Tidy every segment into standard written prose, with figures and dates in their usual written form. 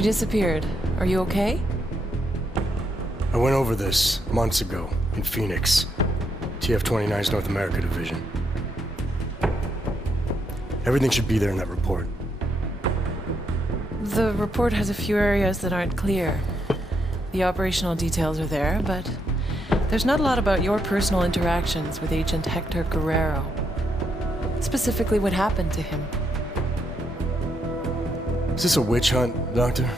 You disappeared. Are you okay? I went over this months ago in Phoenix, TF-29's North America Division. Everything should be there in that report. The report has a few areas that aren't clear. The operational details are there, but there's not a lot about your personal interactions with Agent Hector Guerrero. Specifically, what happened to him. Is this a witch hunt, Doctor?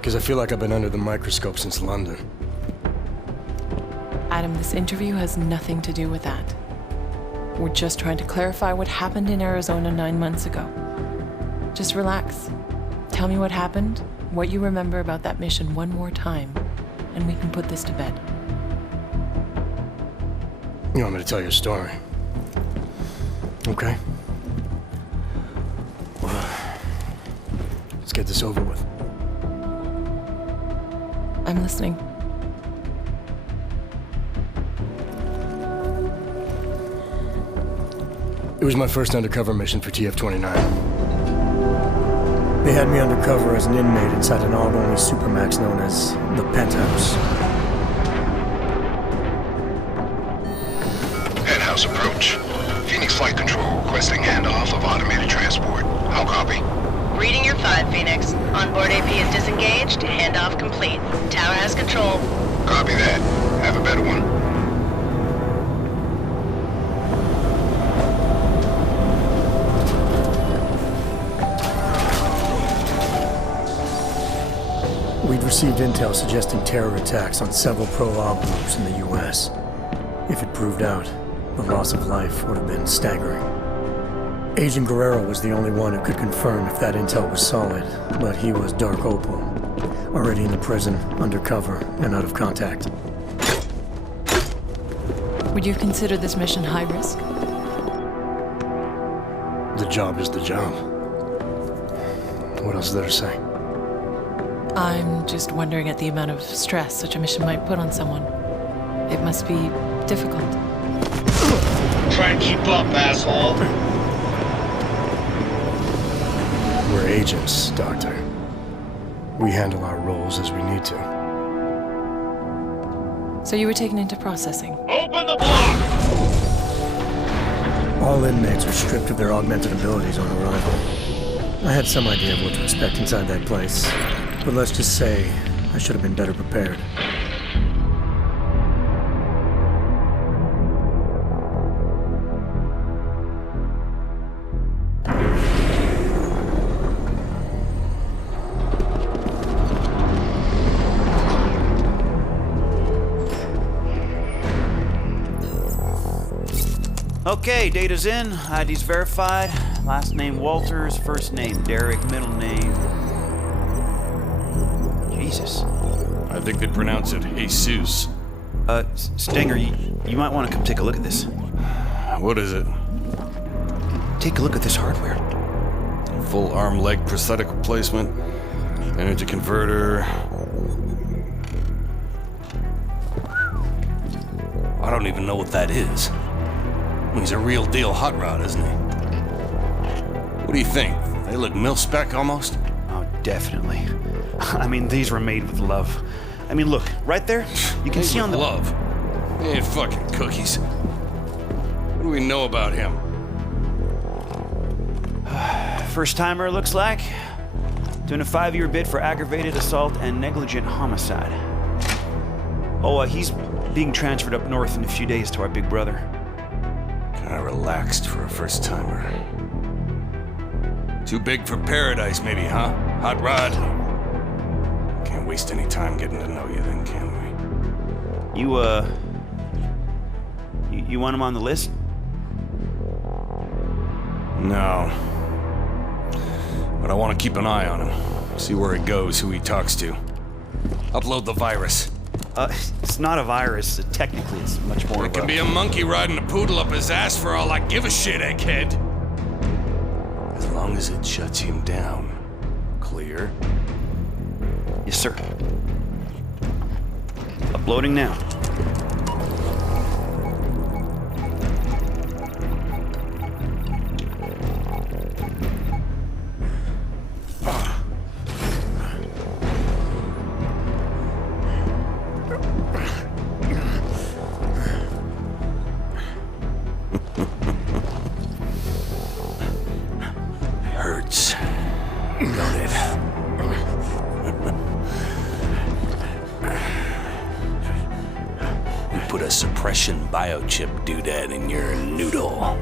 Because I feel like I've been under the microscope since London. Adam, this interview has nothing to do with that. We're just trying to clarify what happened in Arizona 9 months ago. Just relax. Tell me what happened, what you remember about that mission one more time, and we can put this to bed. You want me to tell you a story? Okay. Well, let's get this over with. I'm listening. It was my first undercover mission for TF-29. They had me undercover as an inmate inside an AUG-only supermax known as the Penthouse. Penthouse approach. Phoenix Flight Control requesting handoff of automated transport. How copy? Reading your 5, Phoenix. Onboard AP is disengaged. Handoff complete. Tower has control. Copy that. Have a better one. We'd received intel suggesting terror attacks on several pro-AUG groups in the U.S. If it proved out, the loss of life would have been staggering. Agent Guerrero was the only one who could confirm if that intel was solid, but he was Dark Opal, already in the prison, undercover, and out of contact. Would you consider this mission high risk? The job is the job. What else is there to say? I'm just wondering at the amount of stress such a mission might put on someone. It must be difficult. Try and keep up, asshole. We're agents, Doctor. We handle our roles as we need to. So you were taken into processing. Open the block! All inmates are stripped of their augmented abilities on arrival. I had some idea of what to expect inside that place, but let's just say I should have been better prepared. Okay, data's in, ID's verified. Last name Walters, first name Derek, middle name... Jesus. I think they'd pronounce it Jesus. Stenger, you might want to come take a look at this. What is it? Take a look at this hardware. Full arm-leg prosthetic replacement, energy converter. I don't even know what that is. He's a real deal hot rod, isn't he? What do you think? They look mil-spec almost? Oh, definitely. I mean, these were made with love. I mean, look, right there, you can see on the... love? They ain't fucking cookies. What do we know about him? First timer, looks like. Doing a 5-year bid for aggravated assault and negligent homicide. Oh, he's being transferred up north in a few days to our big brother. Kinda relaxed for a first timer. Too big for paradise, maybe, huh? Hot rod. Can't waste any time getting to know you then, can we? You want him on the list? No. But I want to keep an eye on him. See where he goes, who he talks to. Upload the virus. It's not a virus. Technically, it's much more It can be a monkey riding a poodle up his ass for all I give a shit, egghead. As long as it shuts him down. Clear? Yes, sir. Uploading now. put a suppression biochip doodad in your noodle.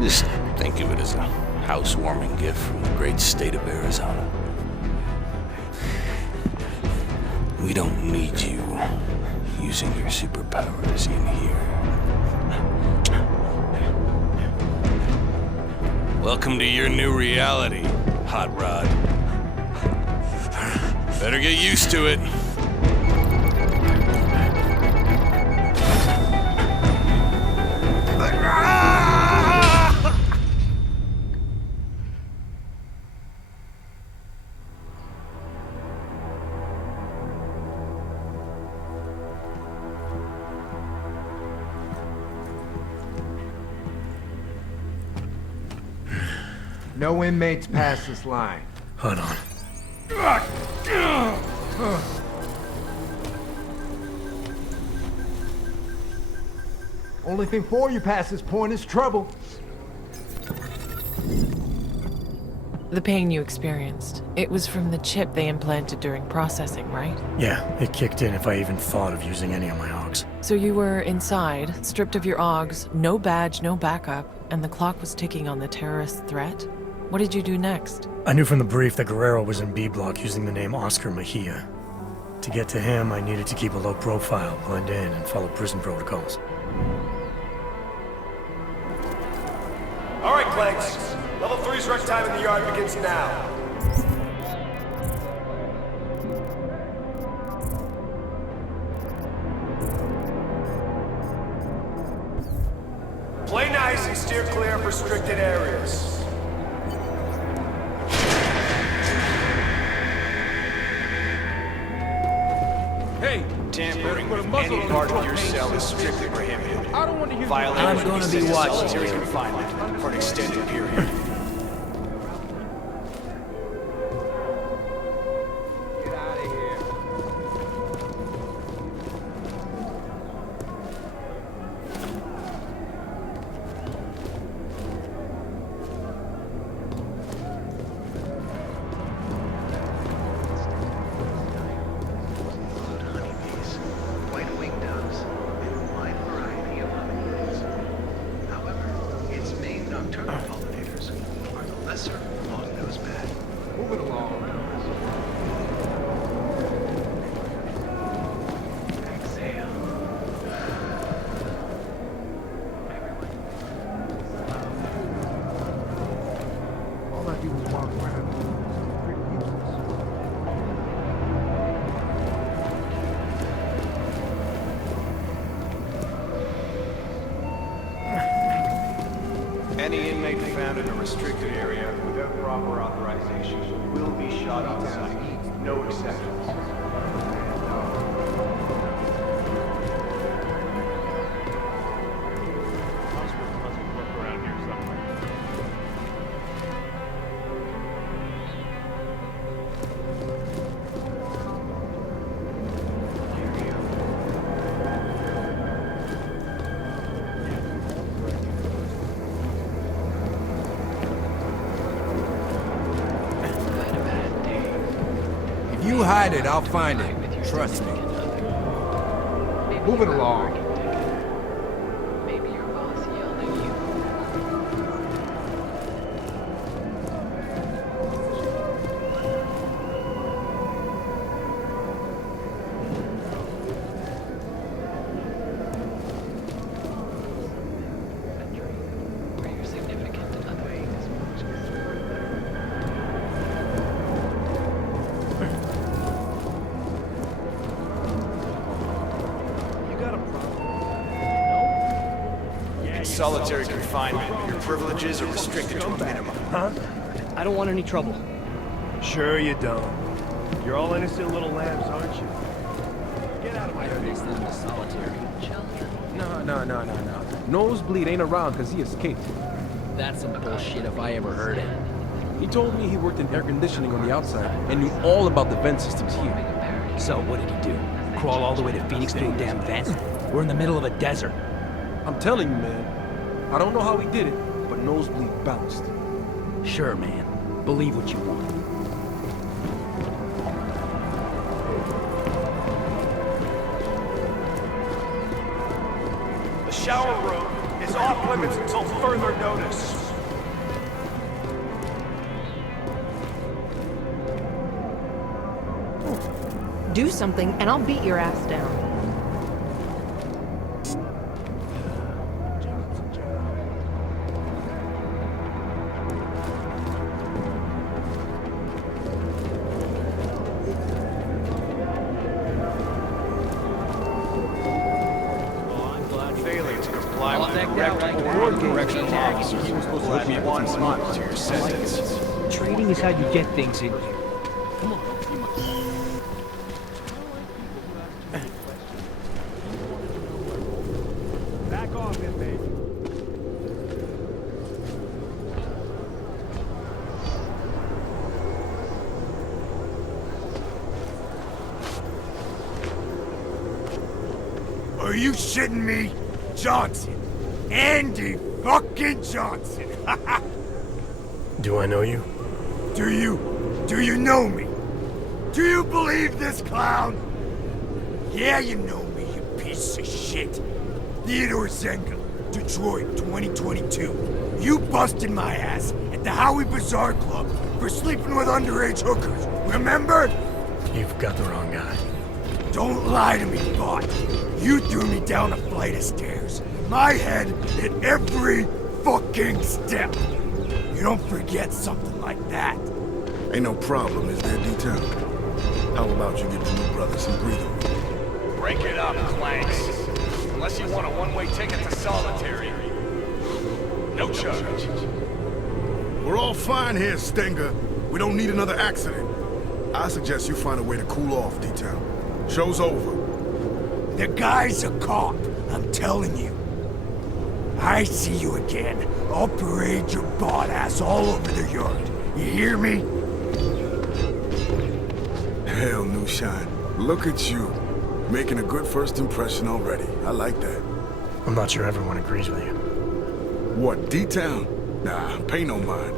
Just think of it as a housewarming gift from the great state of Arizona. We don't need you using your superpowers in here. Welcome to your new reality, Hot Rod. Better get used to it. No inmates pass this line. Hold on. Only thing for you past this point is trouble. The pain you experienced, it was from the chip they implanted during processing, right? Yeah, it kicked in if I even thought of using any of my augs. So you were inside, stripped of your augs, no badge, no backup, and the clock was ticking on the terrorist threat? What did you do next? I knew from the brief that Guerrero was in B Block using the name Oscar Mejia. To get to him, I needed to keep a low profile, blend in, and follow prison protocols. All right, Clanks. Level 3's rec time in the yard begins now. Play nice and steer clear of restricted areas. Hey! Tampering with any part of your cell is strictly prohibited. I don't want to hear Violating I'm gonna be watching solitary confinement for an extended period. Get out of here. White-winged doves, and a wide variety of hummingbirds. However, its main nocturnal pollinators are the lesser long-nosed bat. Move it along. Exhale. All I do is walk around. Pretty useless. Any inmate found in a restricted area without proper authorization will be shot on sight. No exceptions. If you hide it, I'll find it. Trust me. Move it along. Maybe your boss yelled at you. Where your significant other is most concerned. Solitary confinement. Your privileges are restricted to a minimum. Huh? I don't want any trouble. Sure you don't. You're all innocent little lambs, aren't you? Get out of my face. No. Nosebleed ain't around because he escaped. That's some bullshit if I ever heard it. He told me he worked in air conditioning on the outside and knew all about the vent systems here. So what did he do? Crawl all the way to Phoenix through a damn vent? We're in the middle of a desert. I'm telling you, man. I don't know how he did it, but Nosebleed bounced. Sure, man. Believe what you want. shower room is off limits until further notice. Do something, and I'll beat your ass down. Failing to comply with the direct order correctional officer will add 1 month to your sentence. Trading is how you get things in here. Come on. Back off, inmate. Are you shitting me? Johnson. Andy fucking Johnson. Do I know you? Do you know me? Do you believe this clown? Yeah, you know me, you piece of shit. Theodore Stenger, Detroit, 2022. You busted my ass at the Howie Bazaar Club for sleeping with underage hookers, remember? You've got the wrong guy. Don't lie to me, bot. You threw me down a flight of stairs. My head hit every fucking step. You don't forget something like that. Ain't no problem, is there, D-Town? How about you give the new brother some breathing room? Break it up, Clanks. Unless you want a one-way ticket to solitary. No charge. We're all fine here, Stenger. We don't need another accident. I suggest you find a way to cool off, D-Town. Show's over. The guy's a cop, I'm telling you. I see you again. I'll parade your bot ass all over the yard. You hear me? Hell, new shine. Look at you. Making a good first impression already. I like that. I'm not sure everyone agrees with you. What, D-Town? Nah, pay no mind.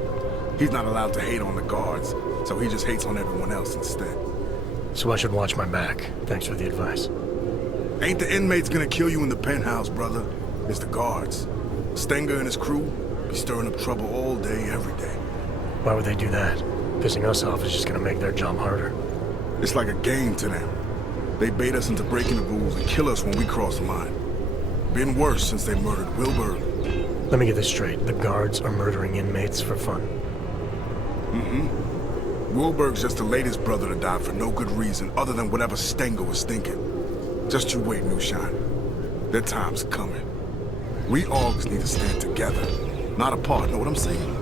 He's not allowed to hate on the guards, so he just hates on everyone else instead. So I should watch my back. Thanks for the advice. Ain't the inmates gonna kill you in the penthouse, brother. It's the guards. Stenger and his crew be stirring up trouble all day, every day. Why would they do that? Pissing us off is just gonna make their job harder. It's like a game to them. They bait us into breaking the rules and kill us when we cross the line. Been worse since they murdered Wilbur. Let me get this straight. The guards are murdering inmates for fun. Mm-hmm. Wilbur's just the latest brother to die for no good reason other than whatever Stenger was thinking. Just you wait, new shine. Their time's coming. We all just need to stand together, not apart, know what I'm saying?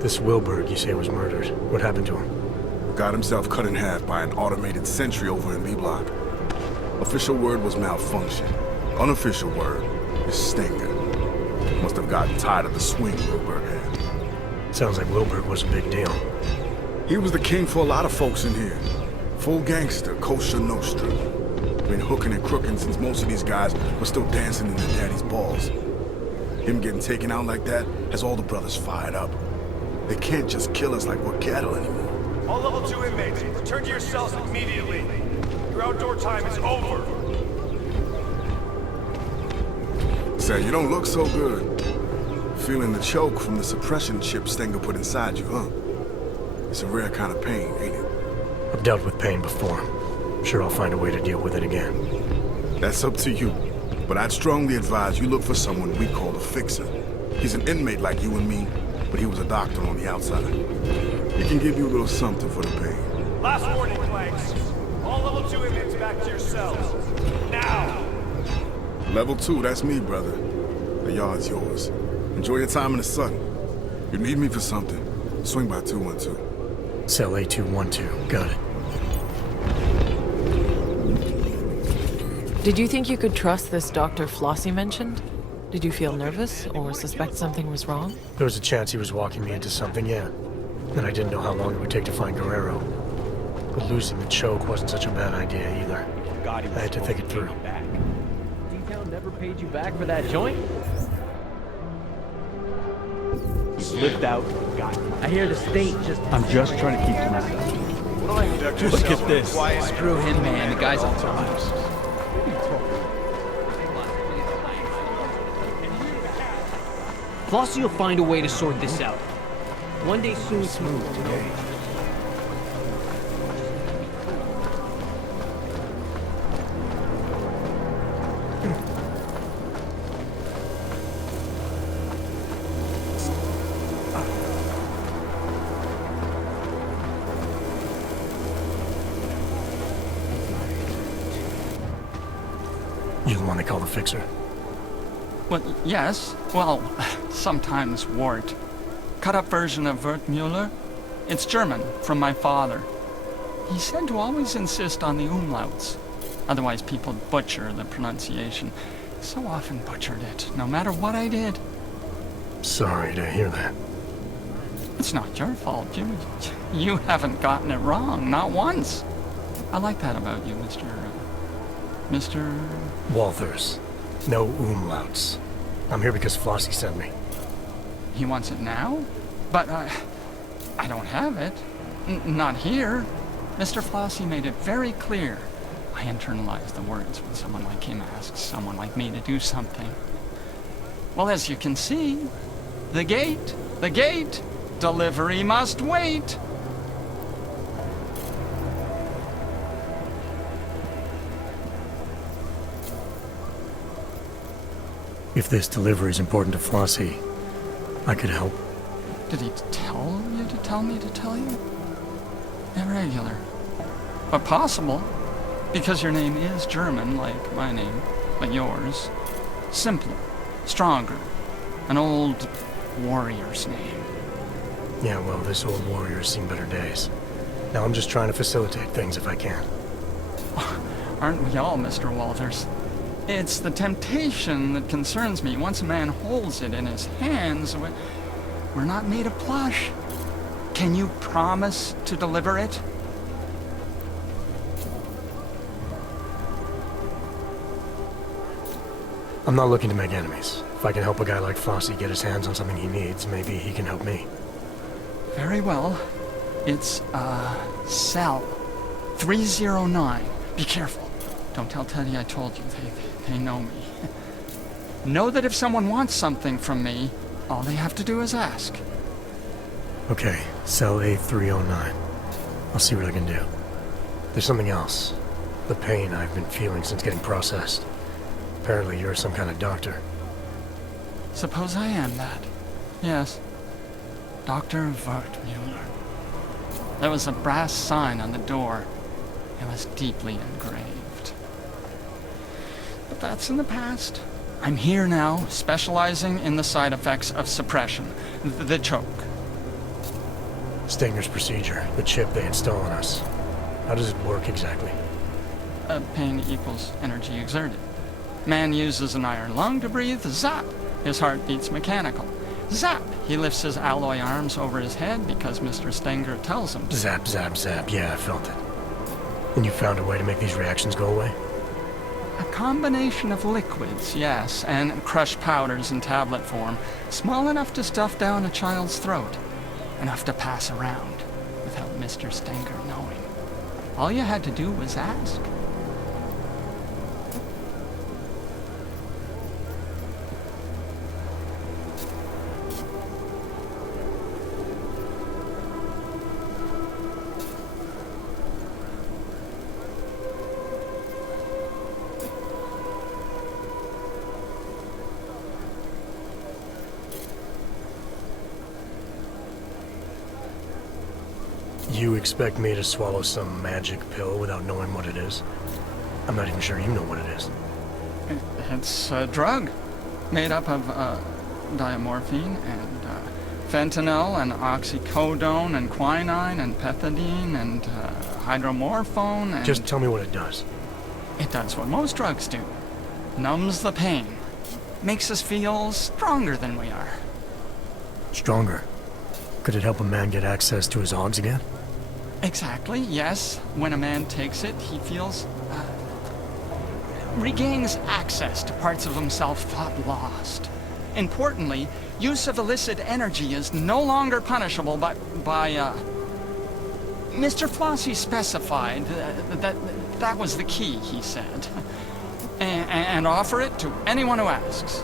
This Wilbur, you say, was murdered. What happened to him? Got himself cut in half by an automated sentry over in B-Block. Official word was malfunction. Unofficial word is Stenger. Must have gotten tired of the swing Wilbur had. Sounds like Wilbur was a big deal. He was the king for a lot of folks in here. Full gangster, Kosher Nostra. Been hooking and crooking since most of these guys were still dancing in their daddy's balls. Him getting taken out like that has all the brothers fired up. They can't just kill us like we're cattle anymore. All level 2 inmates, return to your cells immediately. Your outdoor time is over. Say, you don't look so good. Feeling the choke from the suppression chip Stenger put inside you, huh? It's a rare kind of pain, ain't it? I've dealt with pain before. I'm sure I'll find a way to deal with it again. That's up to you. But I'd strongly advise you look for someone we call a fixer. He's an inmate like you and me, but he was a doctor on the outside. He can give you a little something for the pain. Last warning, Clanks. All level 2 inmates back to your cells. Now! Level 2, that's me, brother. The yard's yours. Enjoy your time in the sun. If you need me for something, swing by 212. Cell A212. Got it. Did you think you could trust this Dr. Flossy mentioned? Did you feel nervous or suspect something was wrong? There was a chance he was walking me into something, yeah. And I didn't know how long it would take to find Guerrero. But losing the choke wasn't such a bad idea either. I had to think it through. D-Town never paid you back for that joint? slipped out, got... I hear the state just... I'm just trying to keep to myself. Look at this. Screw him, man. The guy's on top. Flossy will find a way to sort this out. One day soon. Smooth today. You the one they call the fixer? Well, yes. Well, sometimes Wort. Cut-up version of Wörthmüller. It's German, from my father. He said to always insist on the umlauts. Otherwise people butcher the pronunciation. So often butchered it, no matter what I did. Sorry to hear that. It's not your fault. You haven't gotten it wrong, not once. I like that about you, Mr. Walters. No umlauts. I'm here because Flossy sent me. He wants it now? But I don't have it. Not here. Mr. Flossy made it very clear. I internalize the words when someone like him asks someone like me to do something. Well, as you can see, the gate, delivery must wait. If this delivery is important to Flossy, I could help. Did he tell you to tell me to tell you? Irregular. But possible, because your name is German, like my name, but yours. Simpler, stronger, an old warrior's name. Yeah, well, this old warrior's seen better days. Now I'm just trying to facilitate things if I can. Aren't we all, Mr. Walters? It's the temptation that concerns me. Once a man holds it in his hands, we're not made of plush. Can you promise to deliver it? I'm not looking to make enemies. If I can help a guy like Flossy get his hands on something he needs, maybe he can help me. Very well. It's, cell 309. Be careful. Don't tell Teddy I told you. They know me. Know that if someone wants something from me, all they have to do is ask. Okay, cell A309. I'll see what I can do. There's something else. The pain I've been feeling since getting processed. Apparently you're some kind of doctor. Suppose I am that. Yes. Dr. Wörthmüller. There was a brass sign on the door. It was deeply engraved. But that's in the past. I'm here now, specializing in the side effects of suppression. The choke. Stenger's procedure, the chip they install on us. How does it work exactly? Pain equals energy exerted. Man uses an iron lung to breathe. Zap! His heart beats mechanical. Zap! He lifts his alloy arms over his head because Mr. Stenger tells him to. Zap, zap, zap. Yeah, I felt it. And you found a way to make these reactions go away? A combination of liquids, yes, and crushed powders in tablet form, small enough to stuff down a child's throat, enough to pass around without Mr. Stenger knowing. All you had to do was ask. You expect me to swallow some magic pill without knowing what it is? I'm not even sure you know what it is. It's a drug made up of diamorphine and fentanyl and oxycodone and quinine and pethidine and hydromorphone and... Just tell me what it does. It does what most drugs do. Numbs the pain. Makes us feel stronger than we are. Stronger? Could it help a man get access to his hogs again? Exactly, yes. When a man takes it, he feels... regains access to parts of himself thought lost. Importantly, use of illicit energy is no longer punishable by Mr. Flossy specified that was the key, he said. And offer it to anyone who asks.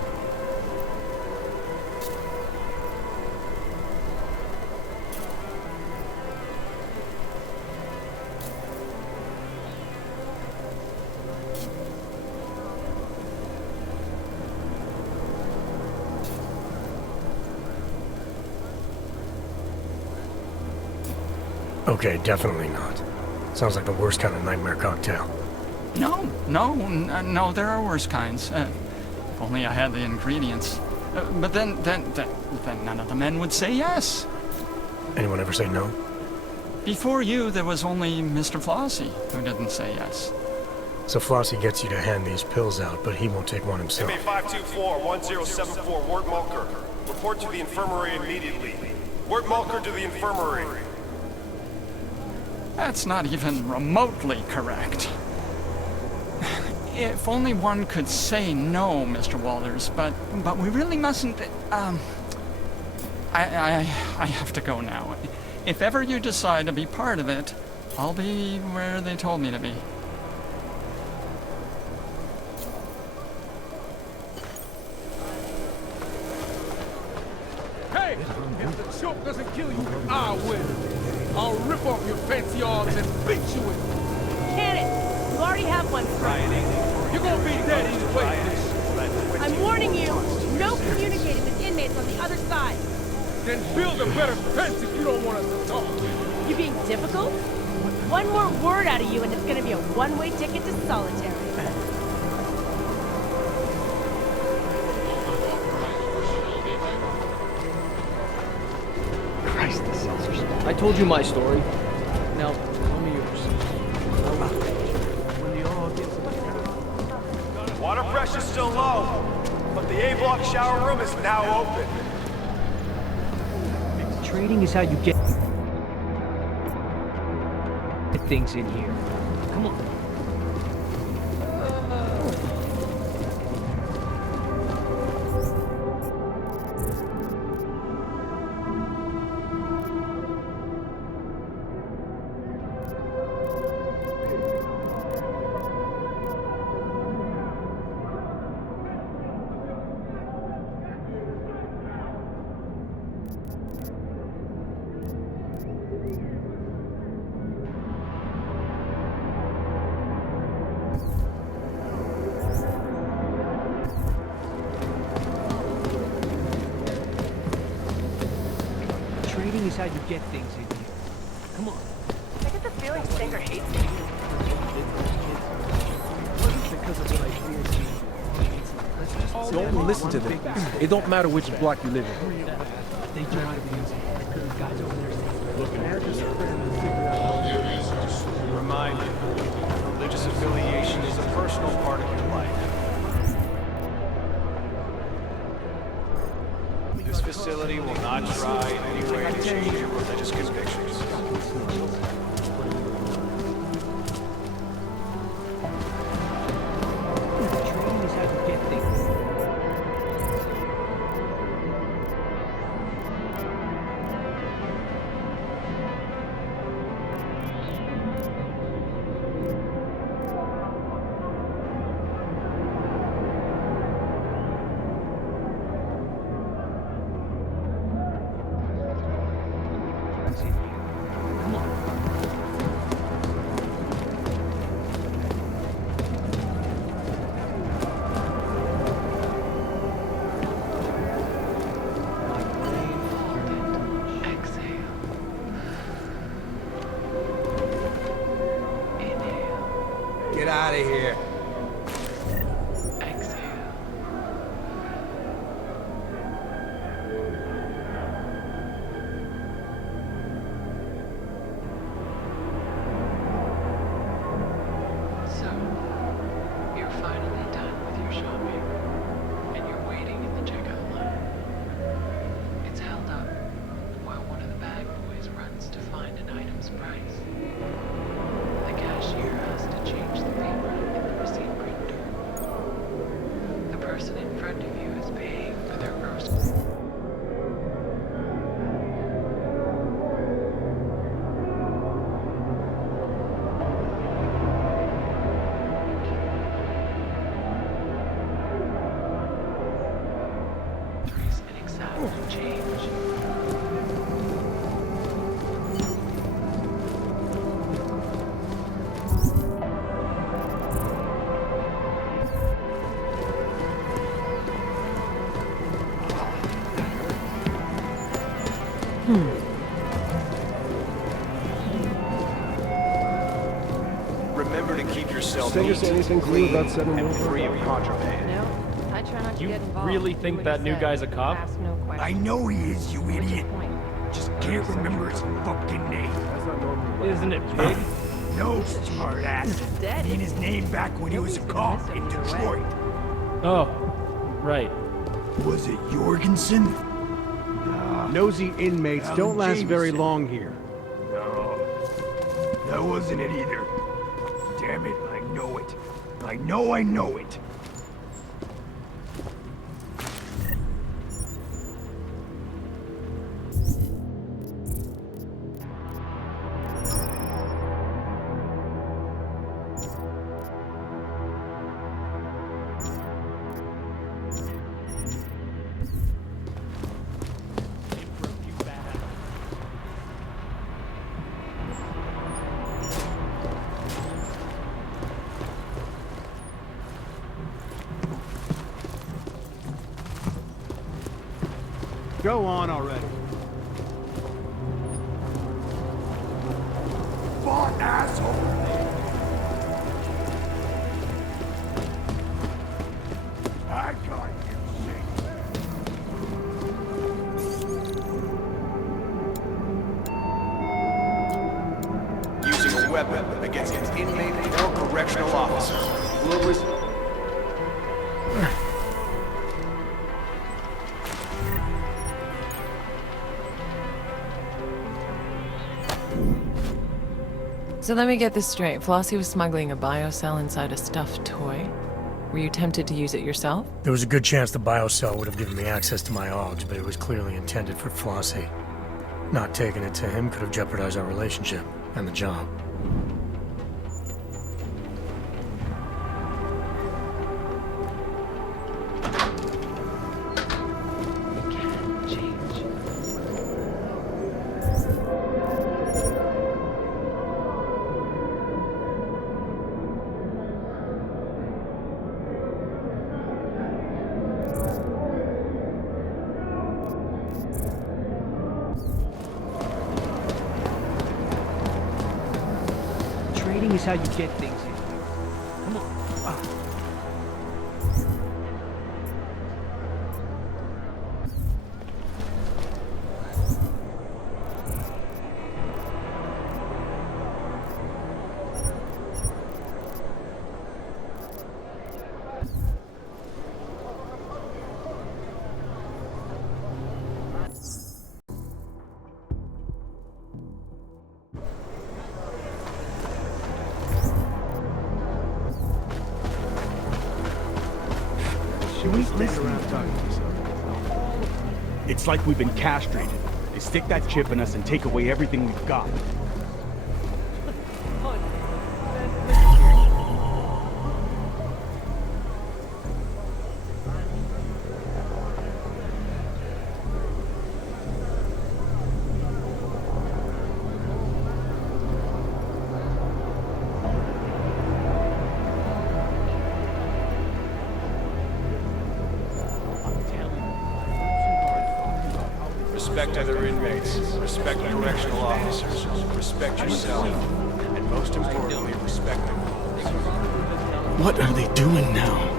Okay, definitely not. Sounds like the worst kind of nightmare cocktail. No, there are worse kinds. If only I had the ingredients. But then none of the men would say yes. Anyone ever say no? Before you, there was only Mr. Flossy who didn't say yes. So Flossy gets you to hand these pills out, but he won't take one himself. MA524-1074, Wörthmüller. Report to the infirmary immediately. Wörthmüller to the infirmary. That's not even remotely correct. If only one could say no, Mr. Walters, but we really mustn't. I have to go now. If ever you decide to be part of it, I'll be where they told me to be. Hey! If the choke doesn't kill you, I will. I'll rip off your fancy arms and beat you with it. Can it? You already have one. You're gonna be dead either way. I'm warning you, no communicating with inmates on the other side. Then build a better fence if you don't want us to talk. You being difficult? One more word out of you and it's gonna be a one-way ticket to solitary. Christ, this sounds so... I told you my story. Now, tell me yours. Water pressure's still low, but the A-block shower room is now open. Trading is how you get things in here. Come on. Trading is how you get things in here. Come on. I get the feeling Stenger hates me. Don't listen to them. It don't matter which block you live in. Reminder, religious affiliation is a personal part of your life. This facility will not try in any way to change your religious convictions. Trading is how you get things. Get out of here. So, you're finally done with your shopping, and you're waiting in the checkout line. It's held up while one of the bag boys runs to find an item's price. The cashier has to change the paper in the receipt printer. The person in front of you is paying for their change. Remember to keep yourself Stenger say anything clean, about setting and over? free of contraband. No, I try not to You get involved. really Do think what that he new says. guy's a cop? Ask no questions. I know he is, you idiot. Just can't remember his fucking name. That's not normal. Isn't it big? No, smartass. Dead. Need his name back when he was a cop in Detroit. Oh, right. Was it Jorgensen? Nosy inmates don't last very Jameson. long here. No, that wasn't it either. Damn it, I know it. I know it. Go on already. Fuck, asshole! I got you, Using a weapon against an inmate or correctional officer will result. So let me get this straight. Flossy was smuggling a biocell inside a stuffed toy. Were you tempted to use it yourself? There was a good chance the Biocell would have given me access to my AUGs, but it was clearly intended for Flossy. Not taking it to him could have jeopardized our relationship and the job. Trading is how you get things in here. Come on. Should we stand around talking to yourself? It's like we've been castrated. They stick that chip in us and take away everything we've got. Respect other inmates, respect correctional officers, respect yourself, and most importantly, respect the rules. What are they doing now?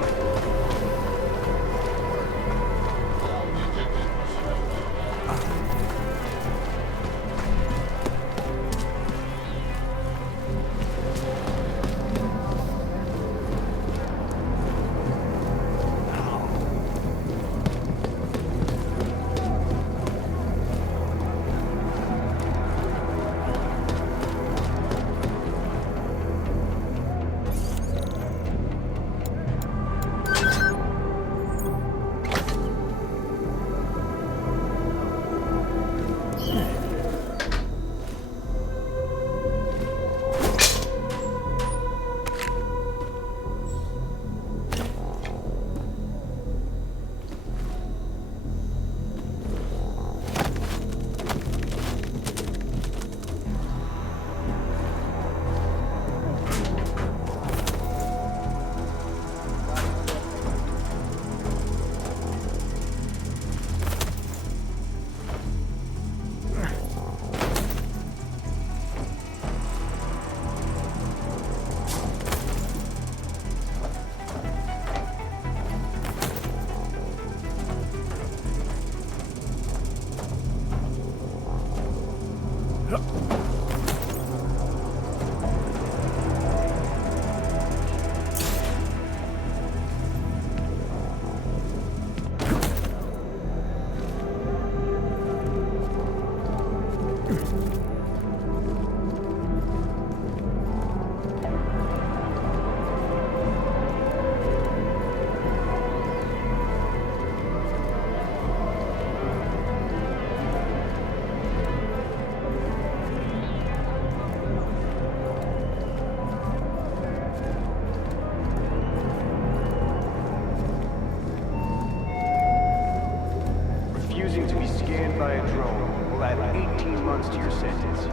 a drone will add 18 months to your sentence.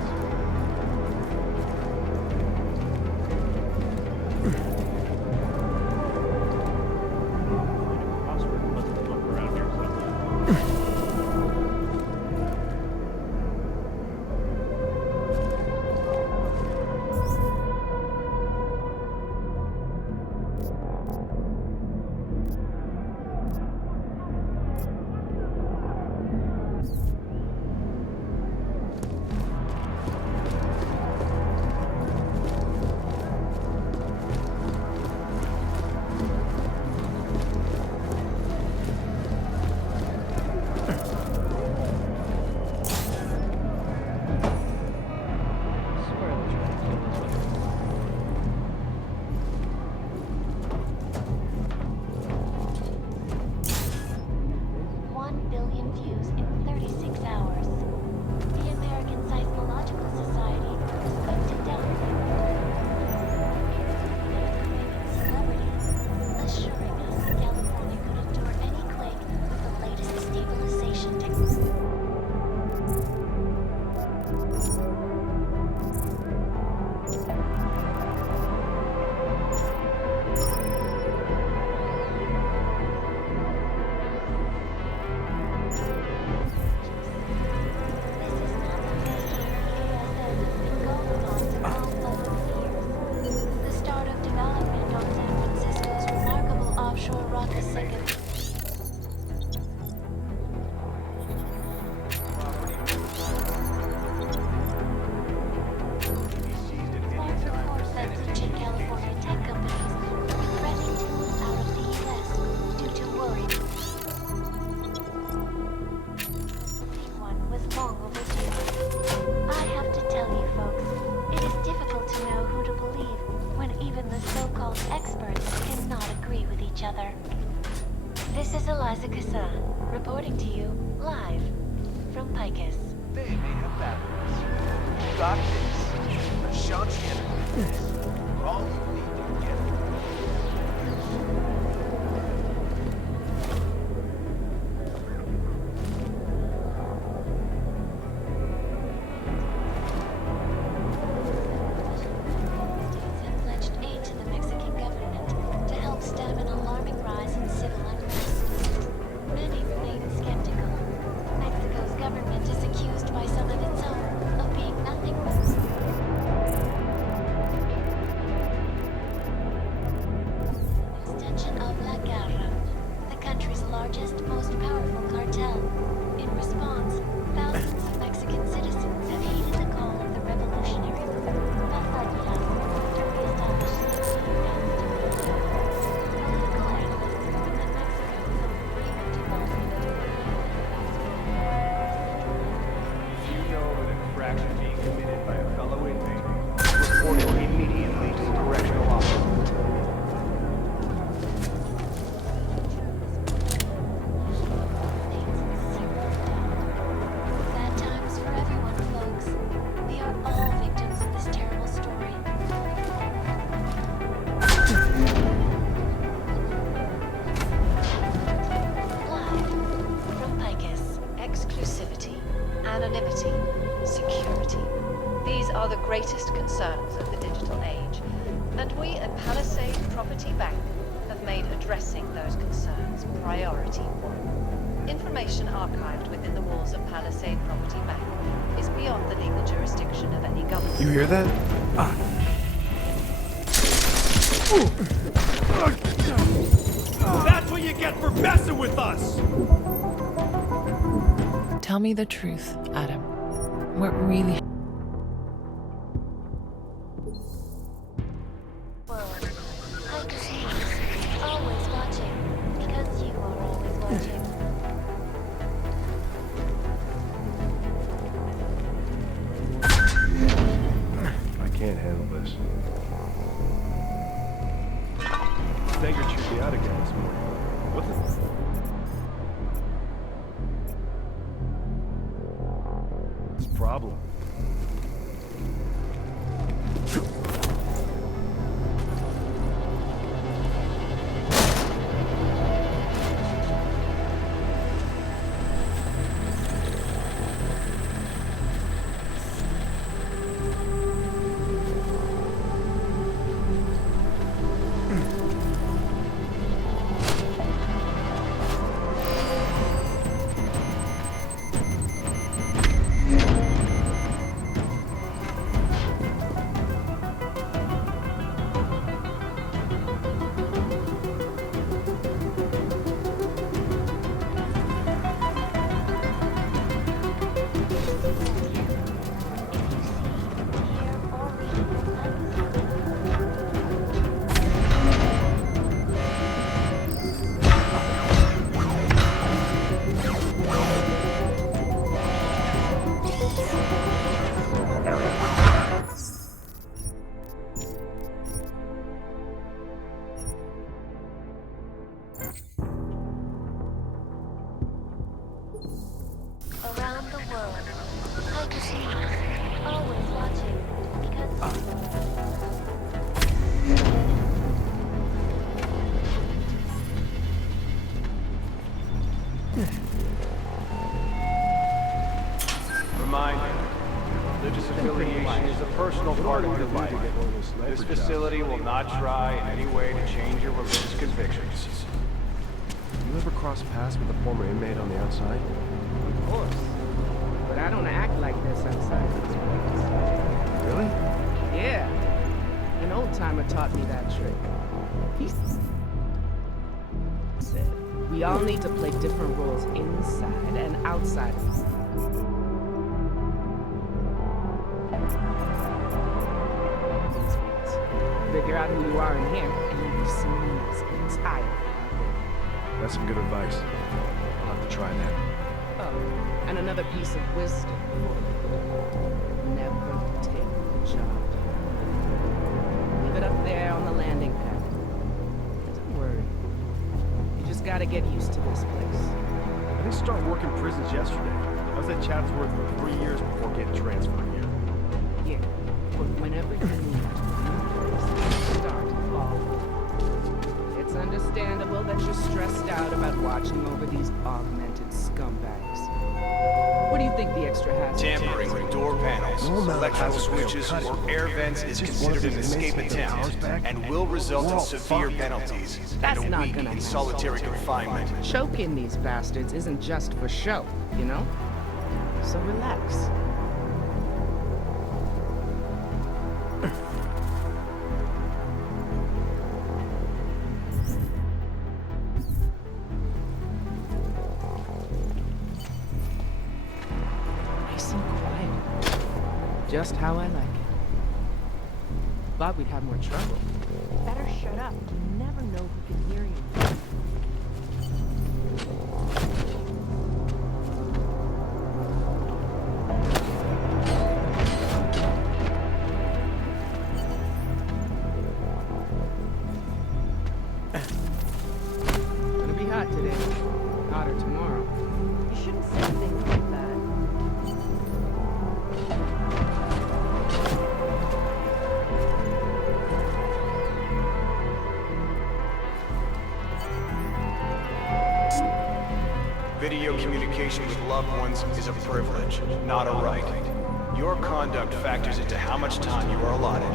Reporting to you live from Picus. They may have batteries. You got this. A shot for all you need to get it. Greatest concerns of the digital age, and we at Palisade Property Bank have made addressing those concerns priority one. Information archived within the walls of Palisade Property Bank is beyond the legal jurisdiction of any government. You hear that? That's what you get for messing with us! Tell me the truth, Adam. What really Can't handle this. Stenger chewed me out again this morning. What the... What's the problem? Always watching, because... Reminder, religious affiliation is a personal part of your life. This facility will not try in any way to change your religious convictions. You ever cross paths with a former inmate on the outside? Of course. But I don't act like this outside these walls. Really? Yeah. An old-timer taught me that trick. He said, we all need to play different roles inside and outside. Figure out who you are in here, and you'll be seen as entirely out there. That's some good advice. I'll have to try that. Oh, and another piece of wisdom for you. Never take the job. Leave it up there on the landing pad. Don't worry. You just gotta get used to this place. I didn't start working prisons yesterday. I was at Chatsworth for 3 years before getting transferred here. Yeah, but whenever you move to a new place, start all over. It's understandable that you're stressed out about watching over these augmented scumbags. What do you think the extra has? Tampering with door panels, electrical switches, or air vents is considered an escape attempt and will result in severe penalties That's and a not week gonna in happen. solitary confinement. Choking these bastards isn't just for show, you know? So relax. Nice and quiet. Just how I like it. Thought we'd have more trouble. Better shut up. You never know who can hear you. Gonna be hot today. Hotter tomorrow. You shouldn't say things like that. Video communication with loved ones is a privilege, not a right. Your conduct factors into how much time you are allotted.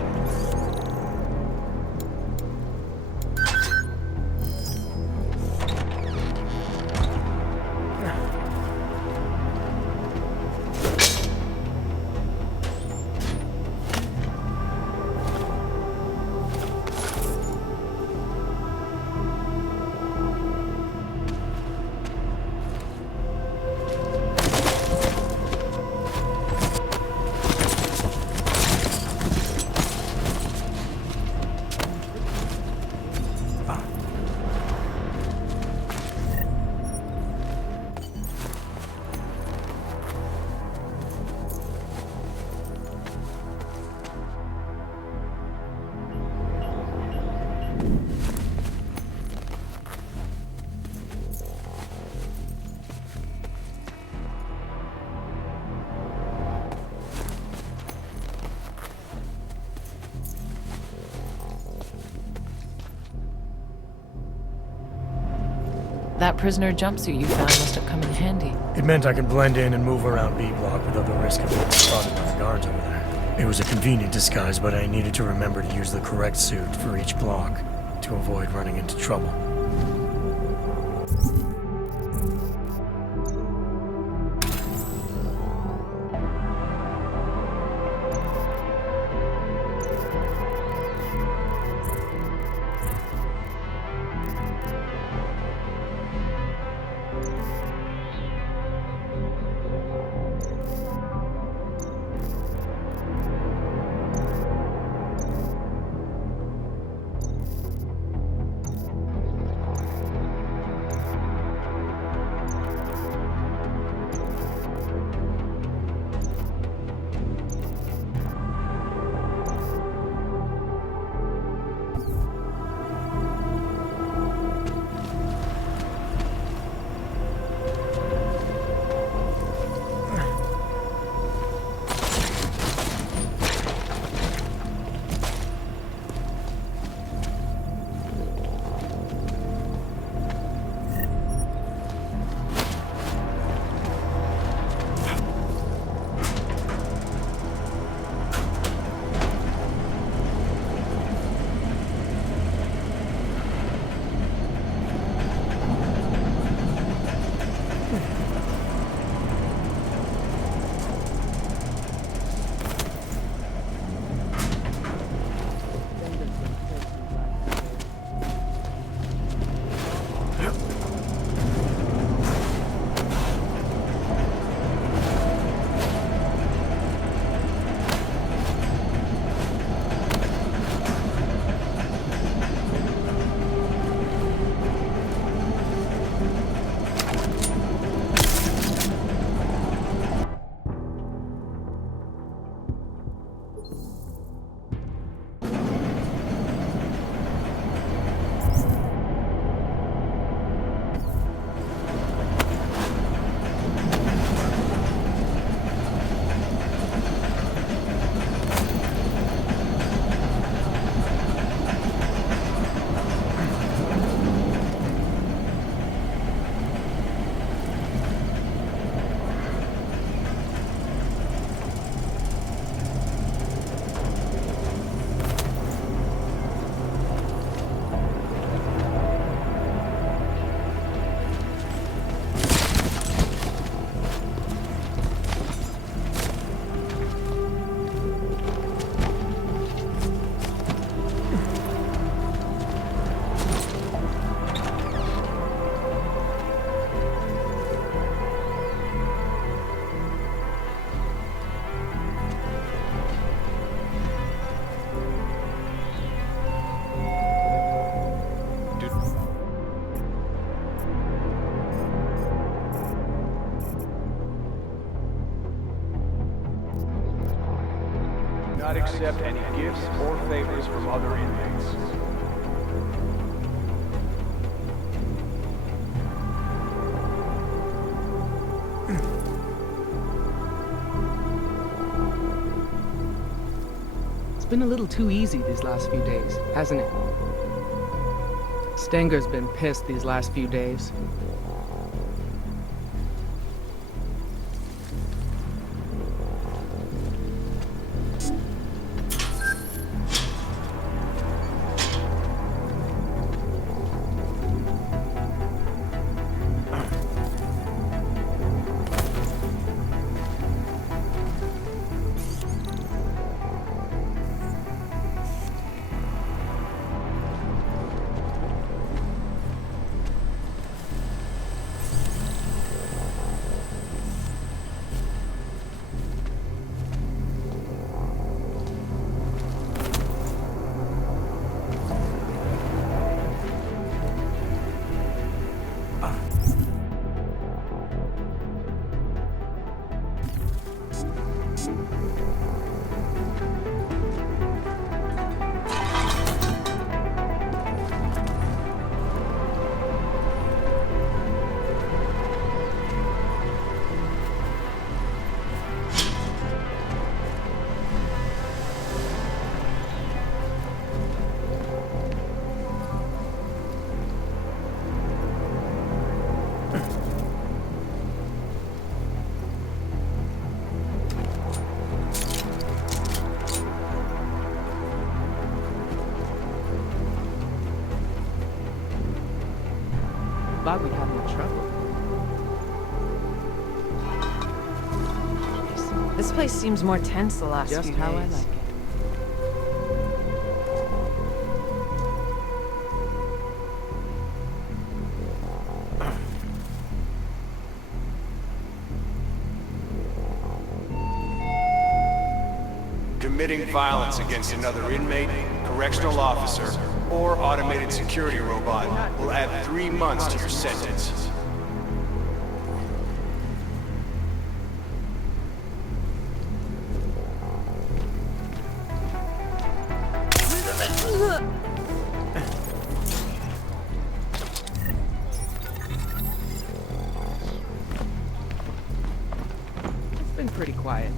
That prisoner jumpsuit you found must have come in handy. It meant I could blend in and move around B block without the risk of being spotted by the guards over there. It was a convenient disguise, but I needed to remember to use the correct suit for each block to avoid running into trouble. accept any gifts or favors from other inmates. It's been a little too easy these last few days, hasn't it? Stenger's been pissed these last few days. Thought we'd have more trouble. This place seems more tense the last Just few how I days. like it. Committing violence against another inmate, correctional officer, or automated security robot will add 3 months to your sentence. It's been pretty quiet.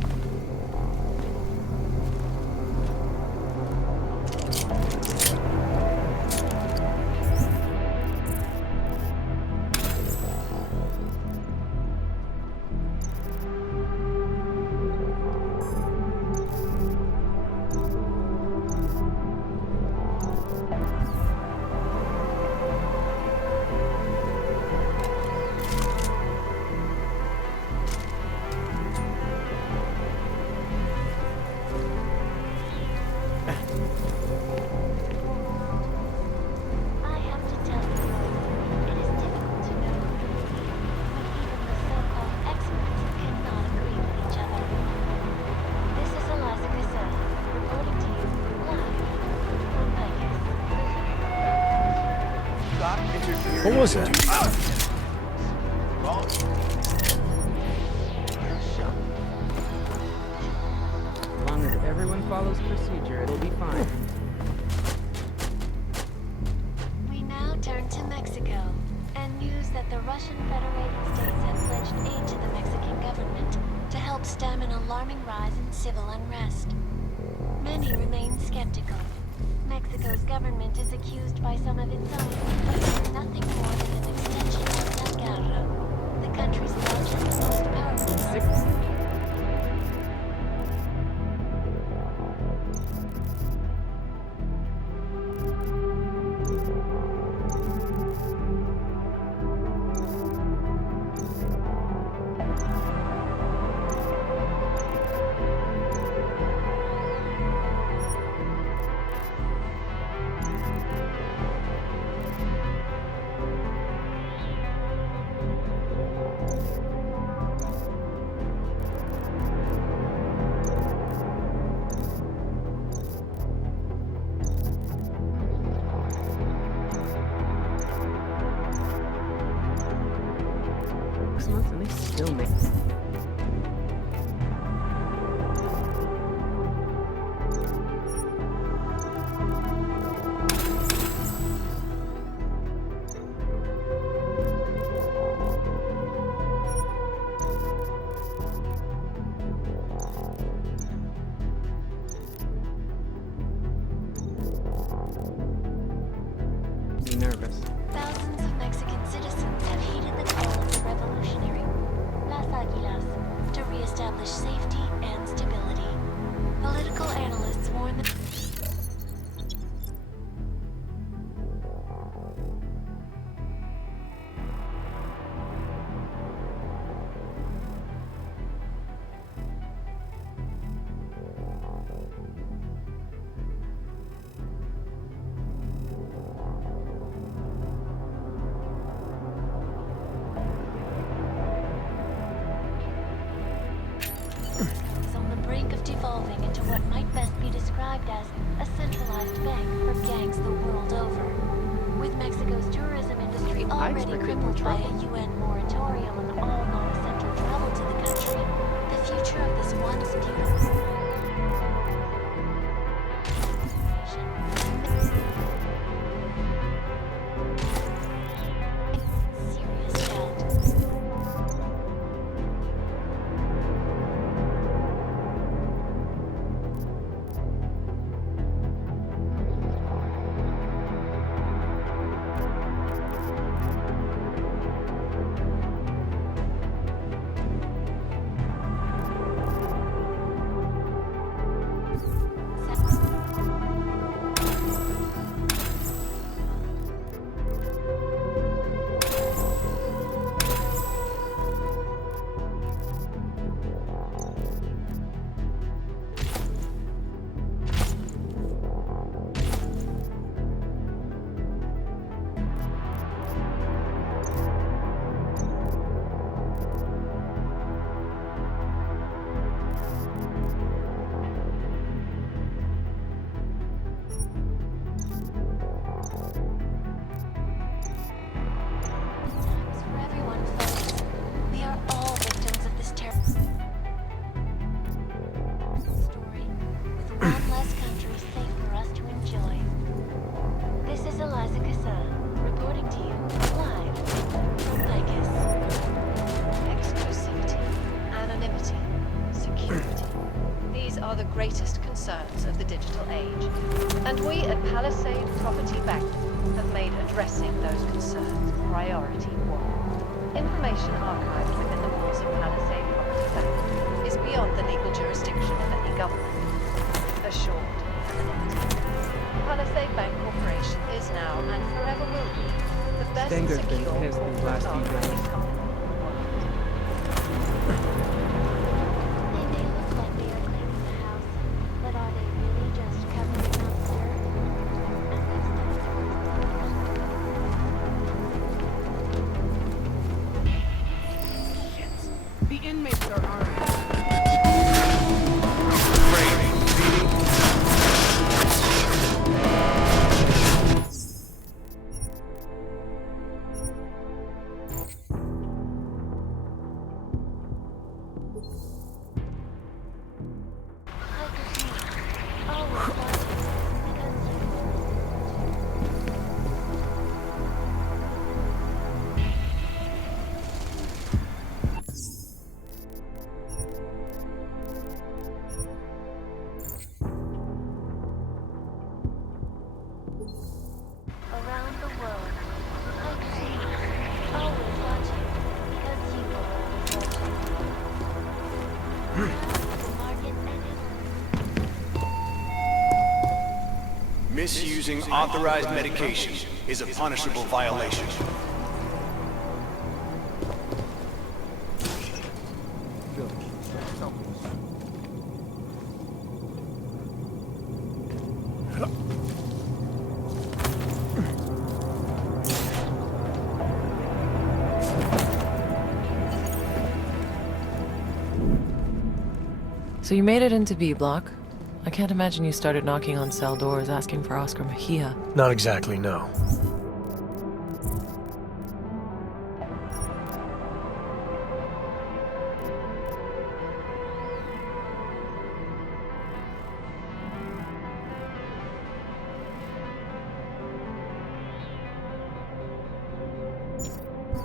What was that? As long as everyone follows procedure, it'll be fine. We now turn to Mexico and news that the Russian Federated States have pledged aid to the Mexican government to help stem an alarming rise in civil unrest. Many remain skeptical. Mexico's government is accused by some of its own of being nothing more than an extension of Guerrero, the country's largest and most powerful. Months and they still make evolving into what might best be described as a centralized bank for gangs the world over. With Mexico's tourism industry already crippled by a UN moratorium on all non-essential travel to the country, the future of this once beautiful serious doubt. For everyone, folks, we are all victims of this terrible story, with one less country safe for us to enjoy. This is Eliza Cassan, reporting to you live from Vegas. Exclusivity, anonymity, security. These are the greatest concerns of the digital age. And we at Palisade Property Bank have made addressing those concerns priority one. Information archived within the walls of Palisade Property Bank is beyond the legal jurisdiction of any government. Assured anonymity. Palisade Bank Corporation is now and forever will be the best Stenger secure has the last property company. They may look like they are cleaning the house, but are they really just covering up dirt? The inmates are armed. Around the world, I see you, always watching, because you are always watching. The market and Misusing authorized medication is a punishable violation. So you made it into B block. I can't imagine you started knocking on cell doors asking for Oscar Mejia. Not exactly, no.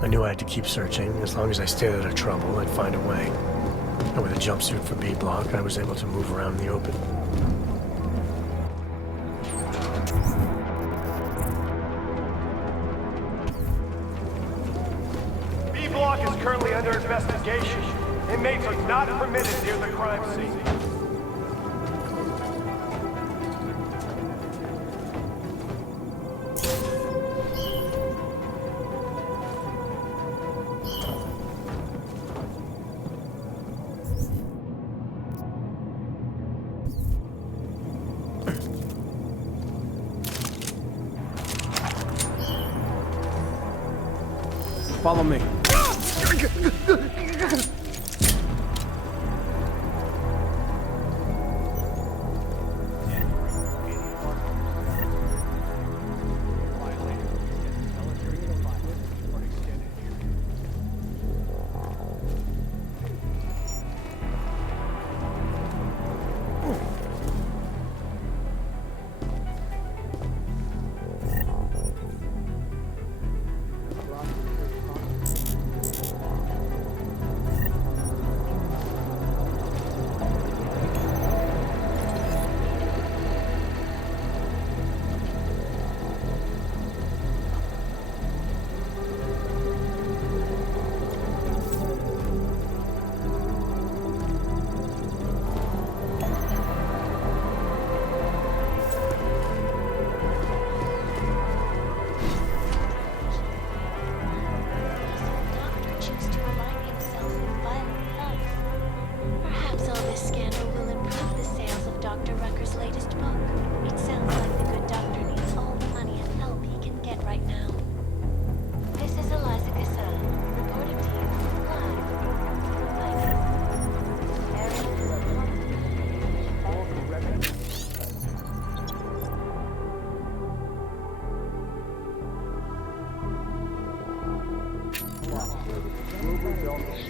I knew I had to keep searching. As long as I stayed out of trouble, I'd find a way. And with a jumpsuit for B block, I was able to move around in the open. B block is currently under investigation. Inmates are not permitted near the crime scene. Follow me. Dr. Rucker's latest book. It sounds like the good doctor needs all the money and help he can get right now. This is Eliza Cassan, reporting to you live from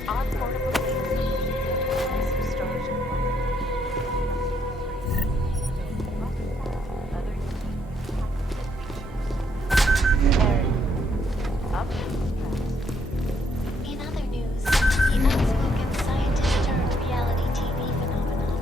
on portable in other news, the outspoken scientist turned reality TV phenomenon.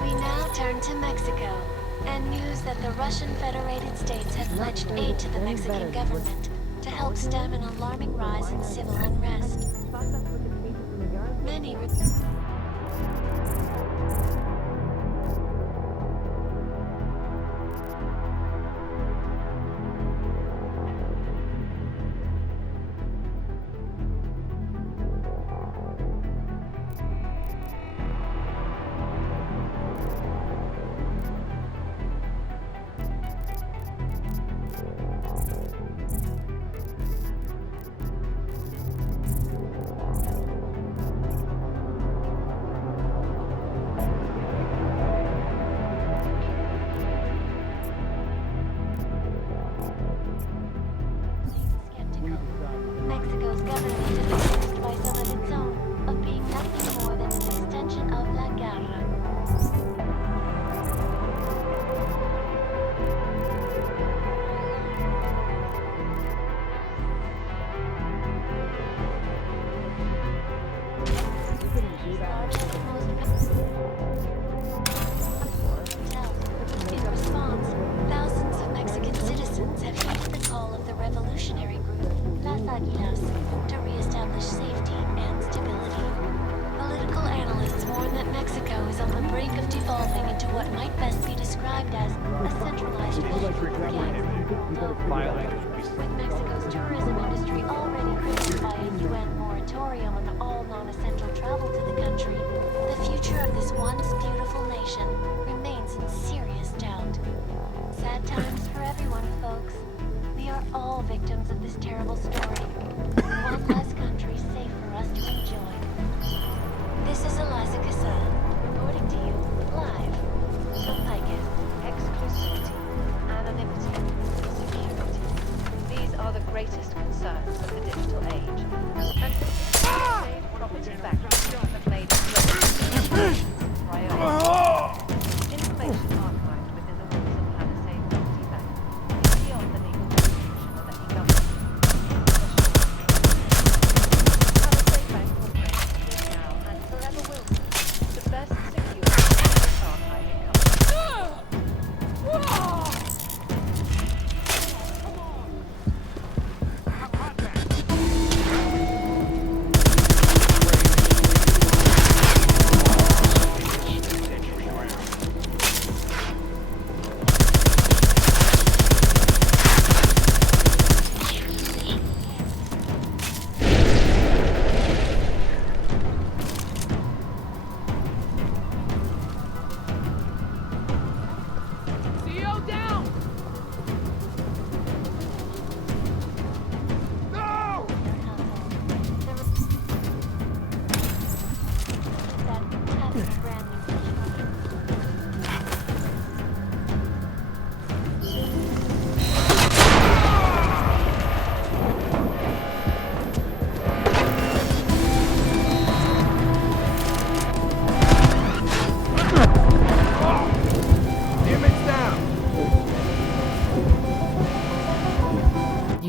We now turn to Mexico, and news that the Russian Federated States have pledged aid to the Mexican government to help stem an alarming rise in civil unrest. Many Mexico's government is accused by some of its own of being nothing more than an extension of La Guerra. In response, thousands of Mexican citizens have heeded the call of the revolutionary group Las Águilas to re-establish safety and stability. Political analysts warn that Mexico is on the brink of devolving into what might best be described as a centralized with Mexico's tourism industry already crippled by a UN moratorium on all non-essential travel to the country, the future of this once beautiful nation remains in serious doubt. Sad times for everyone, folks. We are all victims of this terrible story. One less country safe for us to enjoy. This is Eliza Cassan, reporting to you live from Picus. Exclusivity, anonymity, security. These are the greatest concerns of the digital age. And safe property backers have made it priority. Information archived within the walls of Palisade Property Bank is beyond the legal jurisdiction of any government. Palisade Bank Corporation is now and forever will be the best secure archiving company.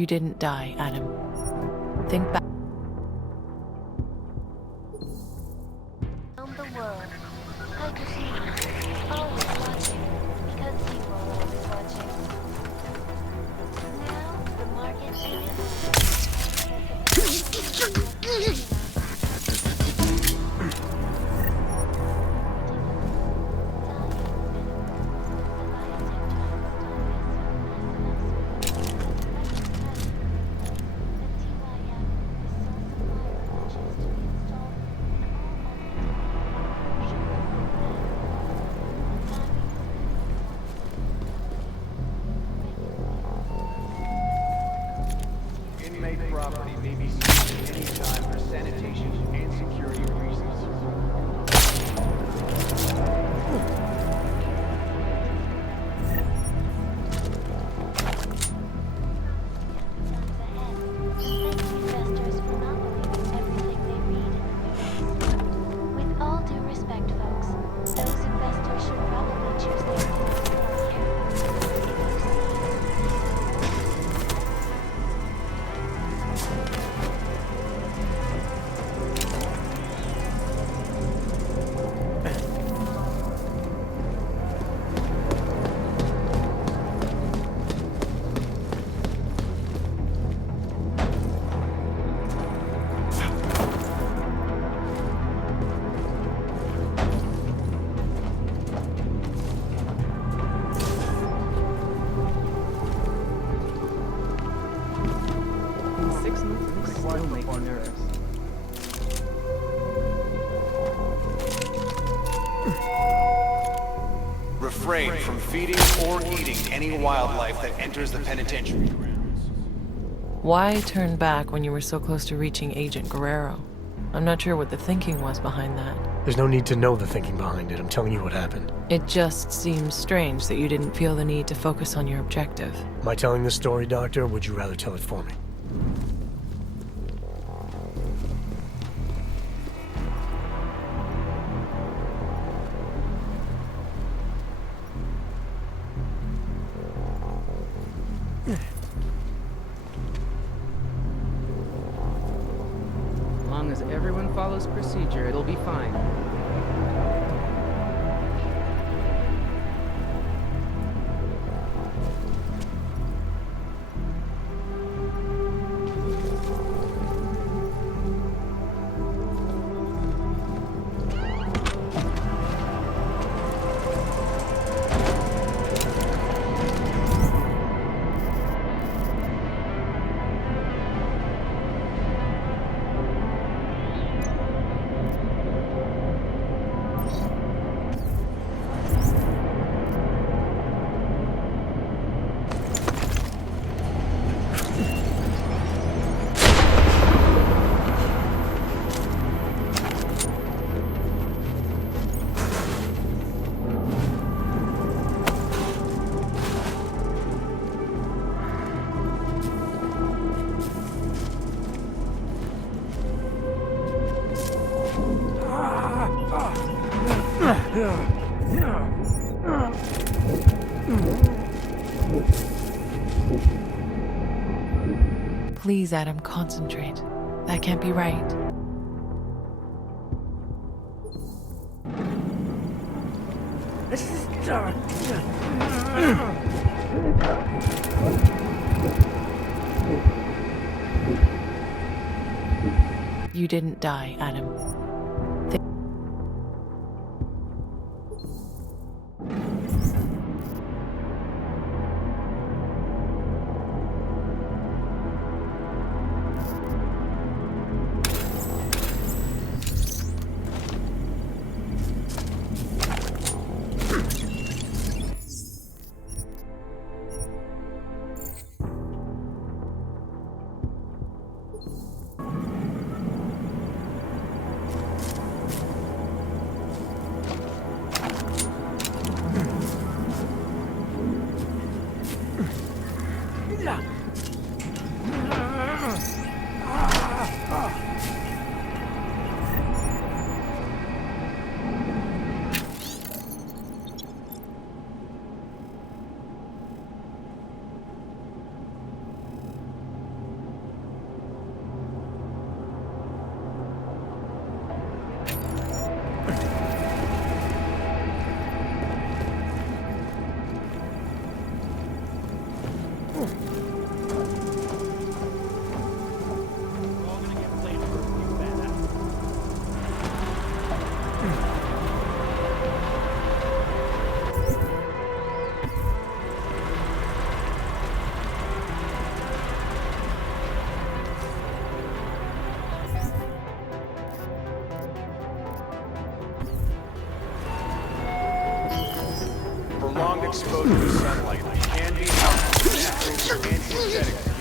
You didn't die, Adam. Think back. Around the world, Hector Freed, always watching, because you are always watching. Now, the market Inmate property may be seized at any time for sanitation and security reasons. investors will not believe everything they read in the news. With all due respect, folks, those investors should probably choose their deals more carefully. In 6 months, this still makes me nervous. Refrain from feeding or eating any wildlife that enters the penitentiary. Why turn back when you were so close to reaching Agent Guerrero? I'm not sure what the thinking was behind that. There's no need to know the thinking behind it. I'm telling you what happened. It just seems strange that you didn't feel the need to focus on your objective. Am I telling this story, Doctor, or would you rather tell it for me? As long as everyone follows procedure, it'll be fine. Please, Adam, concentrate. That can't be right. You didn't die, Adam. exposure to sunlight can be harmful to natural anti-aesthetic skin.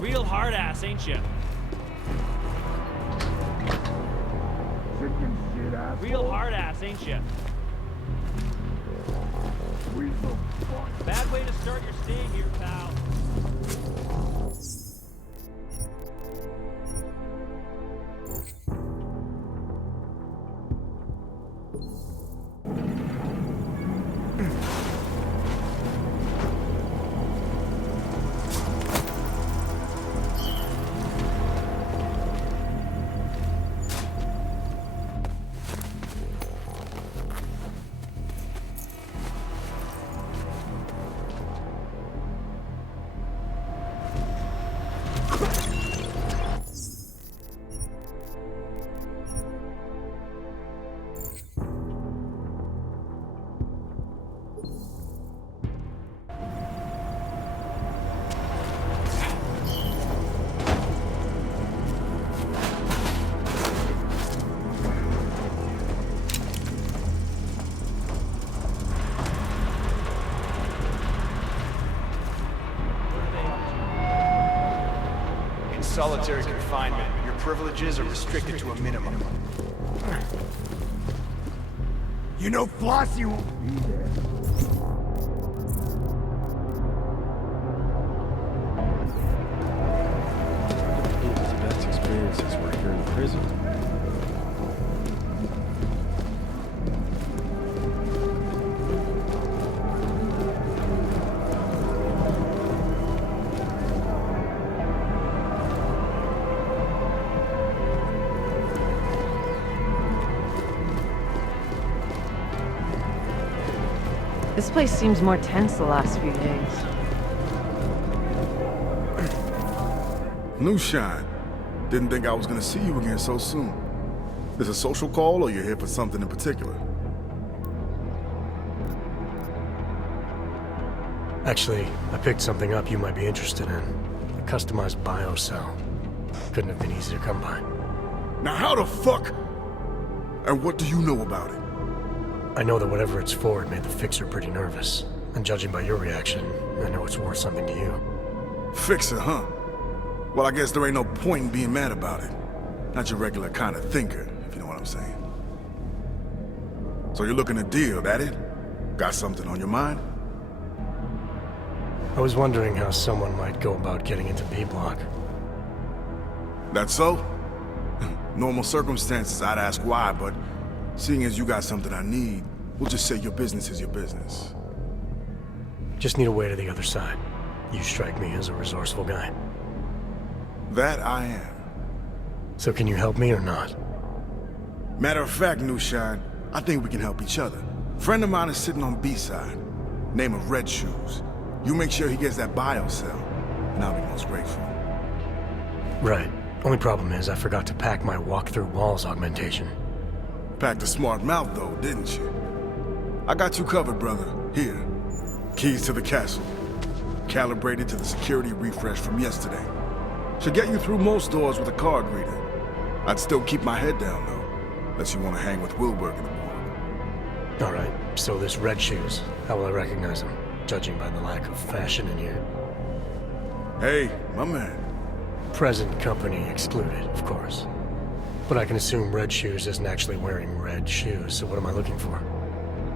Real hard ass, ain't you? Real hard ass, ain't you? Bad way to start your stay here, pal. Solitary confinement, your privileges are restricted to a minimum. You know Flossy won't be there. His best experiences were here in prison. This place seems more tense the last few days. New shine. Didn't think I was gonna see you again so soon. Is a social call or you're here for something in particular? Actually, I picked something up you might be interested in. A customized biocell. Couldn't have been easy to come by. Now how the fuck? And what do you know about it? I know that whatever it's for, it made the fixer pretty nervous. And judging by your reaction, I know it's worth something to you. Fixer, huh? Well, I guess there ain't no point in being mad about it. Not your regular kind of thinker, if you know what I'm saying. So you're looking to deal, that it? Got something on your mind? I was wondering how someone might go about getting into B-Block. That so? Normal circumstances, I'd ask why, but seeing as you got something I need, we'll just say your business is your business. Just need a way to the other side. You strike me as a resourceful guy. That I am. So can you help me or not? Matter of fact, New Shine, I think we can help each other. Friend of mine is sitting on B-side. Name of Red Shoes. You make sure he gets that biocell, and I'll be most grateful. Right. Only problem is I forgot to pack my walk-through walls augmentation. Packed a smart mouth though, didn't you? I got you covered, brother. Here. Keys to the castle. Calibrated to the security refresh from yesterday. Should get you through most doors with a card reader. I'd still keep my head down though, unless you want to hang with Wilberg in the morning. Alright, so this Red Shoes, how will I recognize him? Judging by the lack of fashion in here. Hey, my man. Present company excluded, of course. But I can assume Red Shoes isn't actually wearing red shoes, so what am I looking for?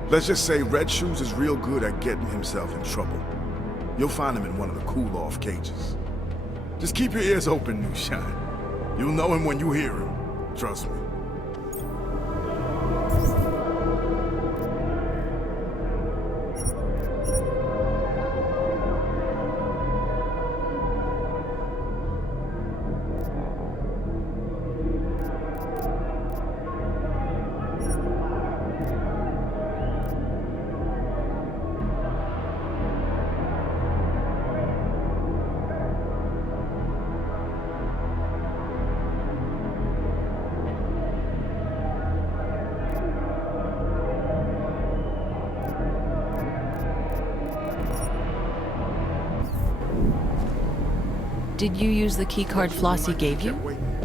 Let's just say Red Shoes is real good at getting himself in trouble. You'll find him in one of the cool-off cages. Just keep your ears open, New Shine. You'll know him when you hear him. Trust me. Did you use the keycard Flossy gave you?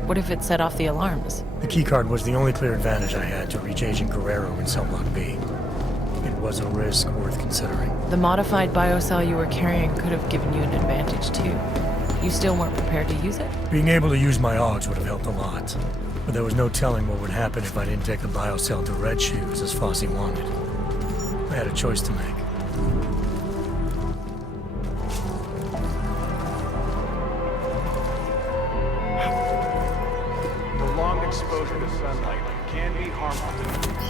What if it set off the alarms? The keycard was the only clear advantage I had to reach Agent Guerrero in Cell Block B. It was a risk worth considering. The modified biocell you were carrying could have given you an advantage too. You still weren't prepared to use it? Being able to use my AUGs would have helped a lot. But there was no telling what would happen if I didn't take the biocell to Red Shoes as Flossy wanted. I had a choice to make. Prolonged exposure to sunlight can be harmful to the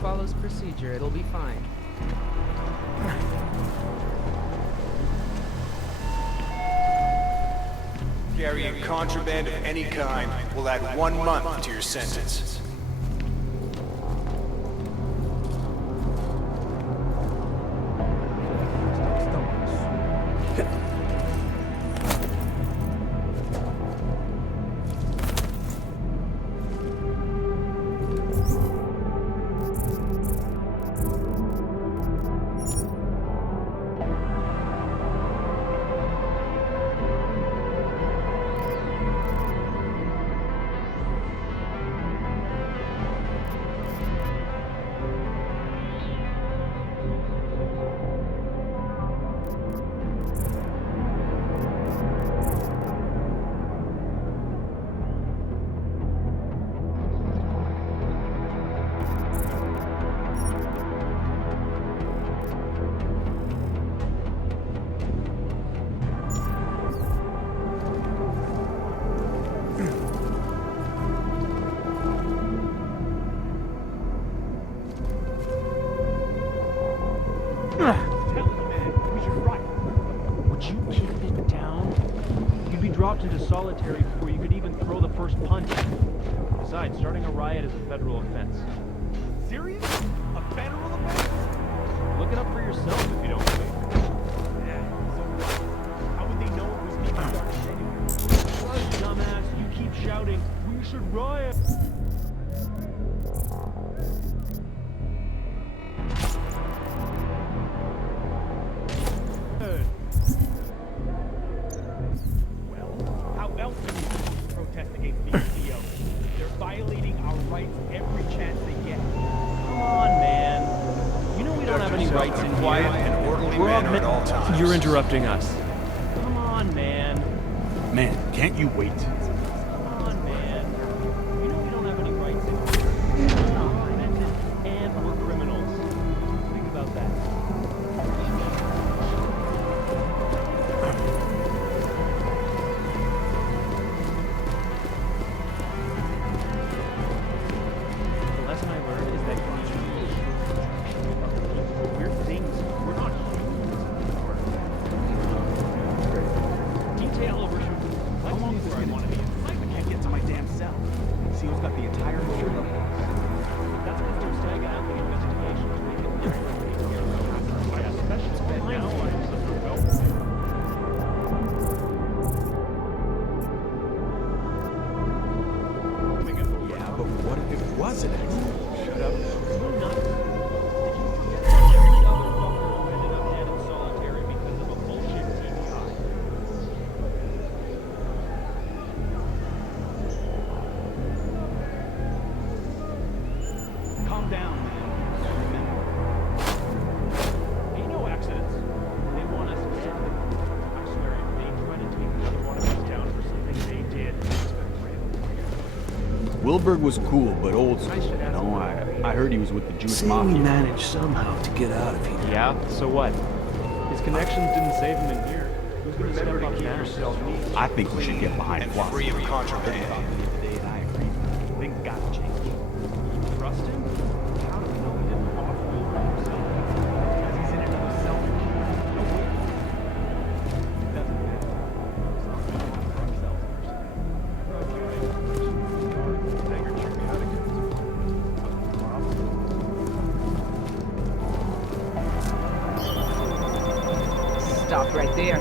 Follows procedure, it'll be fine. Carrying contraband of any kind will add 1 month to your sentence. Into solitary before you could even throw the first punch. Besides, starting a riot is a federal offense. Serious? A federal offense? Look it up for yourself if you don't believe. Yeah, so what? How would they know it was me who started anyway? Dumbass, you keep shouting, we should riot! You're interrupting us. Come on, man. Man, can't you wait? Come on, man. You know we don't have any rights in here. We're not tormented, and we're criminals. Think about that. The lesson I learned is that we're things. We're not humans. Detail overshoot. How long is I want to be? I can't get to my damn cell. Seal's got the entire ship up. That's because they're staying out the investigation so we can take care of it. I got a special bed now. I'm supposed to go. Yeah, but what if it was an accident? Shut up. You're nuts. Did you forget that every other fucker who ended up dead in solitary because of a bullshit TBI? Calm down, man. Remember. Ain't no accidents. They want us dead. I swear, if they try to Goldberg was cool, but old school, you know? I heard he was with the Jewish mafia. He managed somehow to get out of here. Yeah, so what? His connections didn't save him in here. Who's gonna step Remember to up keep now? yourself neat, I think we should get behind and Flossy. free of contraband. Things gotta change. You trust him? How do we know he didn't offload by himself? Because he's in it himself. No way. It doesn't matter. As long as we don't want drug sellers. Stenger checked me out again. Stop right there.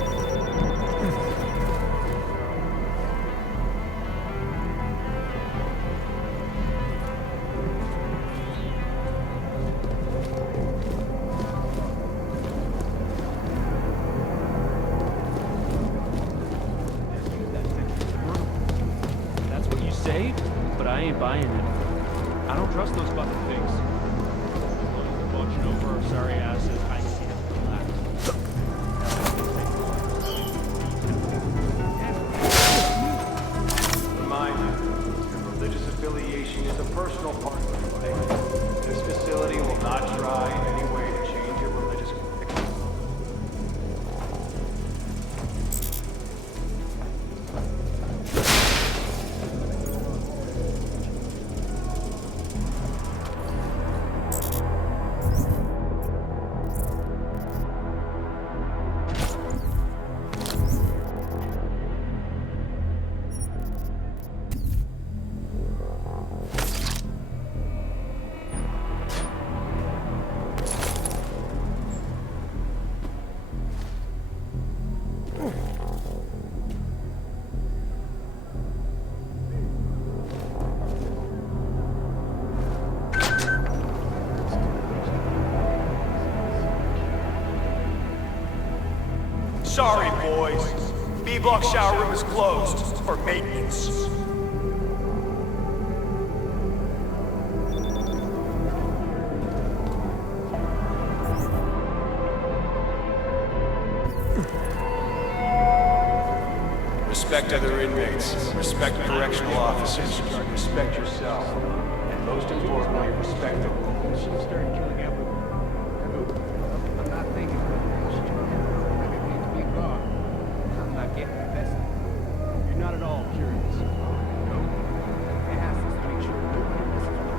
That's what you say, but I ain't buying it. I don't trust those fucking things. Watching over our sorry asses, I can't relax. Remind you, religious affiliation is a personal part of your life. This facility will not try in any way to change your religious convictions. Sorry, boys. B-block shower room is closed for maintenance. Respect other inmates. Respect correctional officers. Respect yourself. And most importantly, respect the rules. Should have started killing everyone. I'm not thinking about that. I could need to be gone. I'm not getting invested. You're not at all curious. No. It has to make sure nobody misses what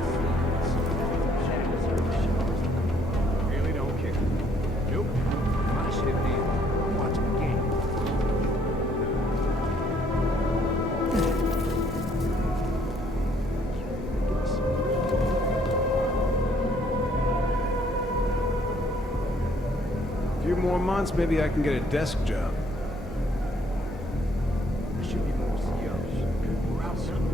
Really don't care. Nope. My shift is watching the game. A few more months, maybe I can get a desk job. There should be more COs. We're out soon.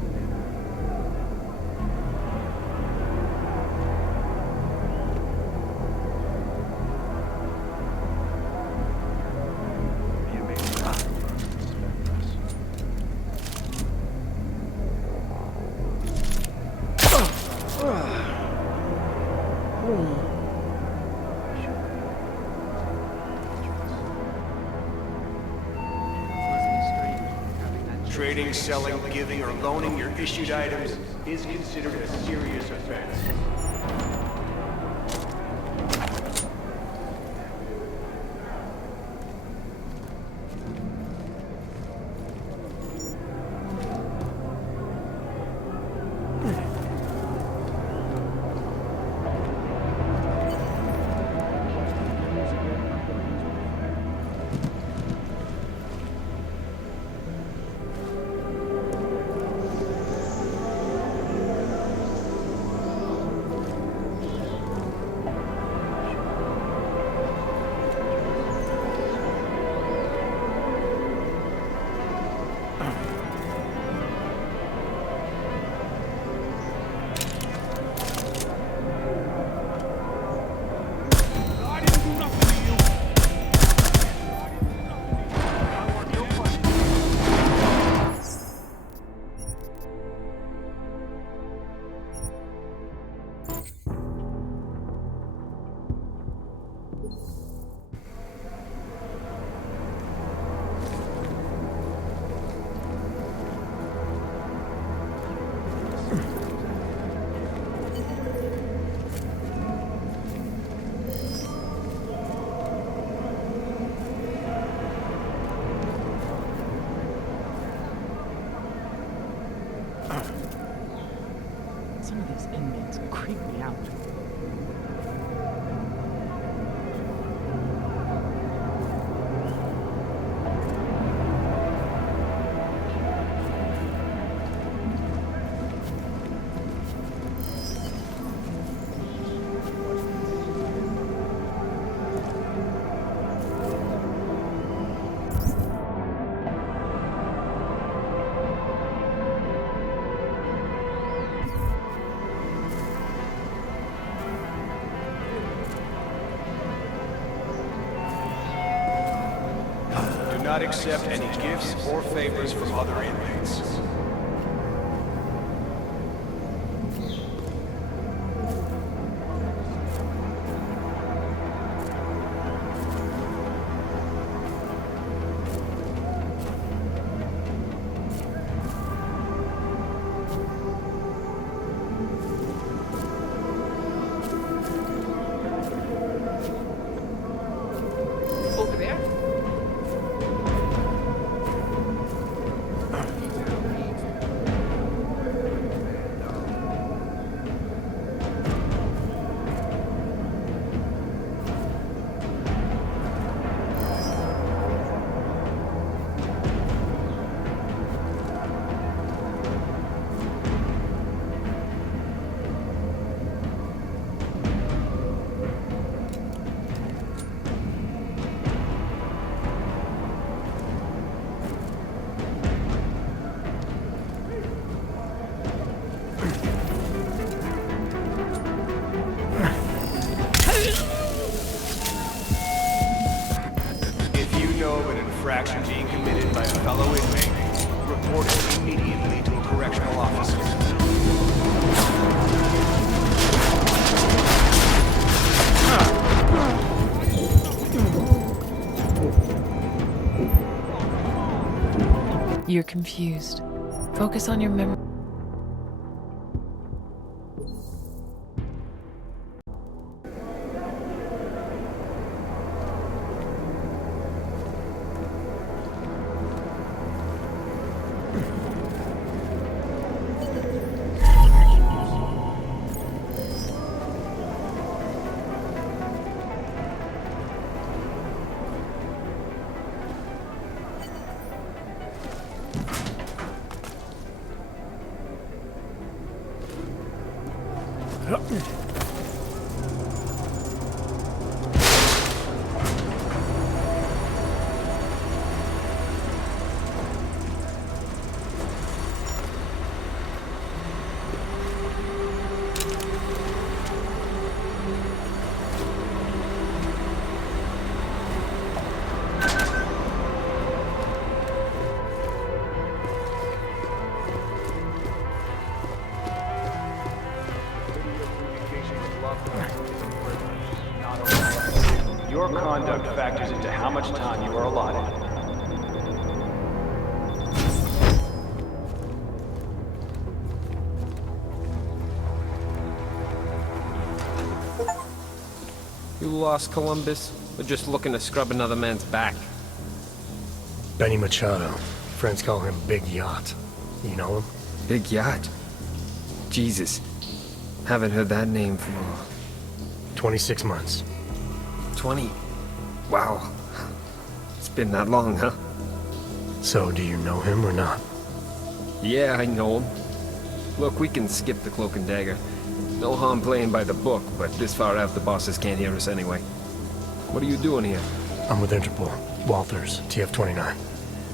Trading, selling, giving, or loaning your issued items is considered a serious offense. out. Do not accept any gifts or favors from other inmates. Over there? If you know of an infraction being committed by a fellow inmate, report it immediately to a correctional officer. You're confused. Focus on your memory. Your conduct factors into how much time you are allotted. You lost, Columbus? Or just looking to scrub another man's back? Benny Machado. Friends call him Big Yacht. You know him? Big Yacht? Jesus. Haven't heard that name for... 26 months. 20? Wow. It's been that long, huh? So, do you know him or not? Yeah, I know him. Look, we can skip the cloak and dagger. No harm playing by the book, but this far out the bosses can't hear us anyway. What are you doing here? I'm with Interpol. Walters, TF-29.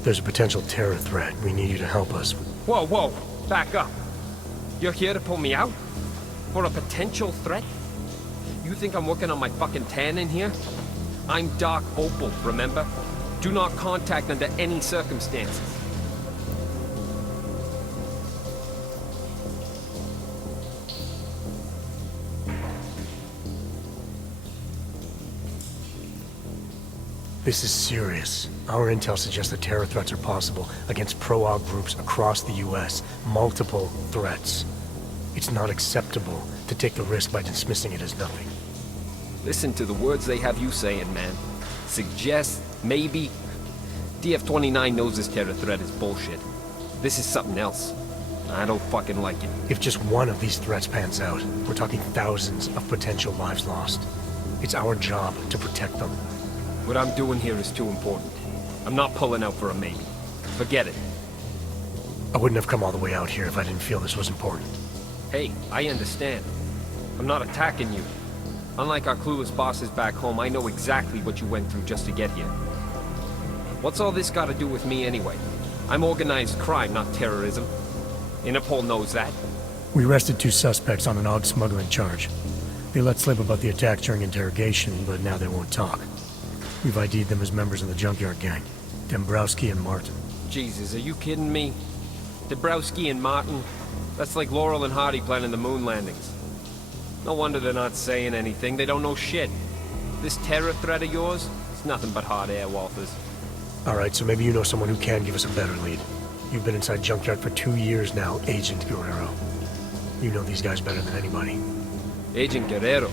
There's a potential terror threat. We need you to help us. Whoa, whoa! Back up! You're here to pull me out? For a potential threat? You think I'm working on my fucking tan in here? I'm Doc Opal, remember? Do not contact under any circumstances. This is serious. Our intel suggests that terror threats are possible against pro-Aug groups across the U.S. Multiple threats. It's not acceptable to take the risk by dismissing it as nothing. Listen to the words they have you saying, man. Suggest, maybe. DF-29 knows this terror threat is bullshit. This is something else. I don't fucking like it. If just one of these threats pans out, we're talking thousands of potential lives lost. It's our job to protect them. What I'm doing here is too important. I'm not pulling out for a maybe. Forget it. I wouldn't have come all the way out here if I didn't feel this was important. Hey, I understand. I'm not attacking you. Unlike our clueless bosses back home, I know exactly what you went through just to get here. What's all this got to do with me anyway? I'm organized crime, not terrorism. Interpol knows that. We arrested 2 suspects on an AUG smuggling charge. They let slip about the attack during interrogation, but now they won't talk. We've ID'd them as members of the Junkyard Gang. Dombrowski and Martin. Jesus, are you kidding me? Dombrowski and Martin? That's like Laurel and Hardy planning the moon landings. No wonder they're not saying anything. They don't know shit. This terror threat of yours? It's nothing but hot air, Walters. Alright, so maybe you know someone who can give us a better lead. You've been inside Junkyard for 2 years now, Agent Guerrero. You know these guys better than anybody. Agent Guerrero?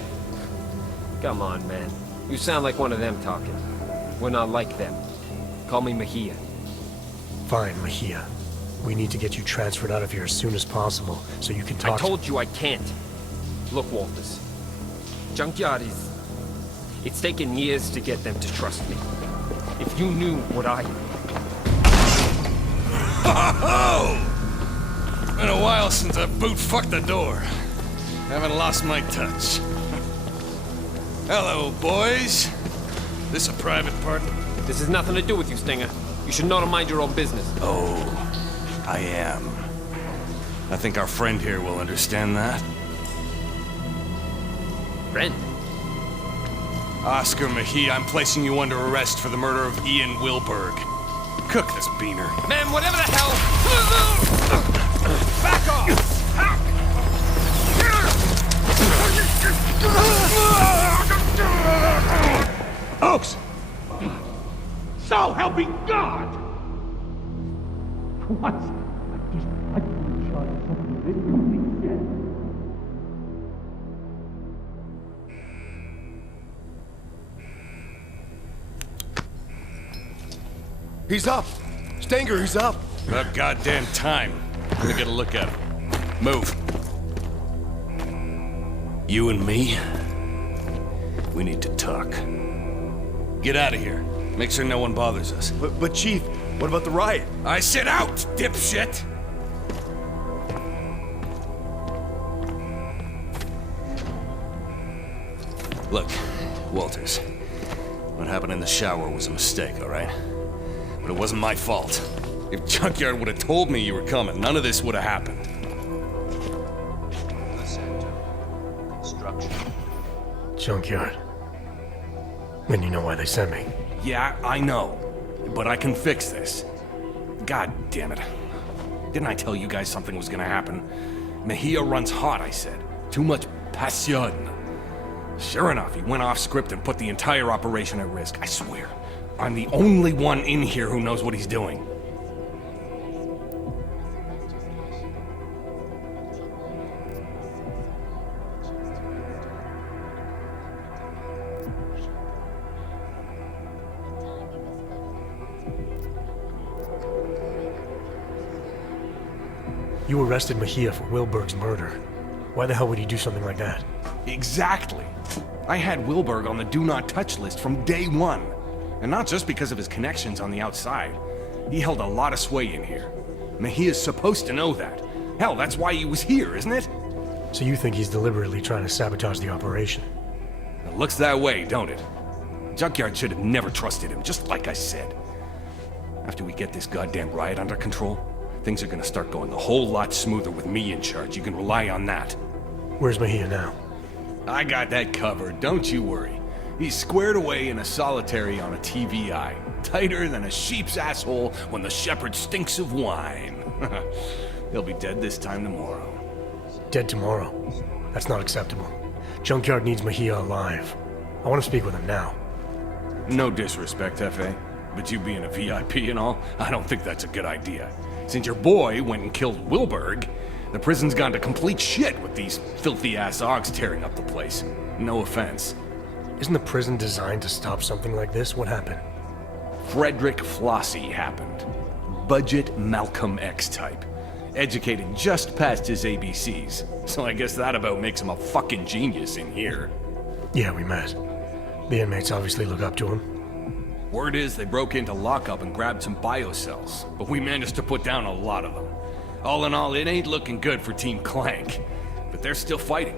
Come on, man. You sound like one of them talking. We're not like them. Call me Mejia. Fine, Mejia. We need to get you transferred out of here as soon as possible, so you can talk. I told you I can't. Look, Walters. Junkyard is... It's taken years to get them to trust me. If you knew what I... Ho-ho-ho! Been a while since I boot-fucked the door. Haven't lost my touch. Hello, boys. This a private party? This has nothing to do with you, Stenger. You should know to mind your own business. Oh, I am. I think our friend here will understand that. Friend? Oscar Mejia, I'm placing you under arrest for the murder of Ian Wilberg. Cook this beaner. Man, whatever the hell... Back off! Oaks! So help me God! What? I couldn't charge something this complete yet. He's up! Stenger, he's up! About goddamn time. Let me get a look at him. Move. You and me? We need to talk. Get out of here. Make sure no one bothers us. But Chief, what about the riot? I said out, dipshit! Look, Walters. What happened in the shower was a mistake, all right? But it wasn't my fault. If Junkyard would have told me you were coming, none of this would have happened. Junkyard. Then you know why they sent me. Yeah, I know. But I can fix this. God damn it. Didn't I tell you guys something was gonna happen? Mejia runs hot, I said. Too much passion. Sure enough, he went off script and put the entire operation at risk. I swear, I'm the only one in here who knows what he's doing. You arrested Mejia for Wilberg's murder. Why the hell would he do something like that? Exactly. I had Wilberg on the do not touch list from day one. And not just because of his connections on the outside. He held a lot of sway in here. Mejia's supposed to know that. Hell, that's why he was here, isn't it? So you think he's deliberately trying to sabotage the operation? It looks that way, don't it? Junkyard should have never trusted him, just like I said. After we get this goddamn riot under control, things are gonna start going a whole lot smoother with me in charge. You can rely on that. Where's Mejia now? I got that covered, don't you worry. He's squared away in a solitary on a TVI. Tighter than a sheep's asshole when the shepherd stinks of wine. He'll be dead this time tomorrow. Dead tomorrow? That's not acceptable. Junkyard needs Mejia alive. I want to speak with him now. No disrespect, F.A., but you being a VIP and all, I don't think that's a good idea. Since your boy went and killed Wilberg, the prison's gone to complete shit with these filthy-ass AUGs tearing up the place. No offense. Isn't the prison designed to stop something like this? What happened? Frederick Flossy happened. Budget Malcolm X type. Educated just past his ABCs, so I guess that about makes him a fucking genius in here. Yeah, we met. The inmates obviously look up to him. Word is they broke into lockup and grabbed some biocells, but we managed to put down a lot of them. All in all, it ain't looking good for Team Clank, but they're still fighting.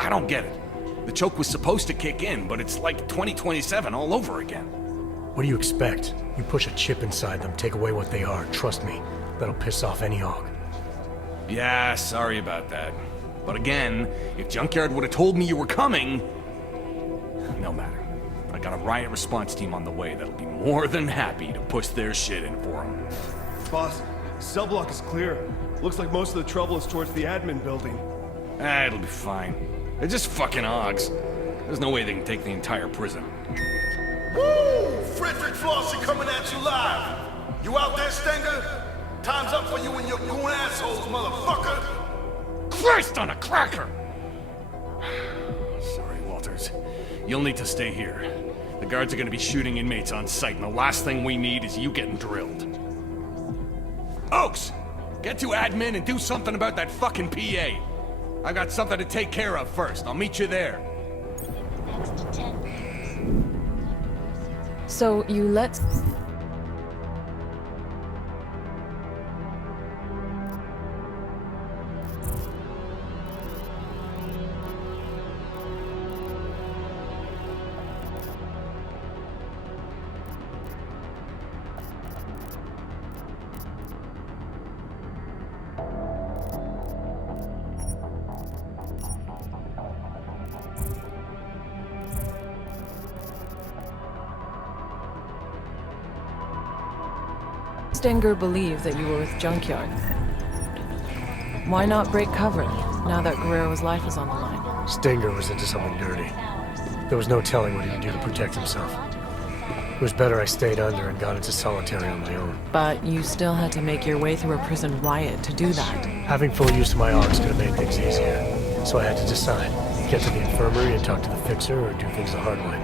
I don't get it. The choke was supposed to kick in, but it's like 2027 all over again. What do you expect? You push a chip inside them, take away what they are. Trust me, that'll piss off any hog. Yeah, sorry about that. But again, if Junkyard would have told me you were coming... No matter. I got a riot response team on the way that'll be more than happy to push their shit in for them. Boss, cell block is clear. Looks like most of the trouble is towards the admin building. It'll be fine. They're just fucking hogs. There's no way they can take the entire prison. Woo! Frederick Flossy coming at you live. You out there, Stenger? Time's up for you and your goon assholes, motherfucker! Christ on a cracker! Sorry, Walters. You'll need to stay here. The guards are gonna be shooting inmates on sight, and the last thing we need is you getting drilled. Oaks! Get to admin and do something about that fucking PA. I've got something to take care of first. I'll meet you there. So you let... Stenger believed that you were with Junkyard. Why not break cover, now that Guerrero's life is on the line? Stenger was into something dirty. There was no telling what he would do to protect himself. It was better I stayed under and got into solitary on my own. But you still had to make your way through a prison riot to do that. Having full use of my arms could have made things easier. So I had to decide, get to the infirmary and talk to the fixer, or do things the hard way.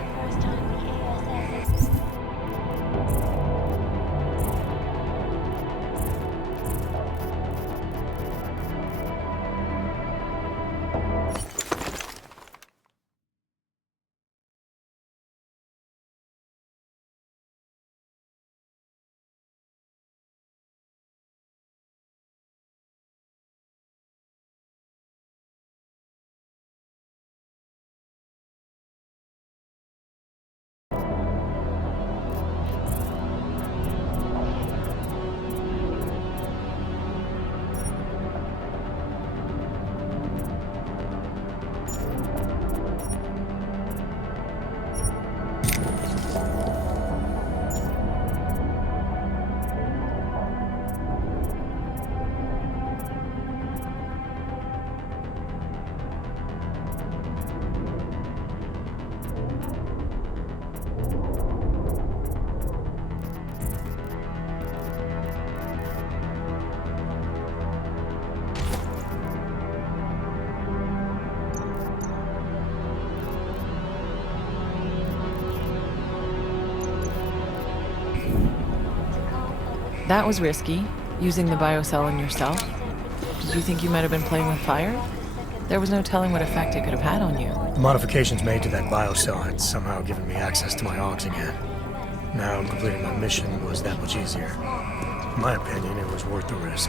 That was risky, using the biocell on yourself. Did you think you might have been playing with fire? There was no telling what effect it could have had on you. The modifications made to that biocell had somehow given me access to my augs again. Now completing my mission was that much easier. In my opinion, it was worth the risk.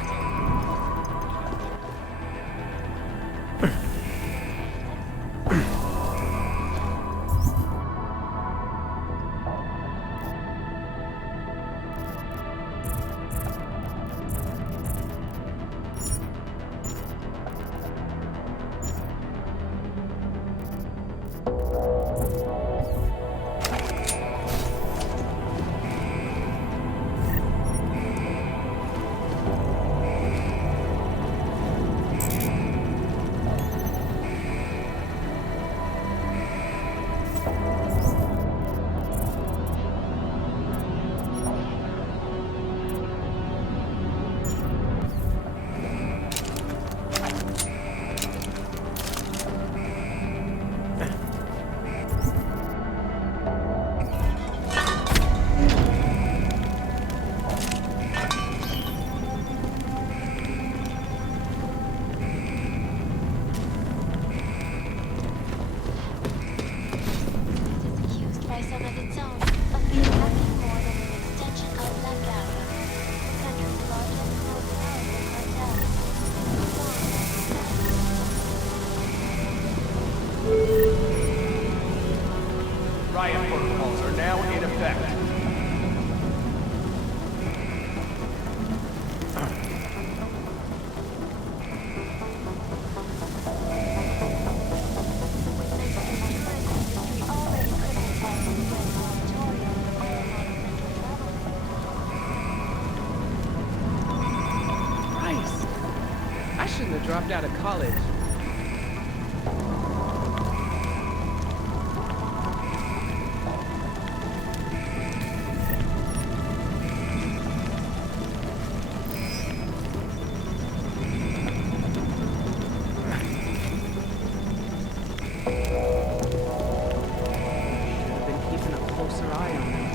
function of its own, of being nothing more than an extension of La Guerra, the country's largest, most powerful cartel. Riot protocols are now in effect. Dropped out of college. Should've been keeping a closer eye on them.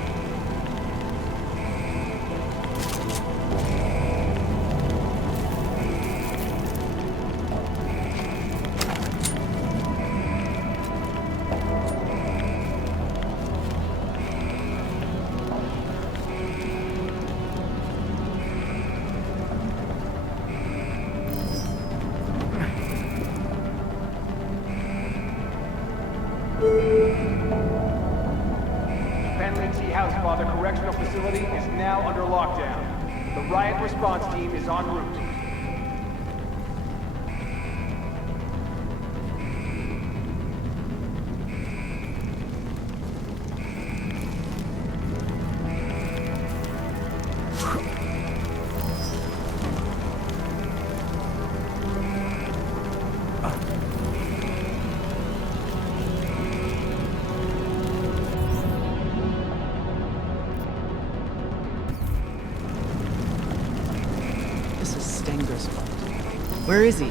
The correctional facility is now under lockdown. The riot response team is en route. Stenger's fault. Where is he? I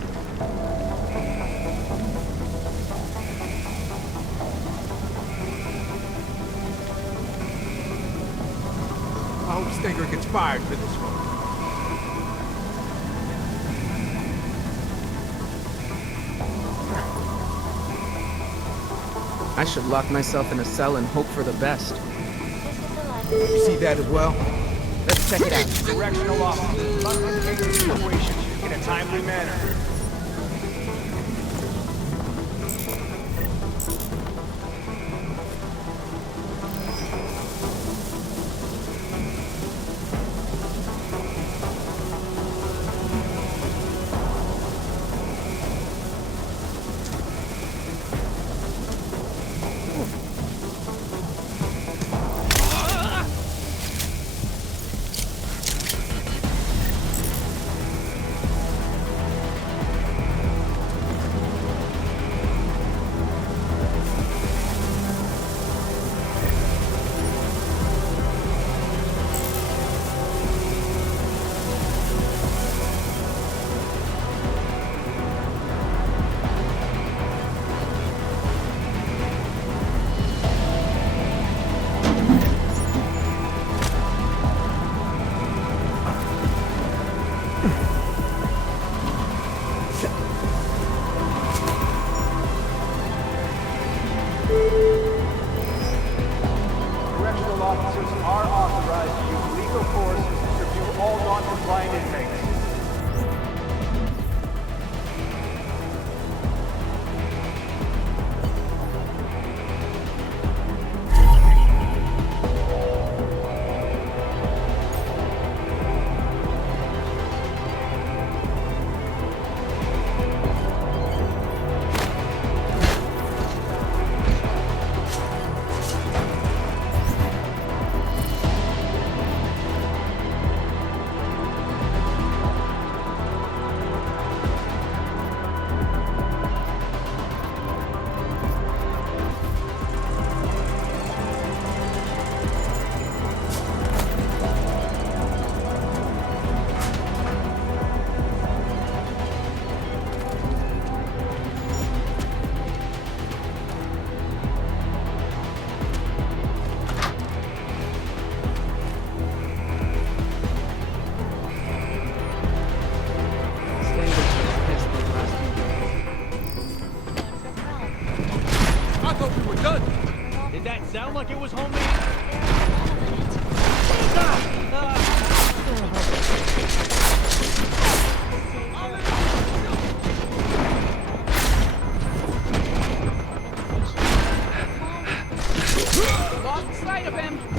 hope Stenger gets fired for this one. I should lock myself in a cell and hope for the best. You see that as well? Let's check it out. Correctional officers must contain the situation in a timely manner. Did that sound like it was homemade? Lost sight of him!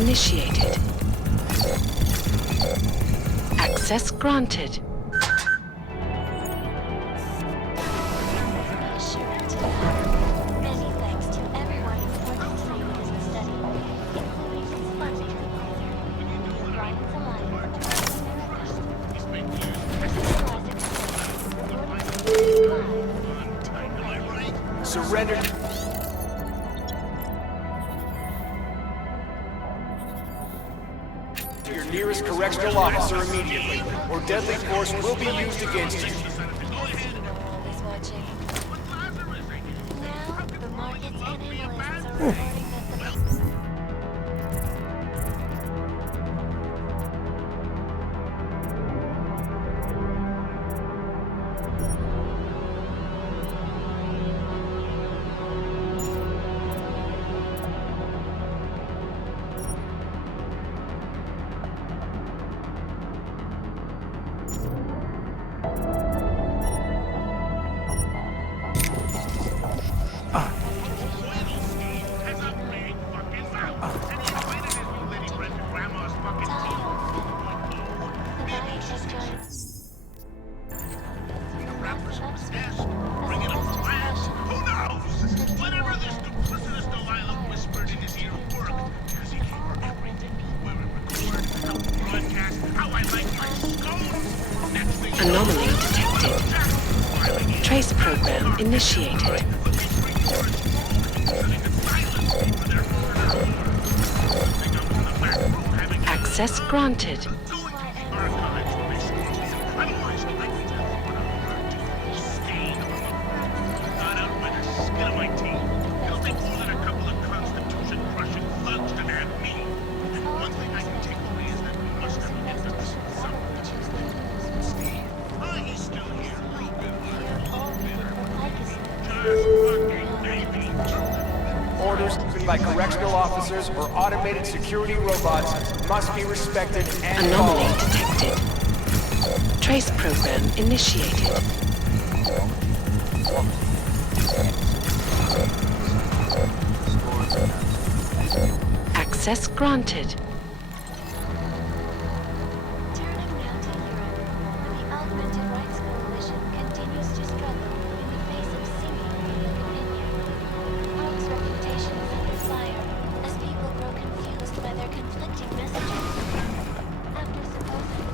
initiated. Access granted. Many thanks to everyone who participated in the study, including his funding advisor, Ryan's Alliance, Surrender. To your nearest correctional officer immediately, or deadly force will be used against you. is watching. Now, the markets and analysts are reporting that the Anomaly detected. Trace program initiated. Access granted. Orders by correctional officers or automated security robots must be respected and Anomaly followed. detected. Trace program initiated. Access granted. turning now to Europe, the Augmented Rights Coalition continues to struggle in the face of seeming public opinion. Hawk's reputation is under fire as people grow confused by their conflicting messages. After supposing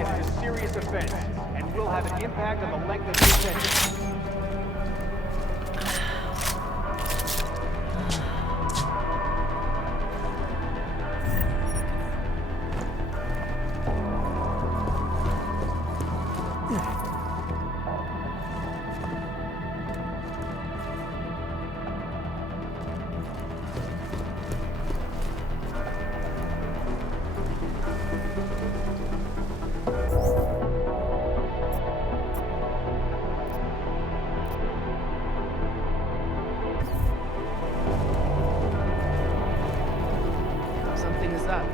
Homicide is a serious offense and will have an impact on the length of your sentence. Something is up.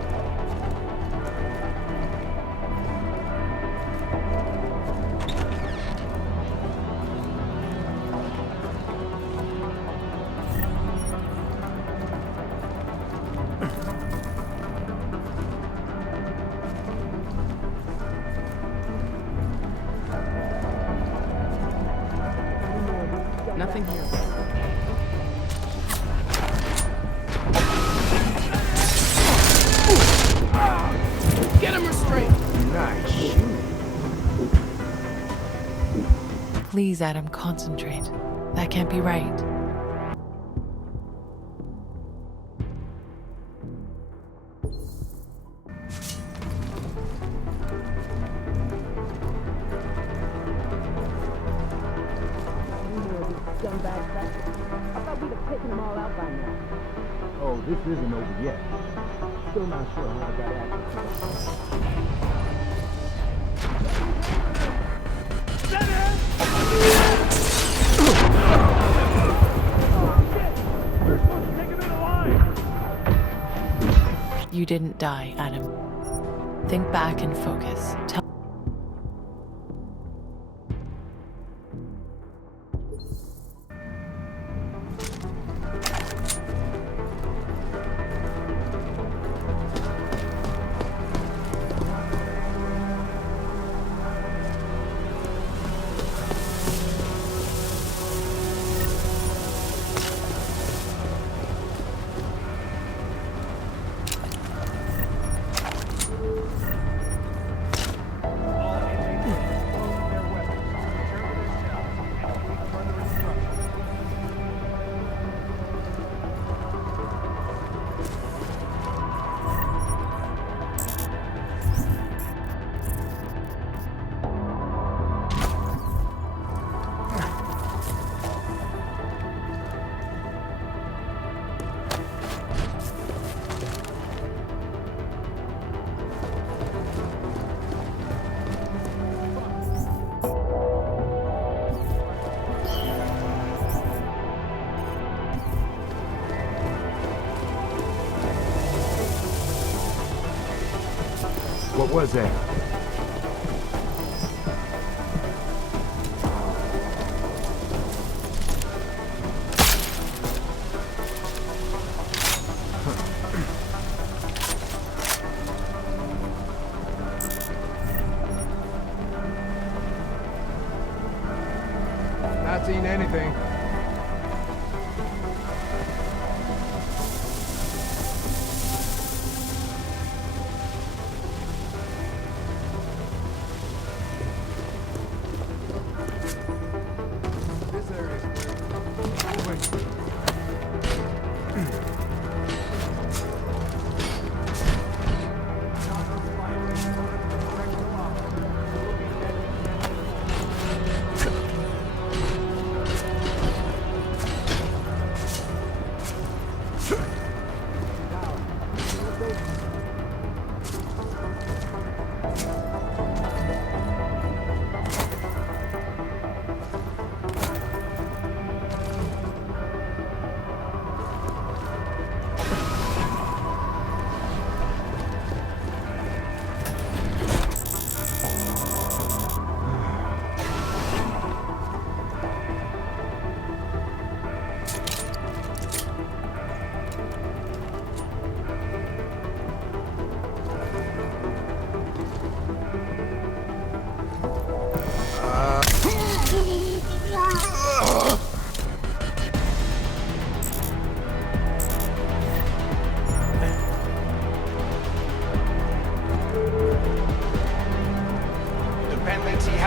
Nothing here. Get him restrained! Nice shooting. Please, Adam, concentrate. That can't be right. I thought we'd have taken them all out by now. Oh, this isn't over yet. Still not sure how I got access to You didn't die, Adam. Think back and focus. Tell What was that? Not seen anything.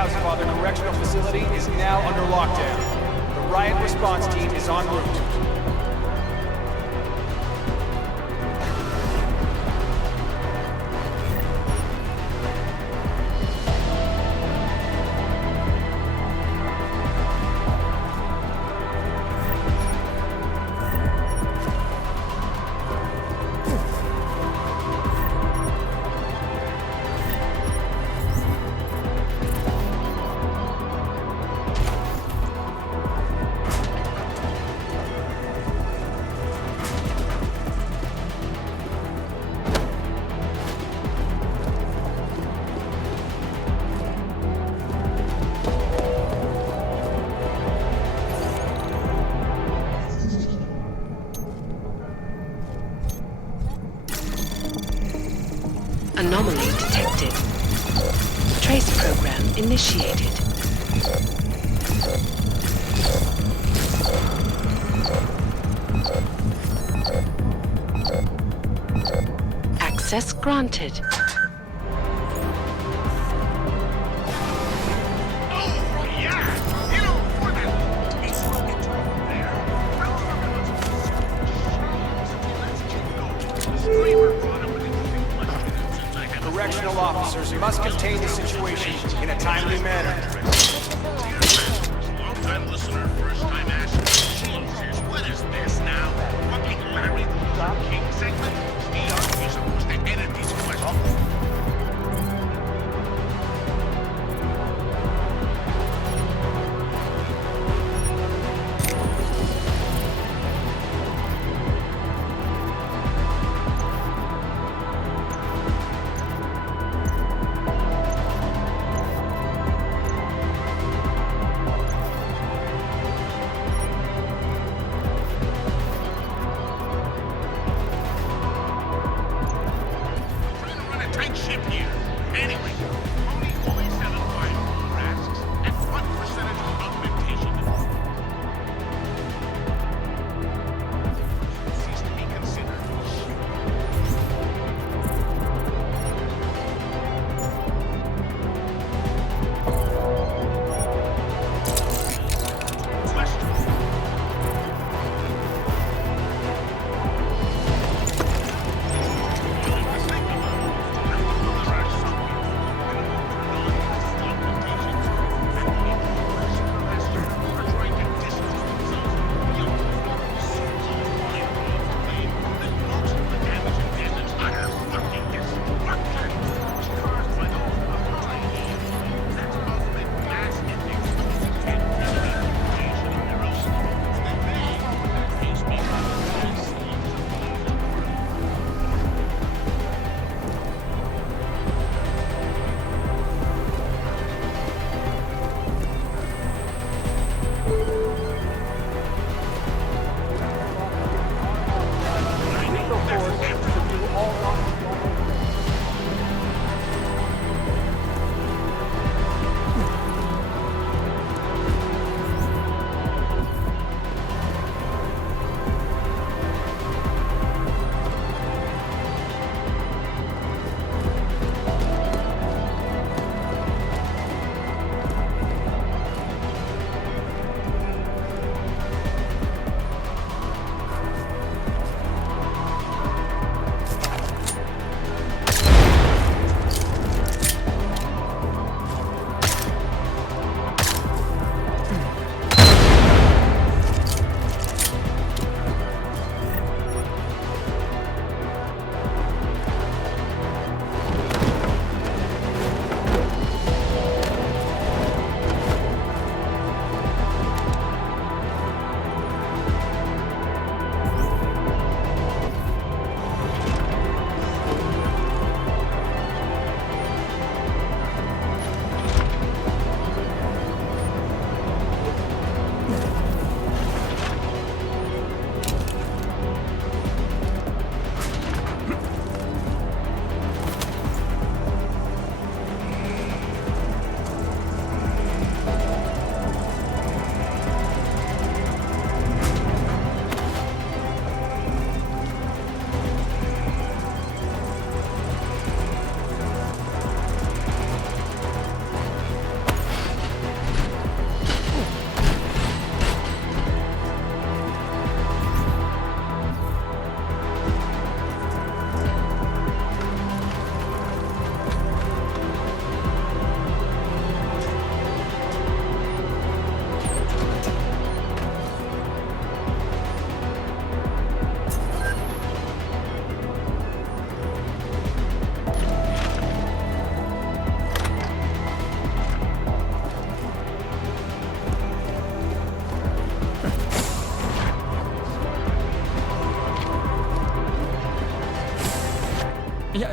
House Father Correctional Facility is now under lockdown. The riot response team is en route. Anomaly detected. Trace program initiated. Access granted. Correctional officers must contain the situation in a timely manner. Long-time listener, first-time asking. Jesus, what is this now? Fucking Larry the King segment? You're supposed to edit these questions.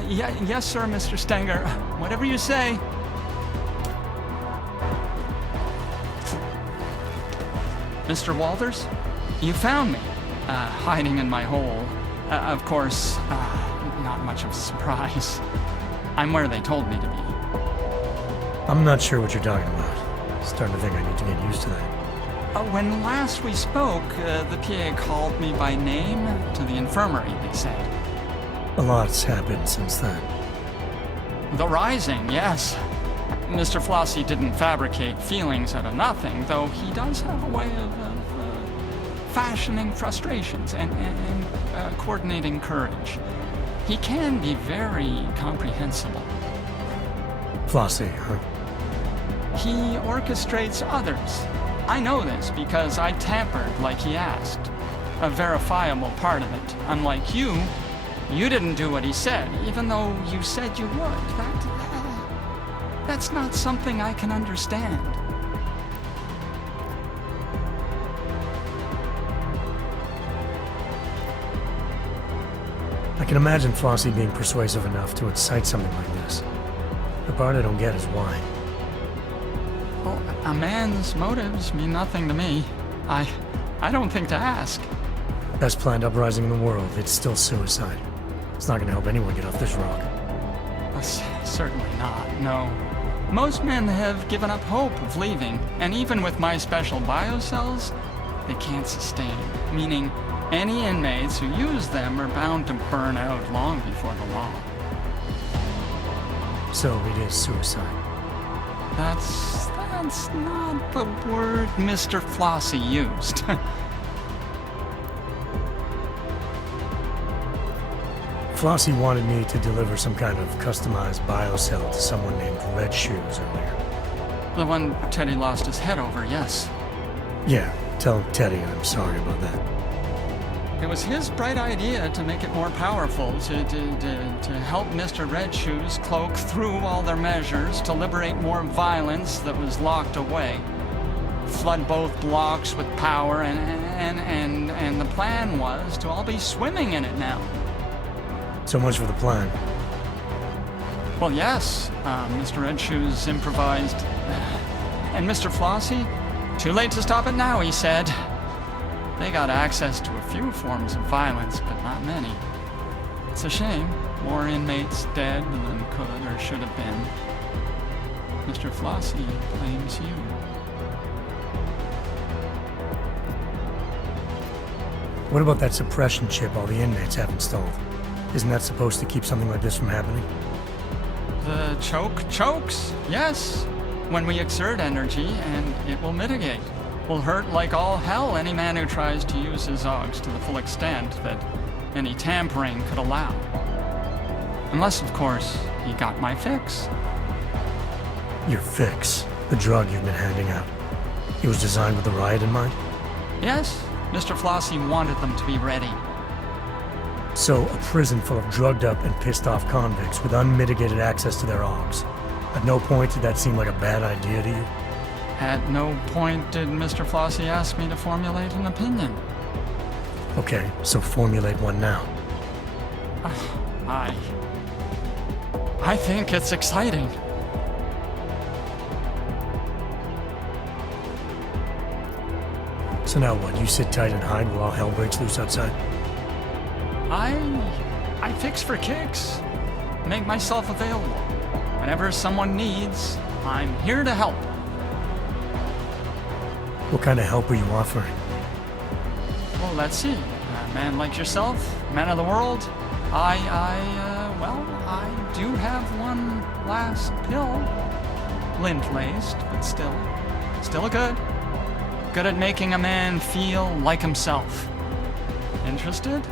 Yes, sir, Mr. Stenger. Whatever you say. Mr. Walters, you found me, hiding in my hole. Of course, not much of a surprise. I'm where they told me to be. I'm not sure what you're talking about. Starting to think I need to get used to that. When last we spoke, the PA called me by name to the infirmary, they said. A lot's happened since then. The Rising, yes. Mr. Flossy didn't fabricate feelings out of nothing, though he does have a way of fashioning frustrations and coordinating courage. He can be very comprehensible. Flossy, huh? He orchestrates others. I know this because I tampered like he asked. A verifiable part of it. Unlike you, you didn't do what he said, even though you said you would. That's not something I can understand. I can imagine Flossy being persuasive enough to incite something like this. The part I don't get is why. Well, a man's motives mean nothing to me. I don't think to ask. Best planned uprising in the world, it's still suicide. It's not gonna help anyone get off this rock. Certainly not, no. Most men have given up hope of leaving, and even with my special biocells, they can't sustain. Meaning, any inmates who use them are bound to burn out long before the law. So it is suicide. That's not the word Mr. Flossy used. Flossy wanted me to deliver some kind of customized biocell to someone named Red Shoes earlier. The one Teddy lost his head over, yes. Yeah, tell Teddy I'm sorry about that. It was his bright idea to make it more powerful, to help Mr. Red Shoes cloak through all their measures, to liberate more violence that was locked away. Flood both blocks with power, and the plan was to all be swimming in it now. So much for the plan. Well, yes, Mr. Red Shoes improvised. And Mr. Flossy, too late to stop it now, he said. They got access to a few forms of violence, but not many. It's a shame. More inmates dead than could or should have been. Mr. Flossy blames you. What about that suppression chip all the inmates have installed? Isn't that supposed to keep something like this from happening? The chokes, yes. When we exert energy, and it will mitigate. Will hurt like all hell any man who tries to use his Zogs to the full extent that any tampering could allow. Unless, of course, he got my fix. Your fix? The drug you've been handing out. It was designed with the riot in mind? Yes, Mr. Flossy wanted them to be ready. So, a prison full of drugged up and pissed off convicts with unmitigated access to their Zogs. At no point did that seem like a bad idea to you? At no point did Mr. Flossy ask me to formulate an opinion. Okay, so formulate one now. I think it's exciting. So now what, you sit tight and hide while all hell breaks loose outside? I fix for kicks. Make myself available. Whenever someone needs, I'm here to help. What kind of help are you offering? Well, let's see. A man like yourself, man of the world, I do have one last pill. Lint-laced, but still good. Good at making a man feel like himself. Interested?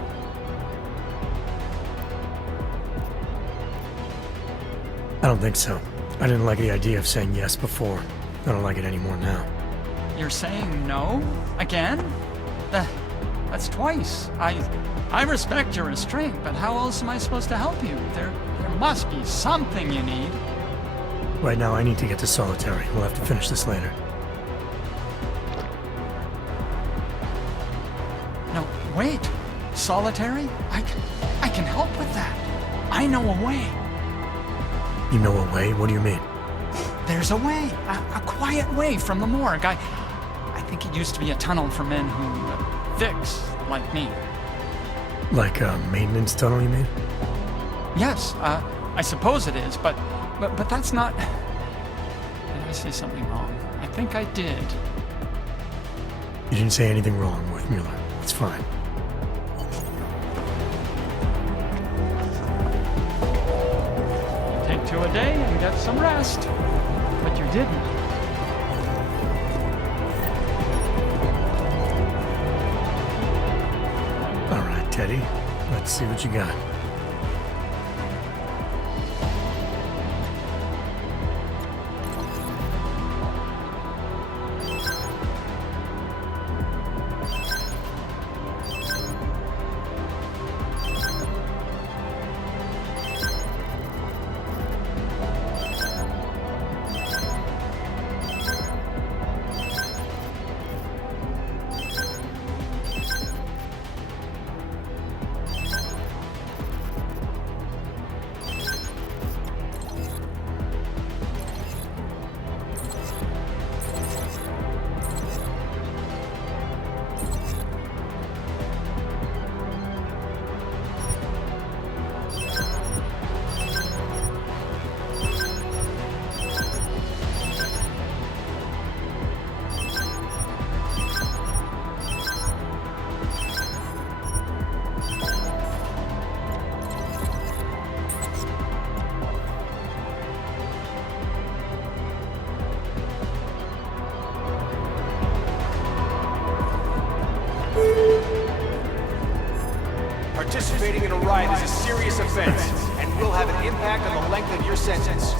I don't think so. I didn't like the idea of saying yes before. I don't like it anymore now. You're saying no? Again? That's twice. I respect your restraint, but how else am I supposed to help you? There must be something you need. Right now, I need to get to solitary. We'll have to finish this later. No, wait. Solitary? I can help with that. I know a way. You know a way? What do you mean? There's a way. A quiet way from the morgue. I think it used to be a tunnel for men who fix, like me. Like a maintenance tunnel, you mean? Yes, I suppose it is, but that's not... Did I say something wrong? I think I did. You didn't say anything wrong, Wörthmüller. It's fine. Take 2 a day and get some rest. But you didn't. All right, Teddy. Let's see what you got. Participating in a riot is a serious offense, and will have an impact on the length of your sentence.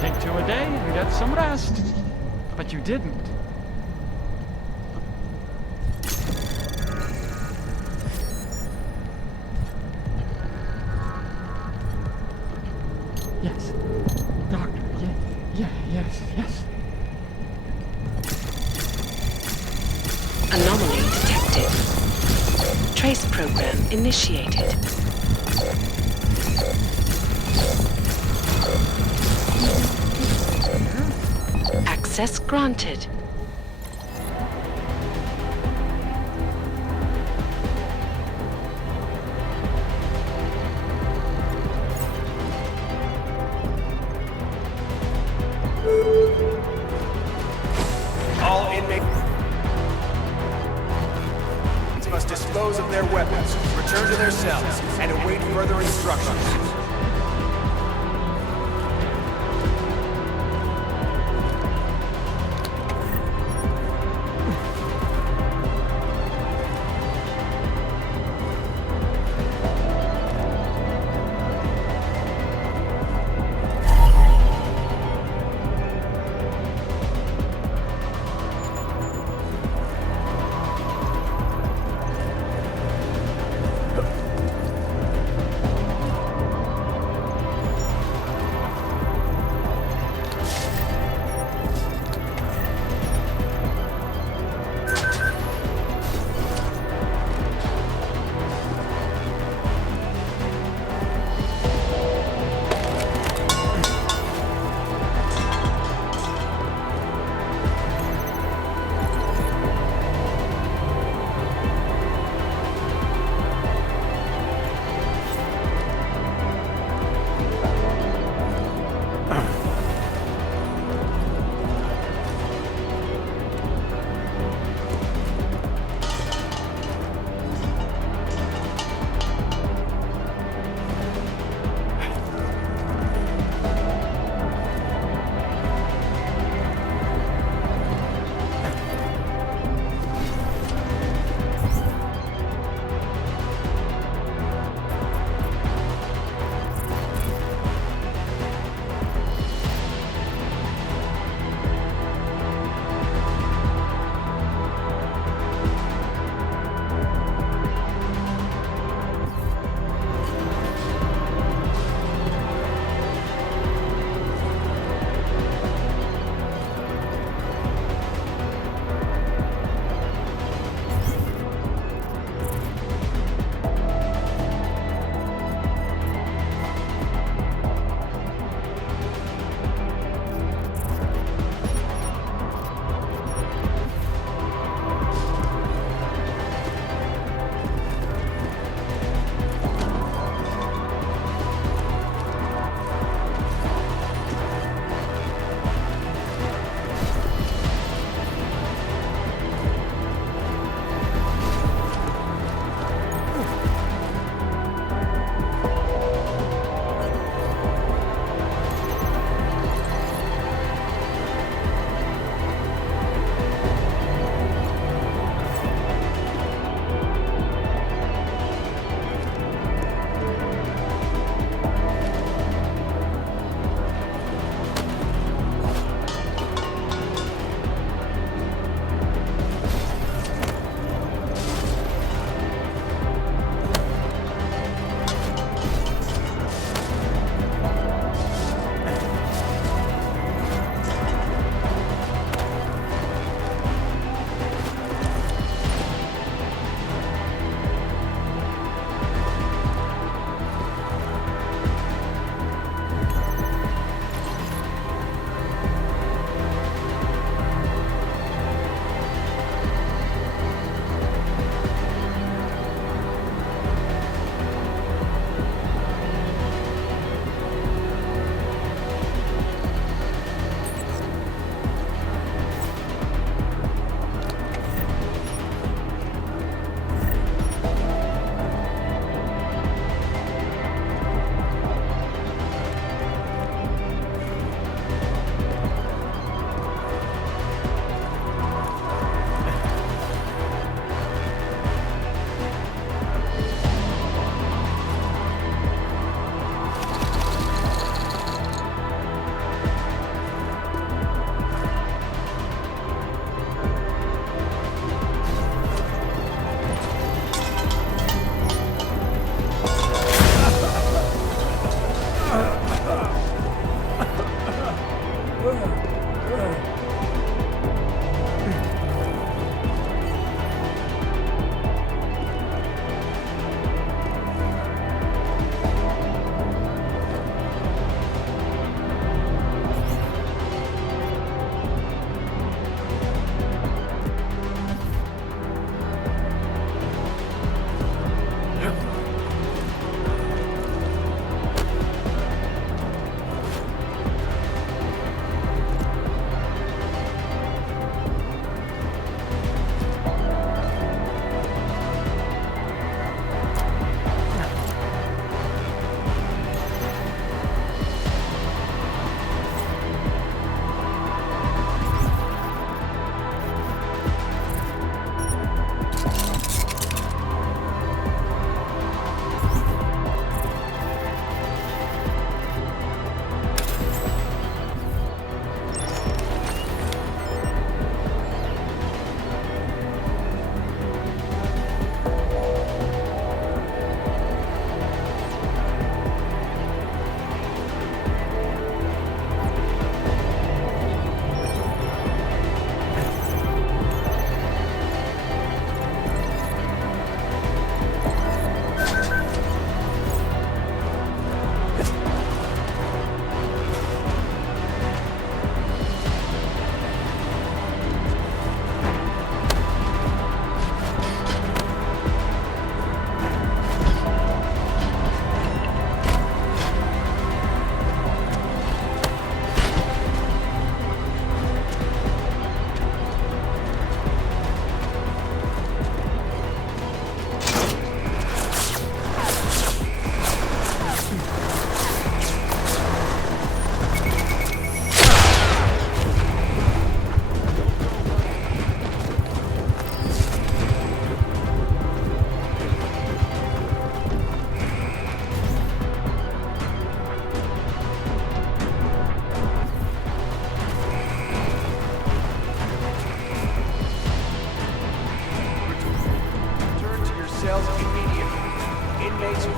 Take 2 a day and get some rest. But you didn't. Yes. Doctor, yes. Anomaly detected. Trace program initiated. Access granted. All inmates must dispose of their weapons, return to their cells, and await further instructions.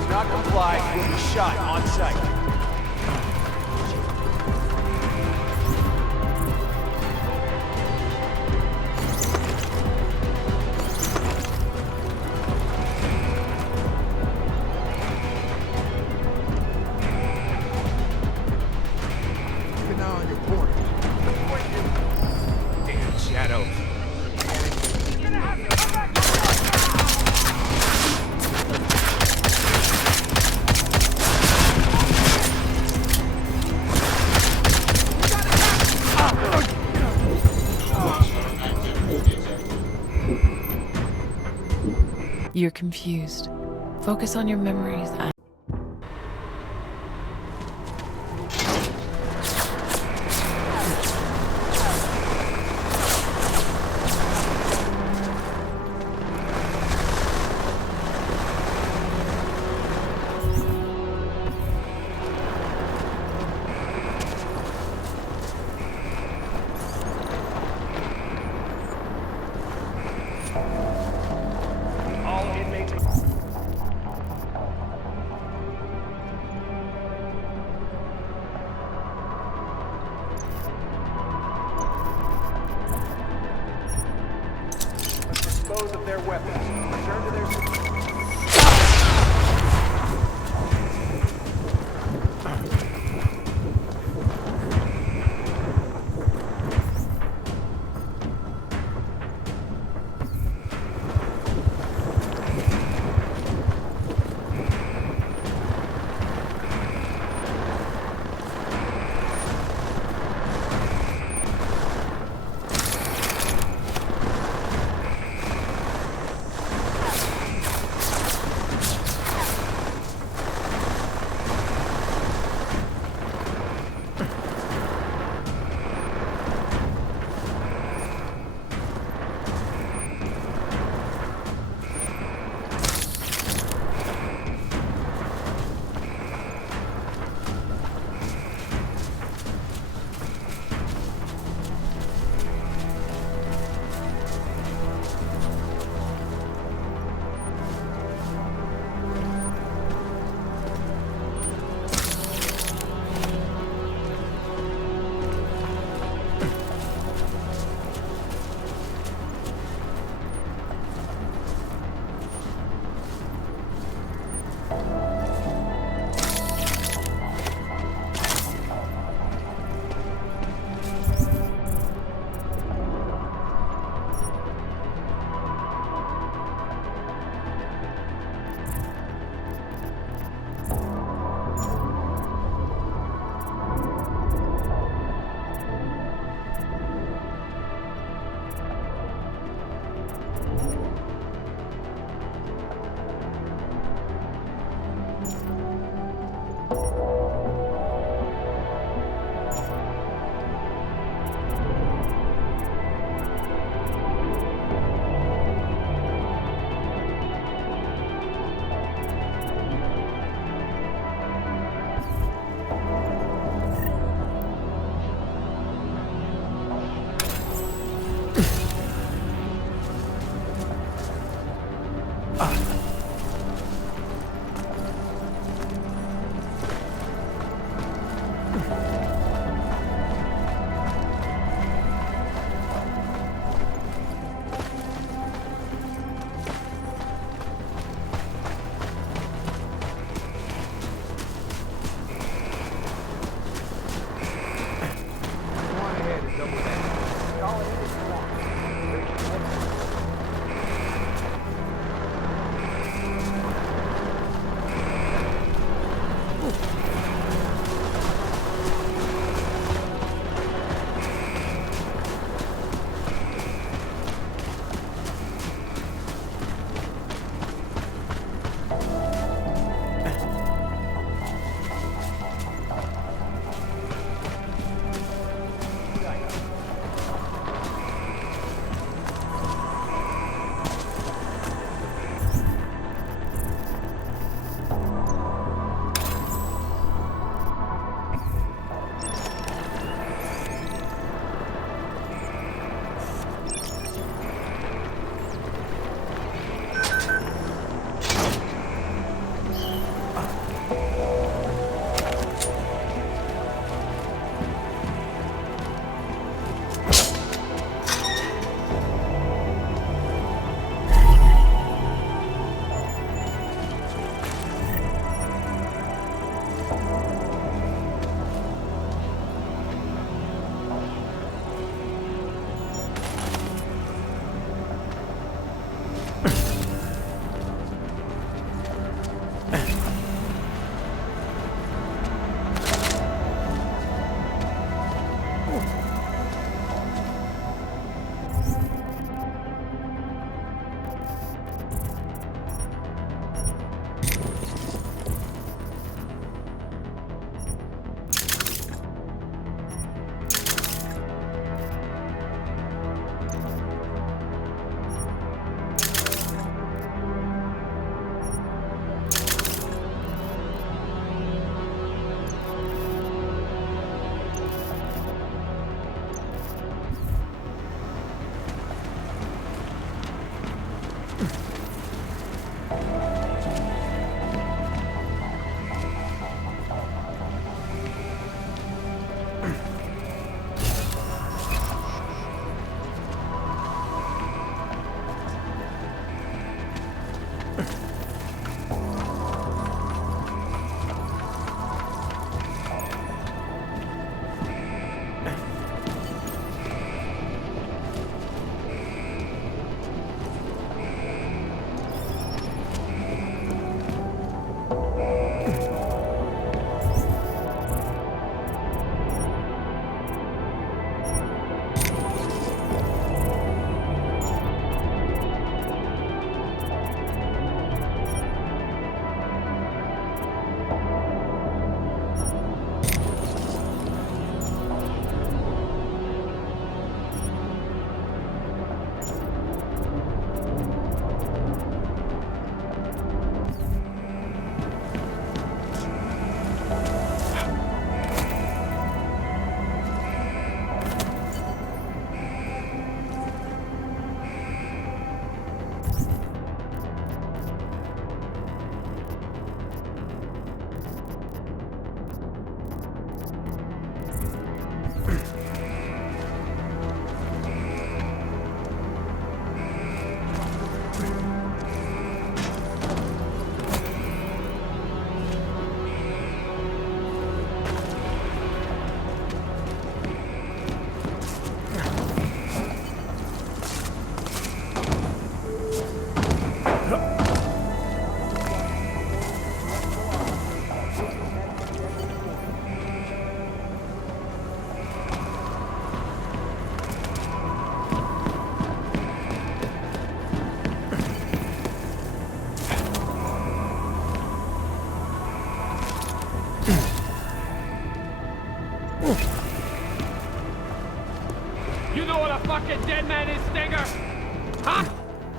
Do not comply, you'll be shot on sight. Damn shadows. You're confused. Focus on your memories. All inmates. Must dispose of their weapons. Return to their. man is, Stenger? Huh?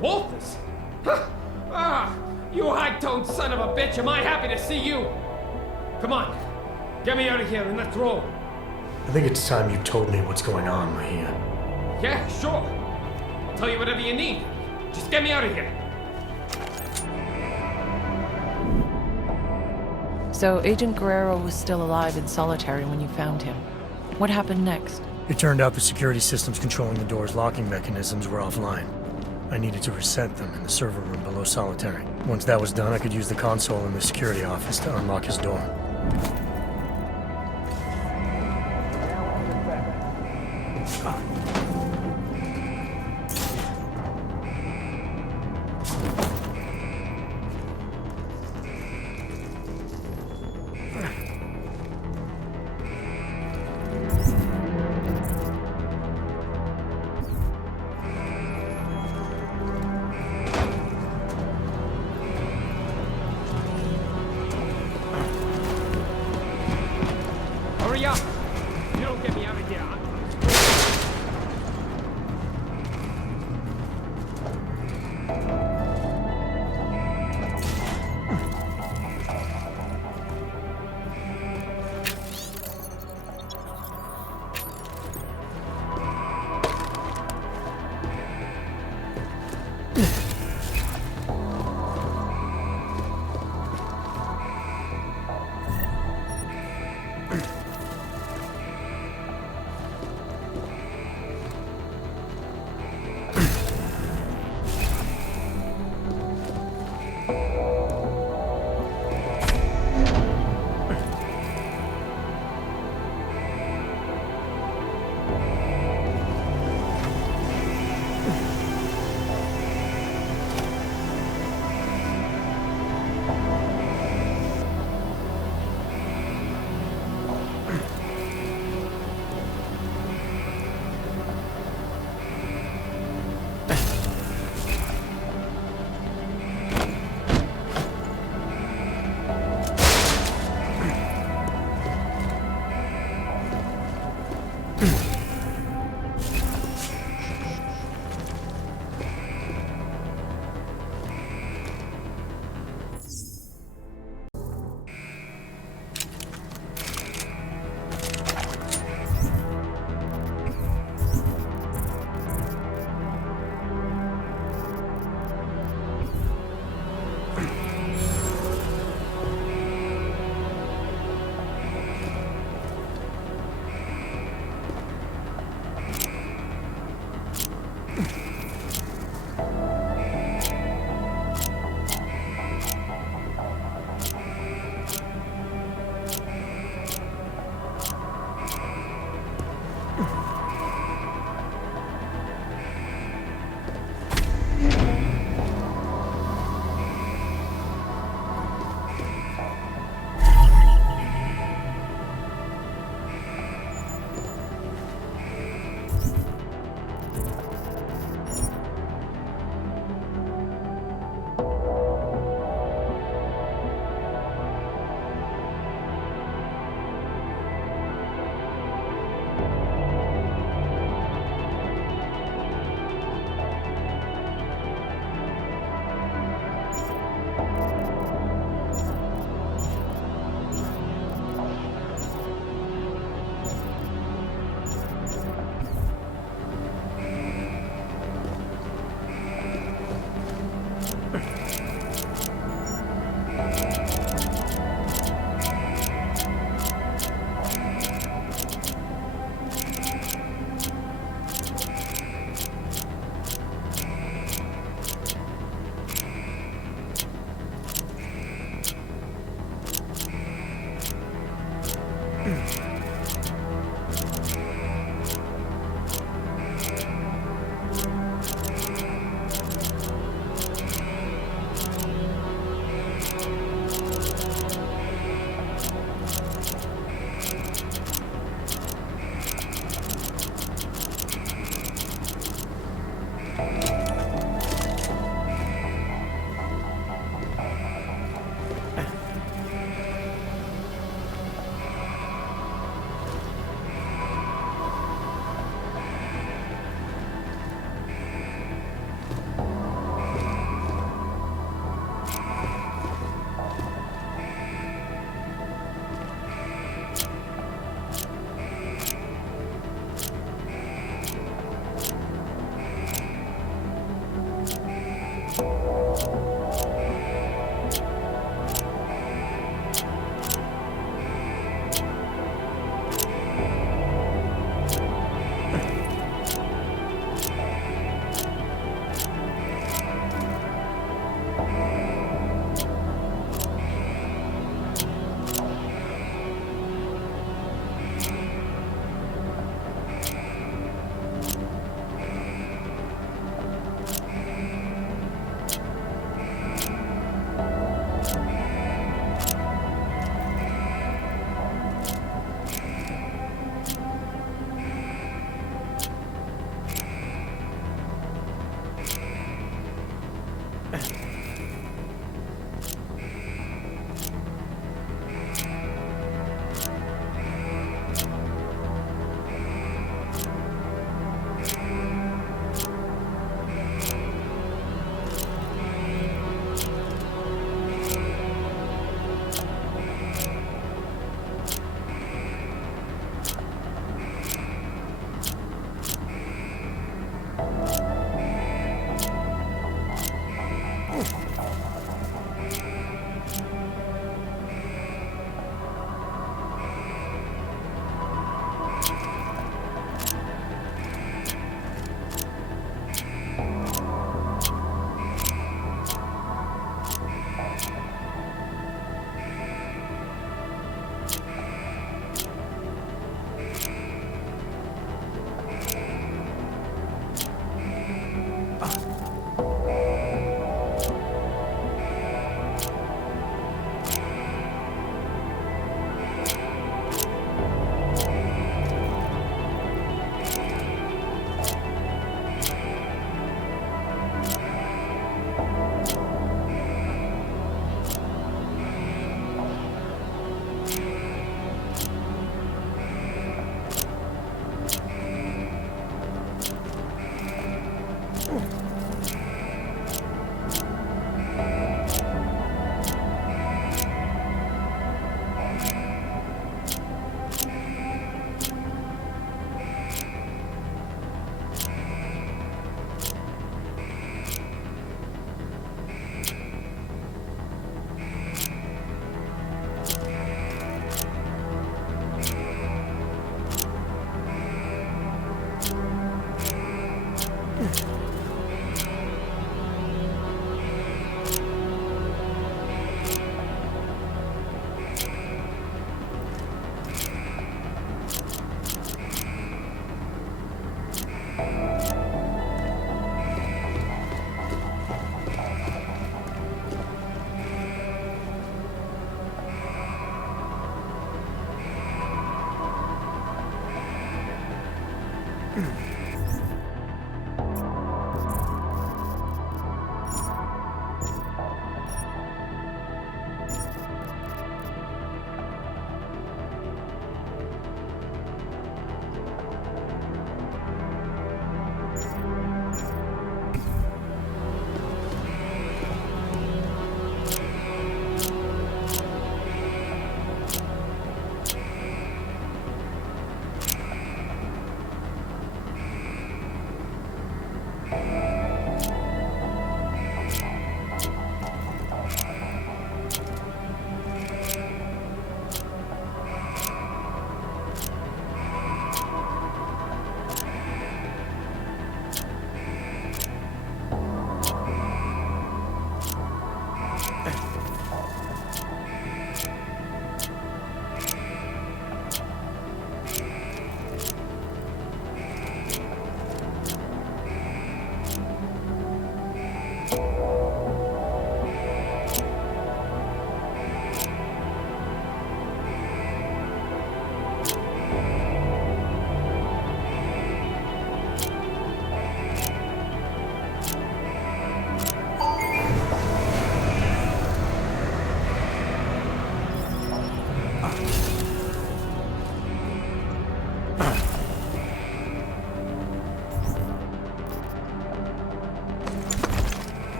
Wolfers? Huh? Ah, you high-toned son of a bitch, am I happy to see you? Come on, get me out of here and let's roll. I think it's time you told me what's going on, Mahia. Yeah, sure. I'll tell you whatever you need. Just get me out of here. So Agent Guerrero was still alive in solitary when you found him. What happened next? It turned out the security systems controlling the door's locking mechanisms were offline. I needed to reset them in the server room below solitary. Once that was done, I could use the console in the security office to unlock his door. Hurry up! You don't get me out of here.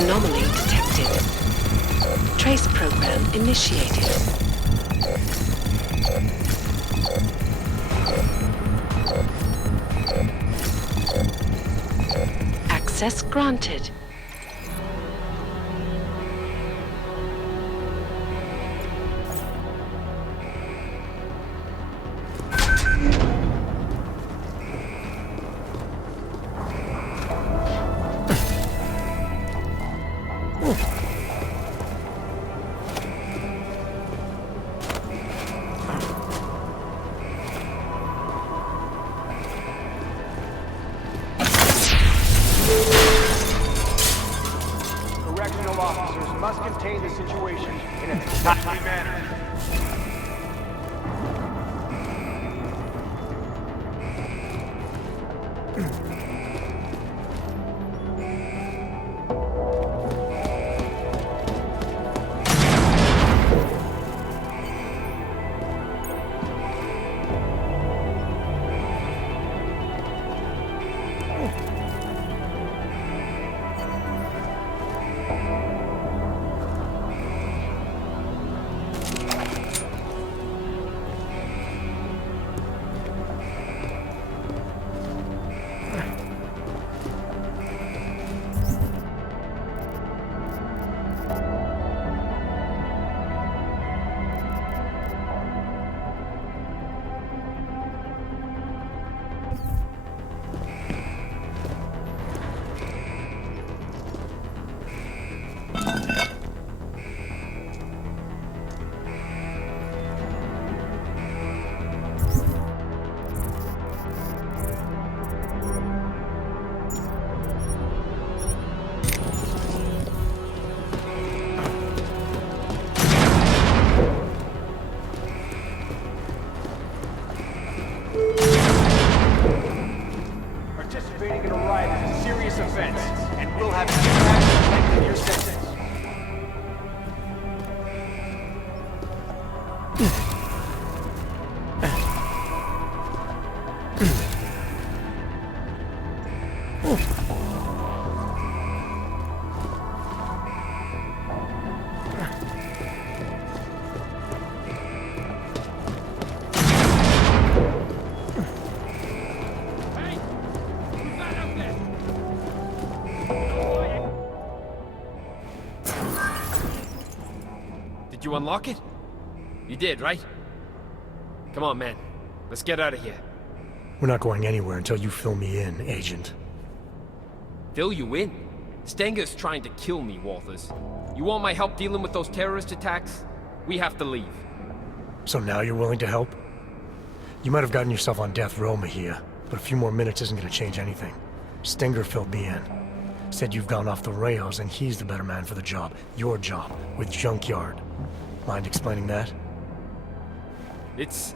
Anomaly detected. Trace program initiated. Access granted. Correctional officers must contain the situation in a timely manner. Participating in a riot is a serious offense, and will have an impact on the length of your sentence. Did you unlock it? You did, right? Come on, man. Let's get out of here. We're not going anywhere until you fill me in, Agent. Fill you in? Stenger's trying to kill me, Walters. You want my help dealing with those terrorist attacks? We have to leave. So now you're willing to help? You might have gotten yourself on death row, Mejia, but a few more minutes isn't gonna change anything. Stenger filled me in. Said you've gone off the rails and he's the better man for the job. Your job, with Junkyard. Mind explaining that? It's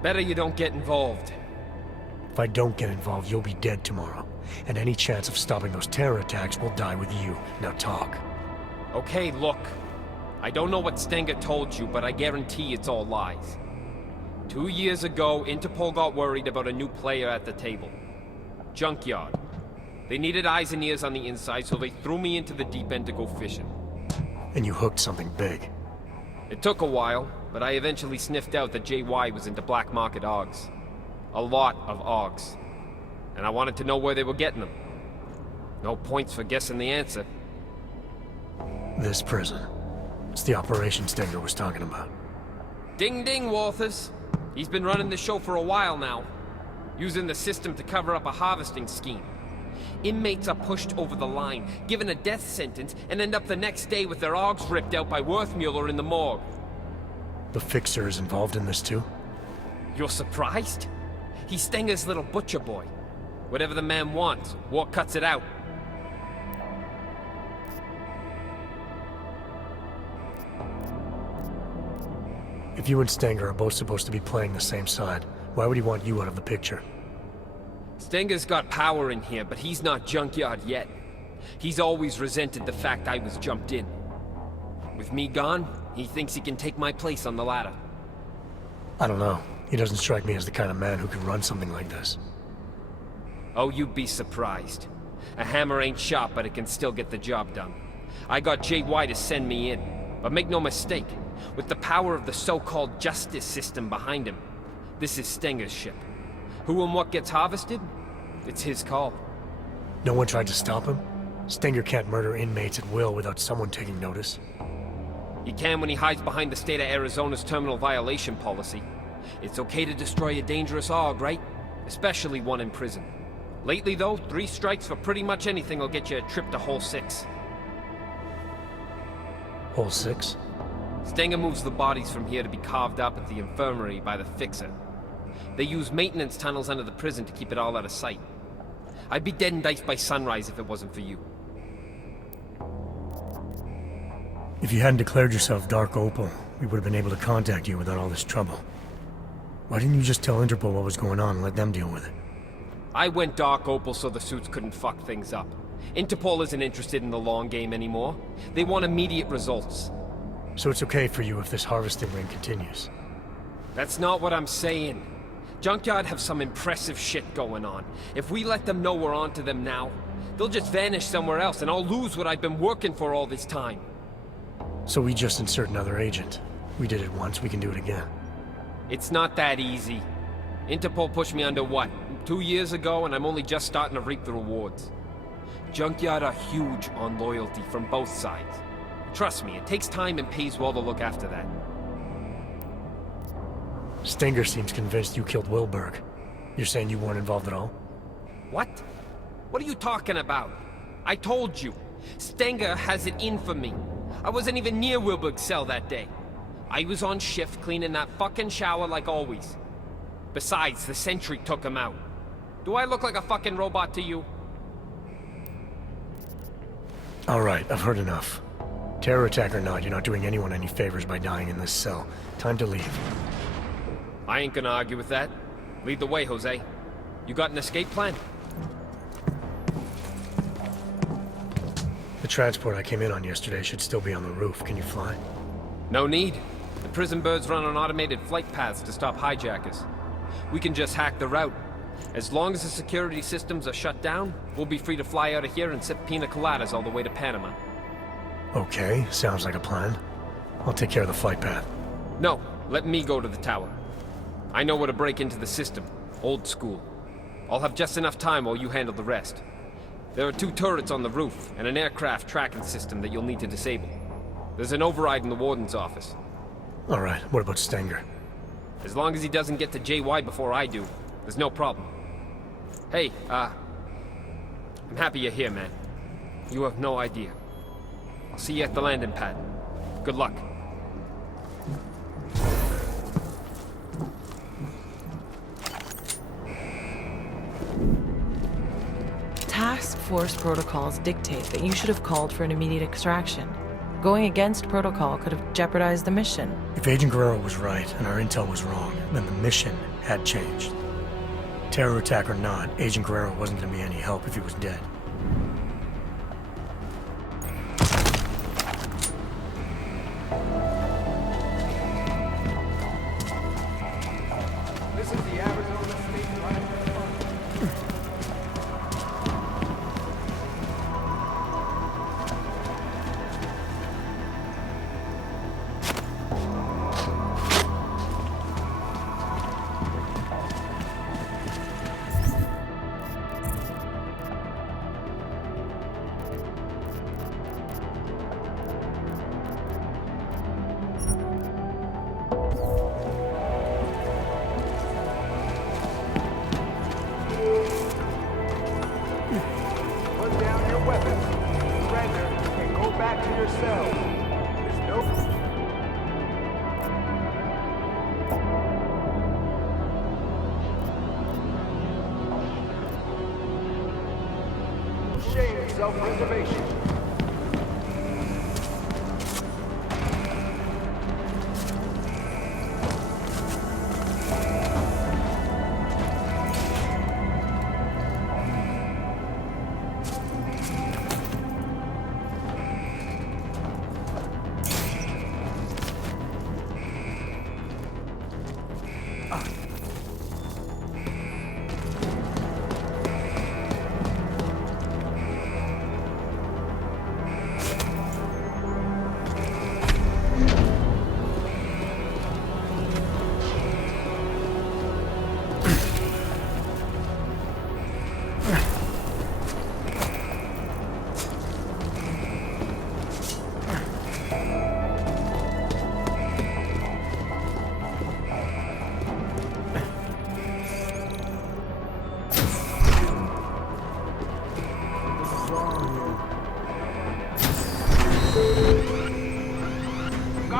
better you don't get involved. If I don't get involved, you'll be dead tomorrow. And any chance of stopping those terror attacks will die with you. Now talk. Okay, look. I don't know what Stenger told you, but I guarantee it's all lies. 2 years ago, Interpol got worried about a new player at the table. Junkyard. They needed eyes and ears on the inside, so they threw me into the deep end to go fishing. And you hooked something big. It took a while, but I eventually sniffed out that JY was into black market AUGs. A lot of AUGs. And I wanted to know where they were getting them. No points for guessing the answer. This prison. It's the operation Stenger was talking about. Ding ding, Walters. He's been running the show for a while now. Using the system to cover up a harvesting scheme. Inmates are pushed over the line, given a death sentence, and end up the next day with their AUGs ripped out by Wörthmüller in the morgue. The Fixer is involved in this too? You're surprised? He's Stenger's little butcher boy. Whatever the man wants, war cuts it out. If you and Stenger are both supposed to be playing the same side, why would he want you out of the picture? Stenger's got power in here, but he's not Junkyard yet. He's always resented the fact I was jumped in. With me gone, he thinks he can take my place on the ladder. I don't know. He doesn't strike me as the kind of man who could run something like this. Oh, you'd be surprised. A hammer ain't sharp, but it can still get the job done. I got JY to send me in. But make no mistake, with the power of the so-called justice system behind him, this is Stenger's ship. Who and what gets harvested? It's his call. No one tried to stop him? Stenger can't murder inmates at will without someone taking notice. He can when he hides behind the state of Arizona's terminal violation policy. It's okay to destroy a dangerous AUG, right? Especially one in prison. Lately, though, 3 strikes for pretty much anything will get you a trip to Hole 6. Hole 6? Stenger moves the bodies from here to be carved up at the infirmary by the Fixer. They use maintenance tunnels under the prison to keep it all out of sight. I'd be dead and diced by sunrise if it wasn't for you. If you hadn't declared yourself Dark Opal, we would have been able to contact you without all this trouble. Why didn't you just tell Interpol what was going on and let them deal with it? I went Dark Opal so the suits couldn't fuck things up. Interpol isn't interested in the long game anymore. They want immediate results. So it's okay for you if this harvesting ring continues? That's not what I'm saying. Junkyard have some impressive shit going on. If we let them know we're onto them now, they'll just vanish somewhere else and I'll lose what I've been working for all this time. So we just insert another agent. We did it once, we can do it again. It's not that easy. Interpol pushed me under what, 2 years ago, and I'm only just starting to reap the rewards. Junkyard are huge on loyalty from both sides. Trust me, it takes time and pays well to look after that. Stenger seems convinced you killed Wilberg. You're saying you weren't involved at all? What? What are you talking about? I told you. Stenger has it in for me. I wasn't even near Wilberg's cell that day. I was on shift cleaning that fucking shower like always. Besides, the sentry took him out. Do I look like a fucking robot to you? Alright, I've heard enough. Terror attack or not, you're not doing anyone any favors by dying in this cell. Time to leave. I ain't gonna argue with that. Lead the way, Jose. You got an escape plan? The transport I came in on yesterday should still be on the roof. Can you fly? No need. The prison birds run on automated flight paths to stop hijackers. We can just hack the route. As long as the security systems are shut down, we'll be free to fly out of here and sip pina coladas all the way to Panama. Okay, sounds like a plan. I'll take care of the flight path. No, let me go to the tower. I know where to break into the system. Old school. I'll have just enough time while you handle the rest. There are 2 turrets on the roof, and an aircraft tracking system that you'll need to disable. There's an override in the Warden's office. Alright, what about Stenger? As long as he doesn't get to JY before I do, there's no problem. Hey, I'm happy you're here, man. You have no idea. I'll see you at the landing pad. Good luck. Task force protocols dictate that you should have called for an immediate extraction. Going against protocol could have jeopardized the mission. If Agent Guerrero was right and our intel was wrong, then the mission had changed. Terror attack or not, Agent Guerrero wasn't going to be any help if he was dead. This is the Arizona State Rifle. Self-preservation.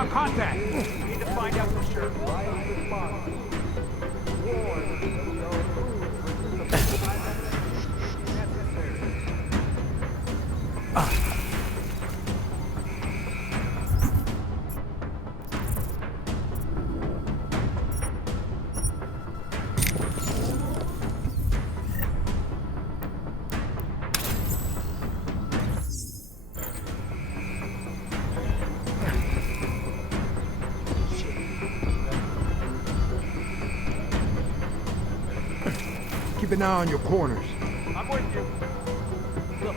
got contact. Need to find out for sure. Keep an eye on your corners. I'm with you. Look.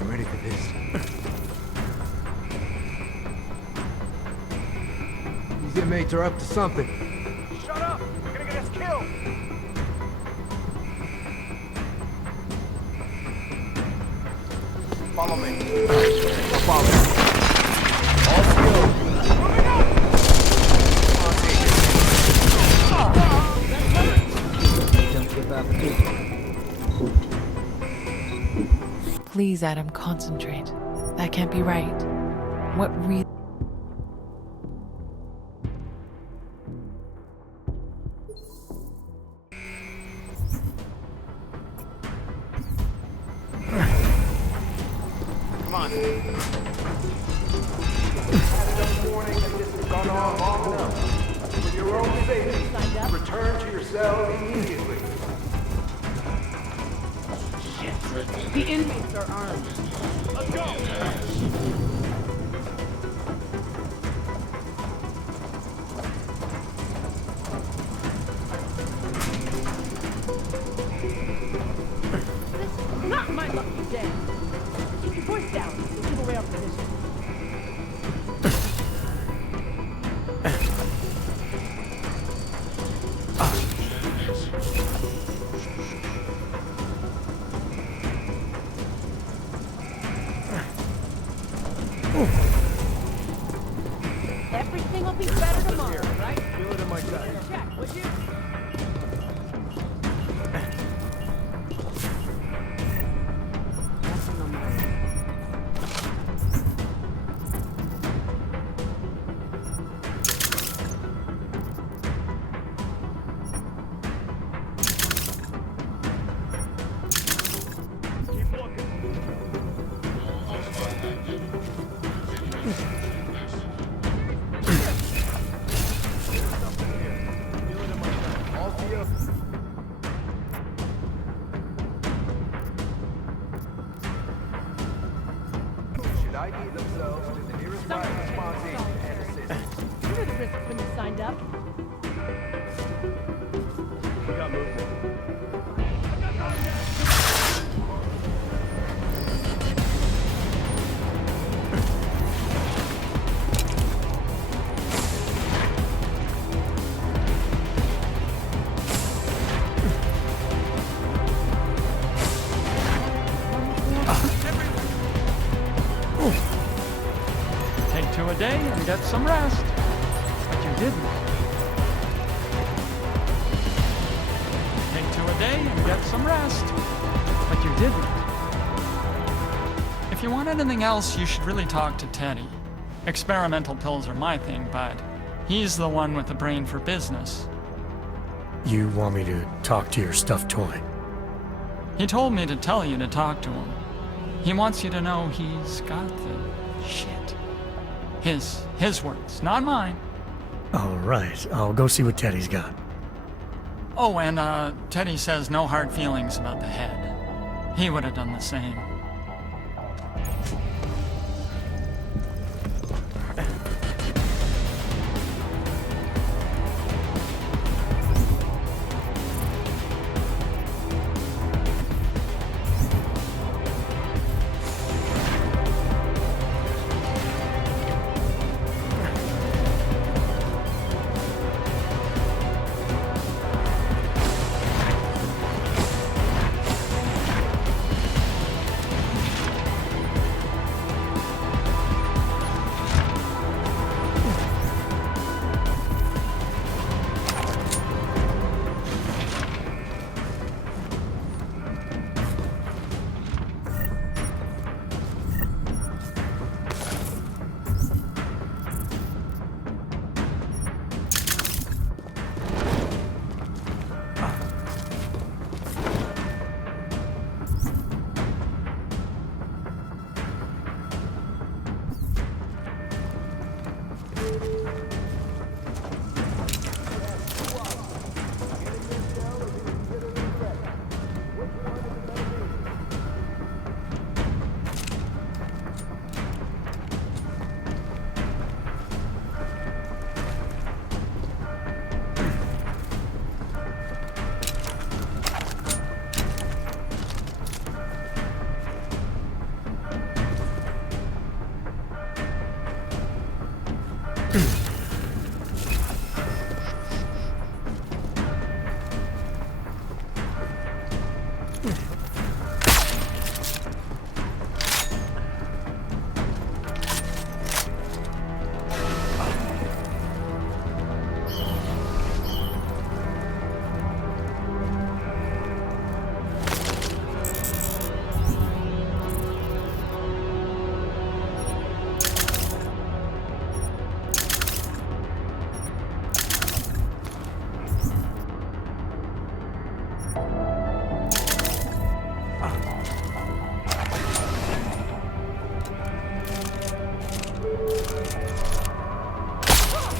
I'm ready for this. These inmates are up to something. Shut up! You're gonna get us killed! Follow me. I'll follow. All skilled. Moving up! Don't give up. Please, Adam, concentrate. That can't be right. What really... Come on. Warning that this has gone on long enough. For your own safety, return to your cell immediately. The inmates are armed. Let's go! Not my lucky day. Keep your voice down. We'll give away our position. Everything will be better tomorrow, right? Feel it in my gut. Check, would you? Nothing on my end. Keep looking. Should ID themselves to the nearest fire response agent and assist. You knew the risk when you signed up. We got movement. Take 2 a day and get some rest. But you didn't. Take 2 a day and get some rest. But you didn't. If you want anything else, you should really talk to Teddy. Experimental pills are my thing, but he's the one with the brain for business. You want me to talk to your stuffed toy? He told me to tell you to talk to him. He wants you to know he's got the shit. His words, not mine. All right, I'll go see what Teddy's got. Oh, and Teddy says no hard feelings about the head. He would have done the same.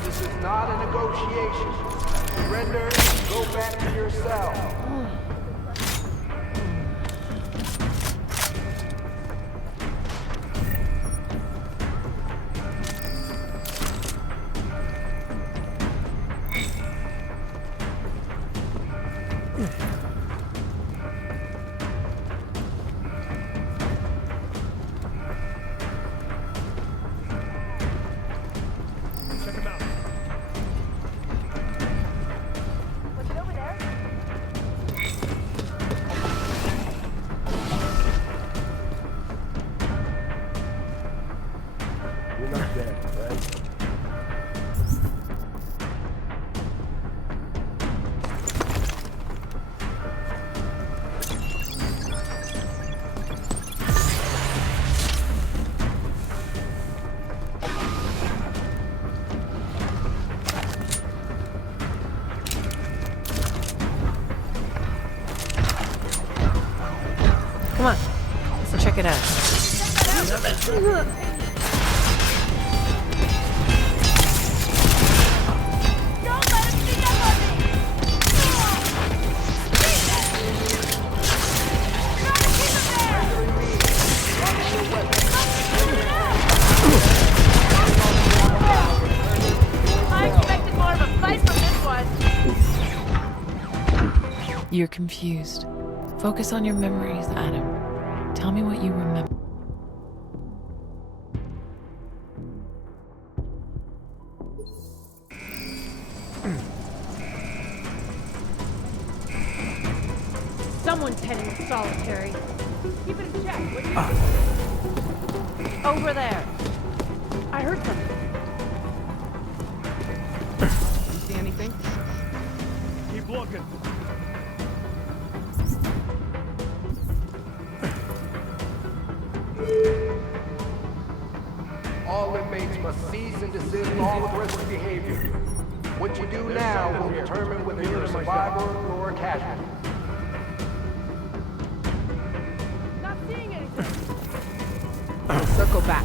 This is not a negotiation. Surrender, go back to your cell. Come on, let's check it out. I expected more of a fight from this one. You're confused. Focus on your memories, Adam. Tell me what you remember. Someone's heading to solitary. Keep it in check, will you? Over there. I heard something. You see anything? Keep looking. All inmates must cease and desist all aggressive behavior. What you do now will determine whether you're a survivor or a casualty. Not seeing anything. Circle back.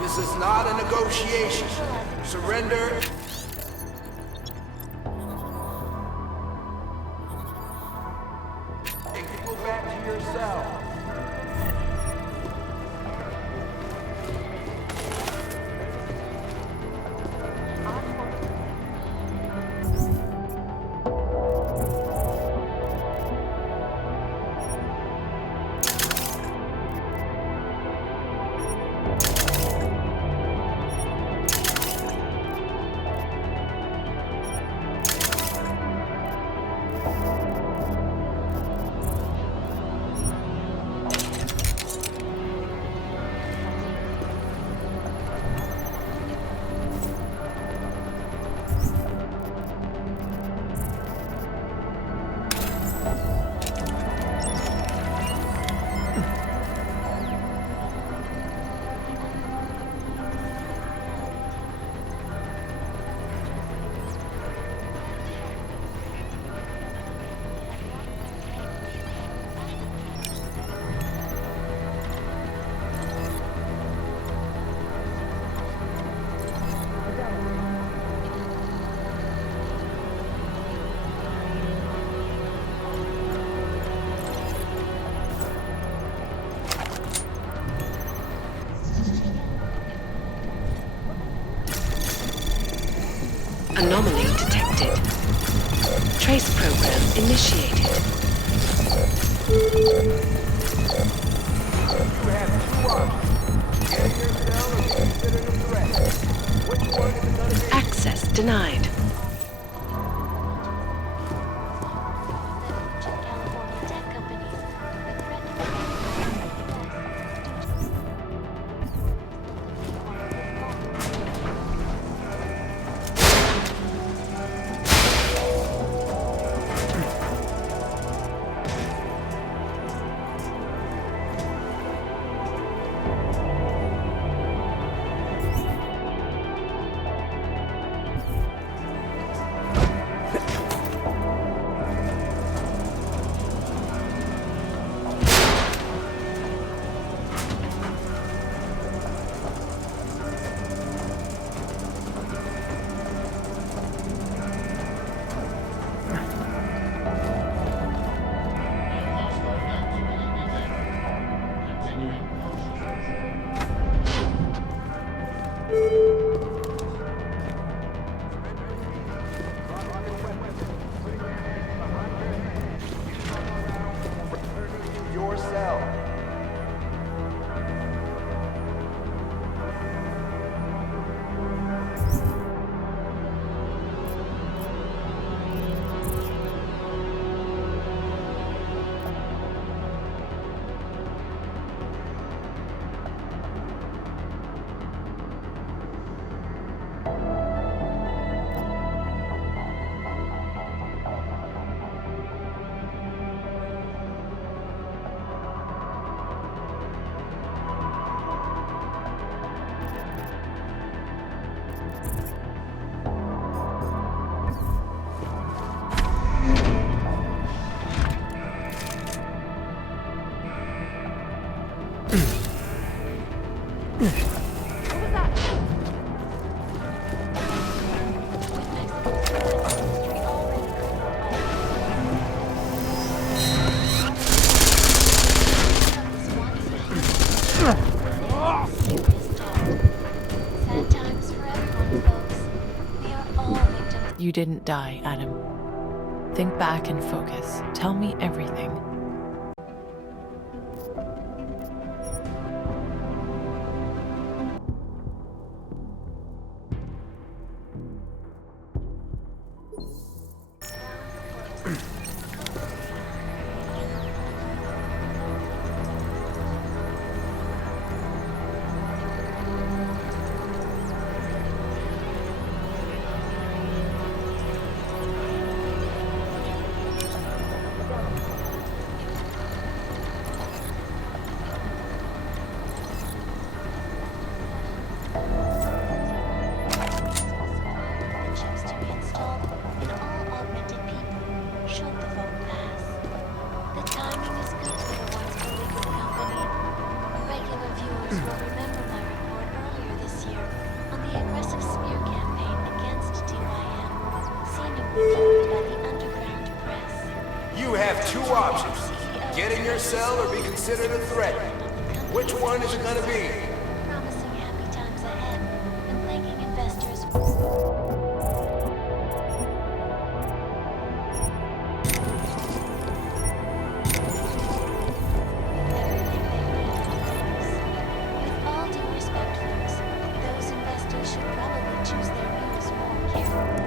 This is not a negotiation. Surrender. And go back to your cell. Anomaly detected. Trace program initiated. You have 2 options. Get in your cell or be considered a threat. Which one is it gonna be? Access denied. Your cell. You didn't die, Adam. Think back and focus. Tell me everything. You have 2 options. Get in your cell or be considered a threat. Which one is it gonna be? Promising happy times ahead and thanking investors. With all due respect, folks, those investors should probably choose their moves more carefully.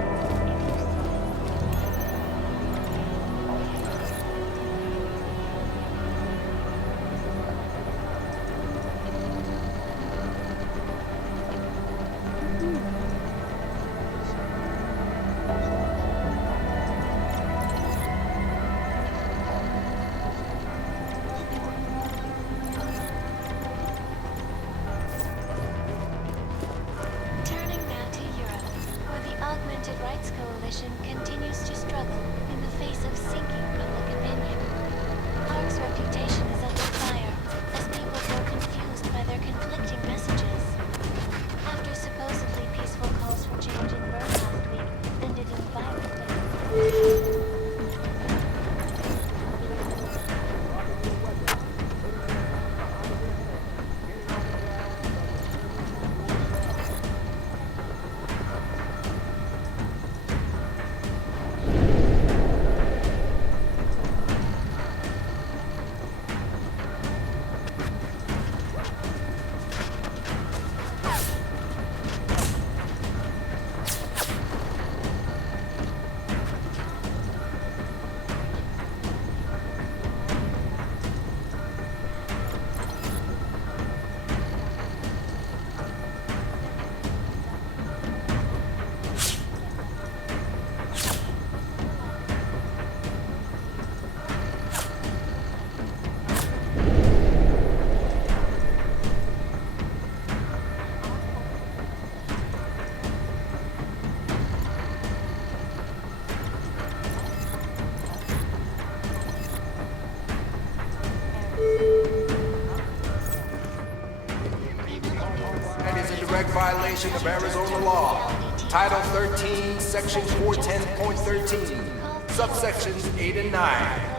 direct violation of Arizona law. Title 13, Section 410.13, subsections 8 and 9.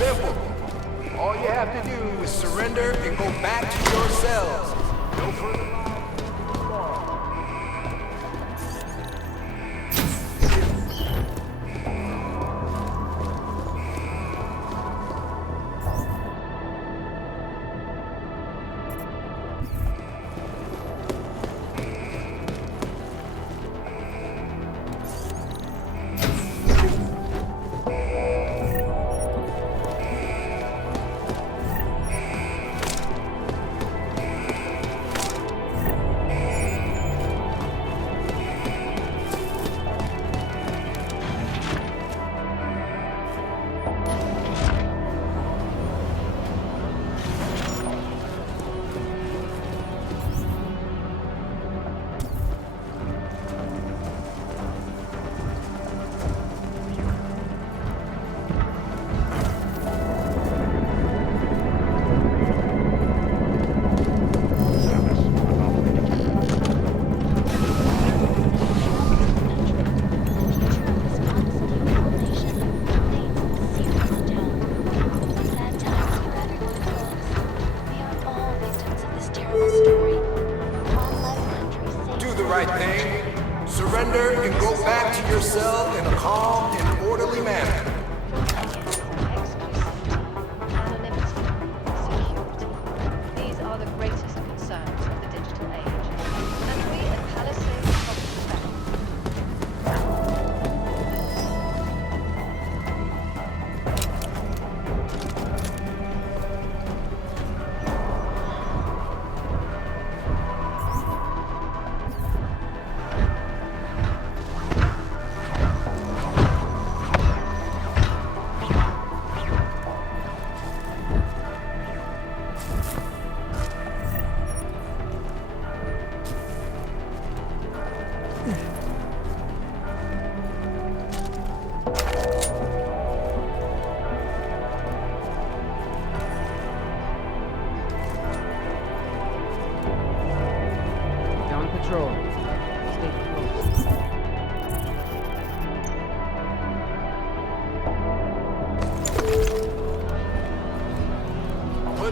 Simple. All you have to do is surrender and go back to your cells. No further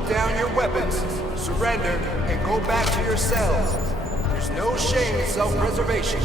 down your weapons, surrender, and go back to your cells. There's no shame in self-preservation.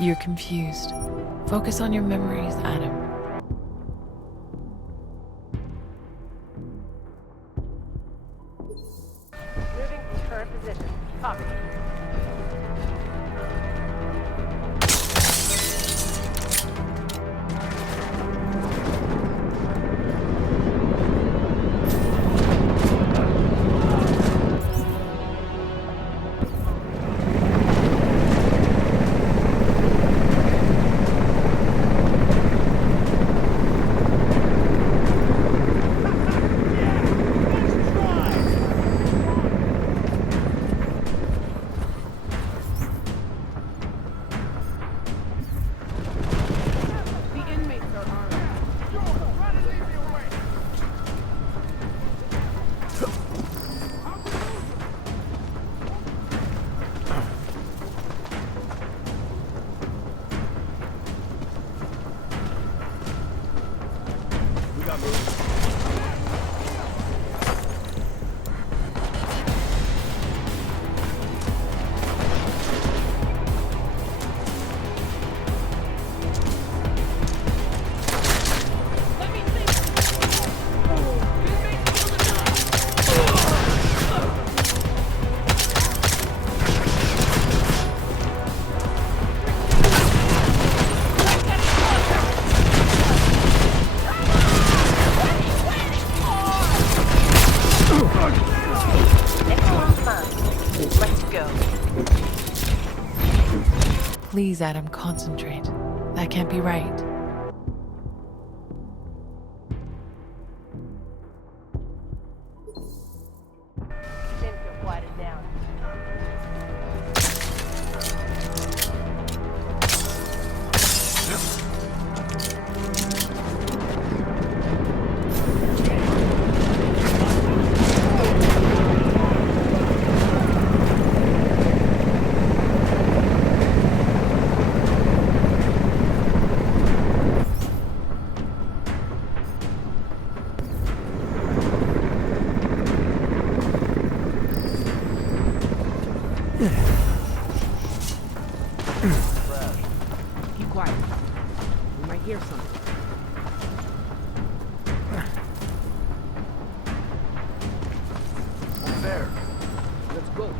You're confused. Focus on your memories, Adam. Moving to current position. Copy. Please, Adam, concentrate. That can't be right. Seems to have quieted down. Keep quiet. We might hear something. Over there. Let's go.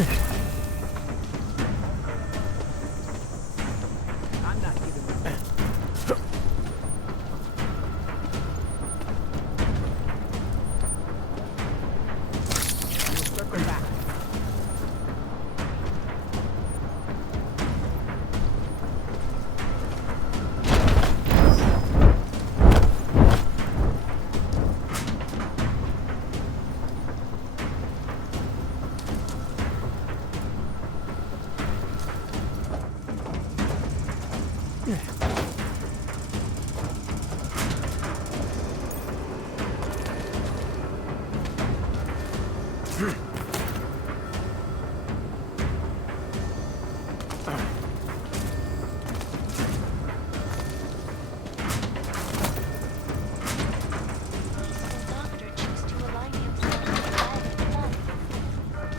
I'm not giving up. We'll circle back.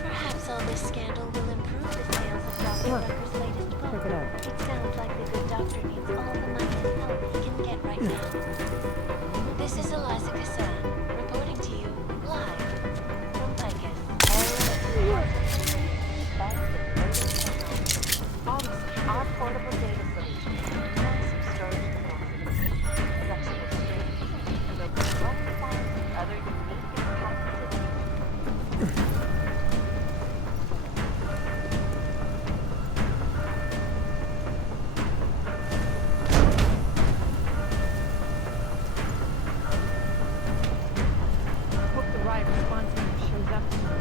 Perhaps all this scandal will improve the sales of Dr. Becker's latest book. It sounds like the good doctor needs all the money and help he can get right now. This is Eliza Kassan, reporting to you live from Picus. Our portable data solution, massive storage capacity, flexible storage, and over 1,000 other unique and patented features. Hope the riot response team shows up soon.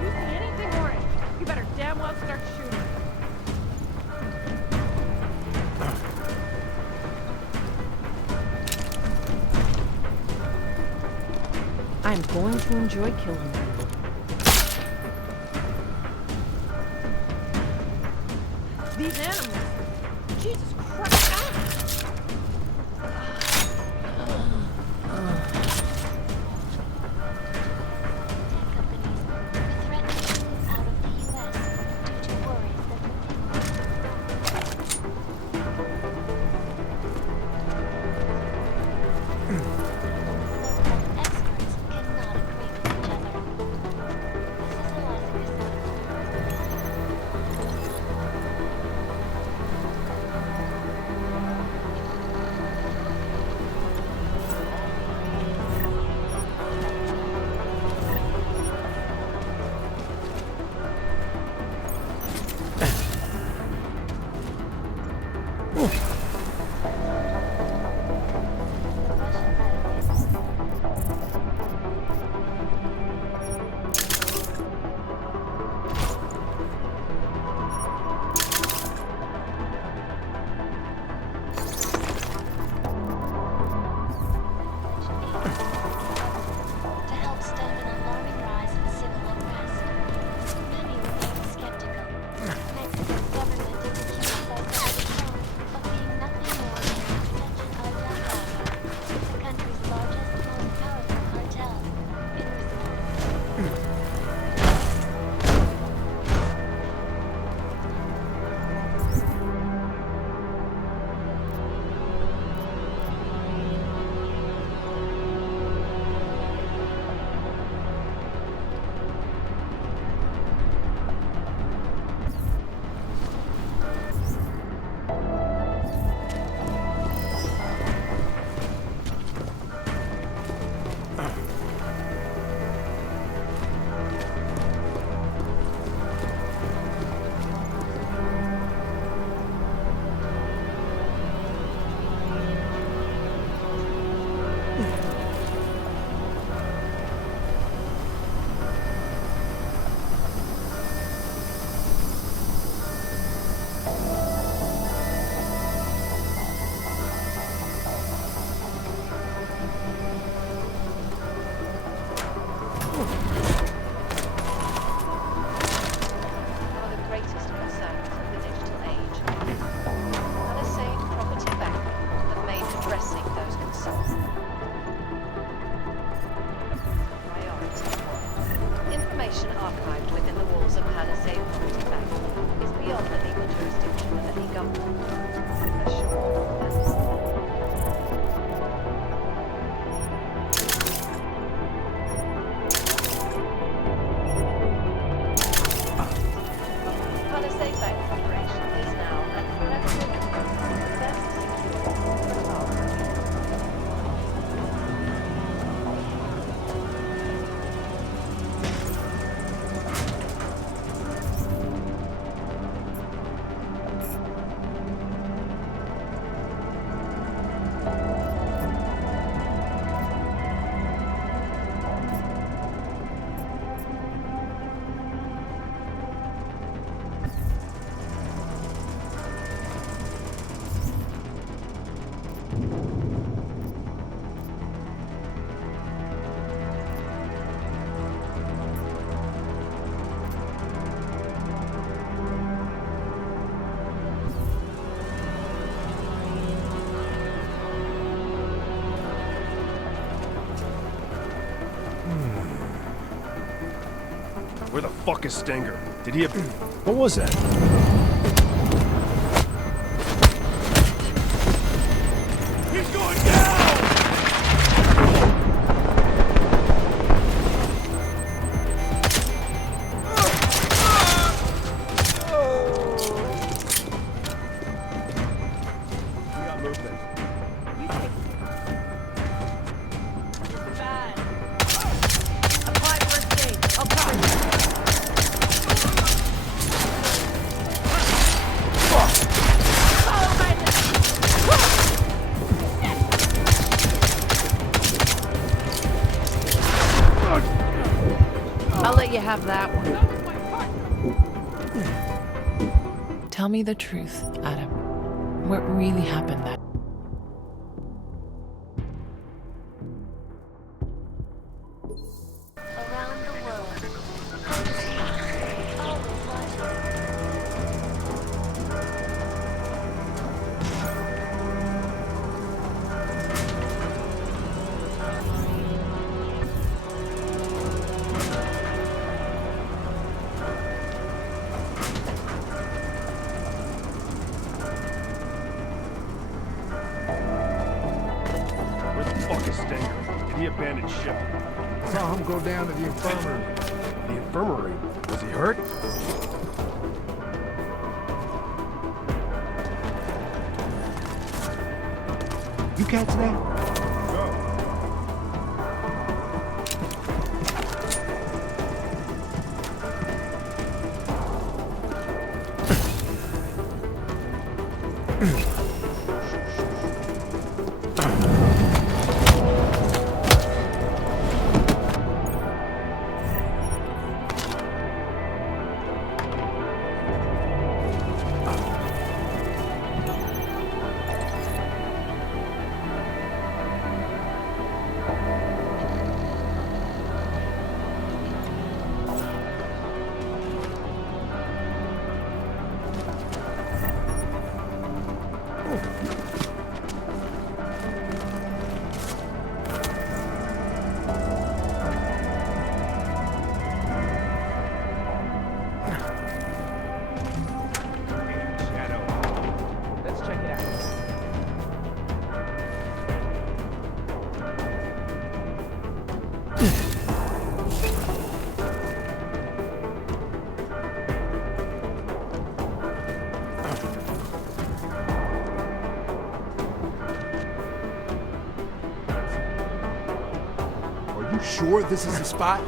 You see anything orange, you better damn well start shooting. I'm going to enjoy killing you. These animals. Jesus Christ. information archived within the walls of Palisade Property Bank is beyond the legal jurisdiction of any government. Assured, that's Palisade Bank Corporation is now and forever will be the best secure profile. Where the fuck is Stenger? Did he... What was that? He's going down! We got movement. Bad. Apply first aid. I'll cover you. I'll let you have that one. Tell me the truth, Adam. What really happened that Around the world. Always watching. Where the fuck is Stenger? Did he abandon ship? Saw him go down to the infirmary. The infirmary? Was he hurt? You catch that? Let's check it out. Are you sure this is the spot?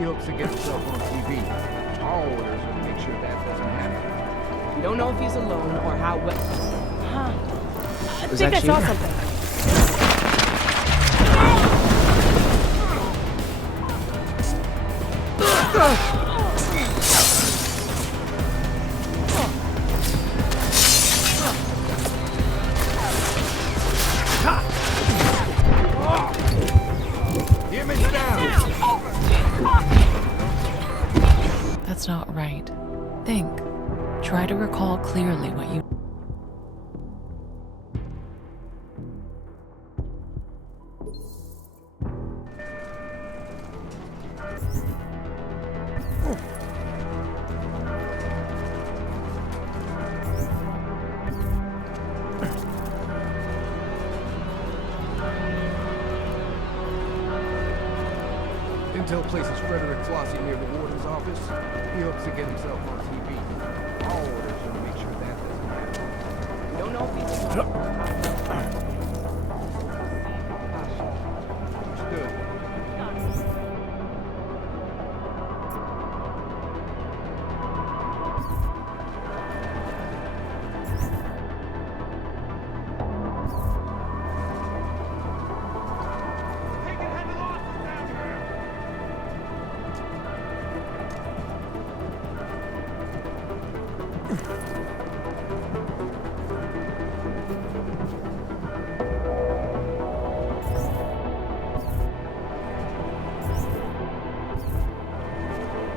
He hopes to get himself on TV. Our orders are to make sure that doesn't happen. We don't know if he's alone or how well... Huh. I Was think that I saw you? something. That's not right. Think. Try to recall clearly what you... Intel places Frederick Flossy near the warden's office. He hopes to get himself on TV. Our orders are to make sure that doesn't happen. We don't know if he's... Understood.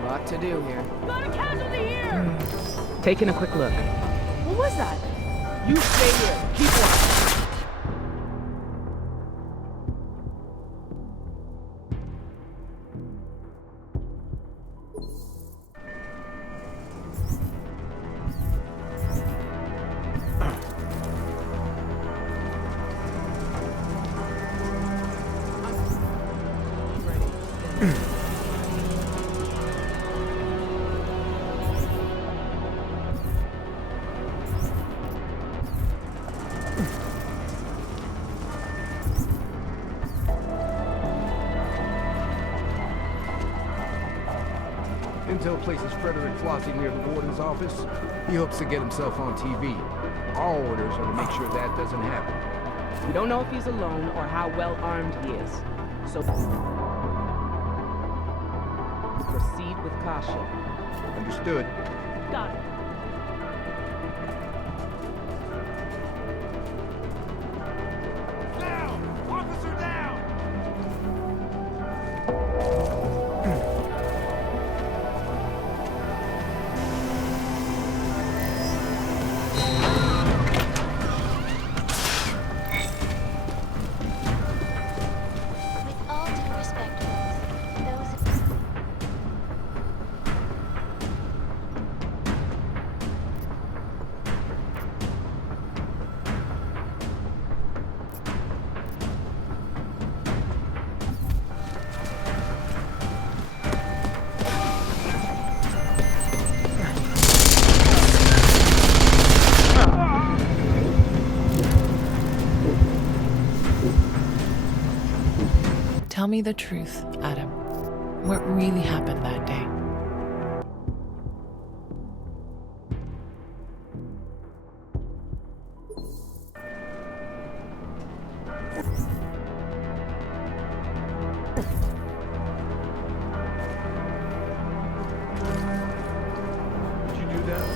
Lot to do here. Got a casualty here! Taking a quick look. What was that? You stay here. Keep watching. Intel places Frederick Flossy near the warden's office. He hopes to get himself on TV. Our orders are to make sure that doesn't happen. We don't know if he's alone or how well armed he is. So proceed with caution. Understood. Got it. Down! Officer down! With all due respect, those Tell me the truth, Adam. What really happened that day? Did you do that?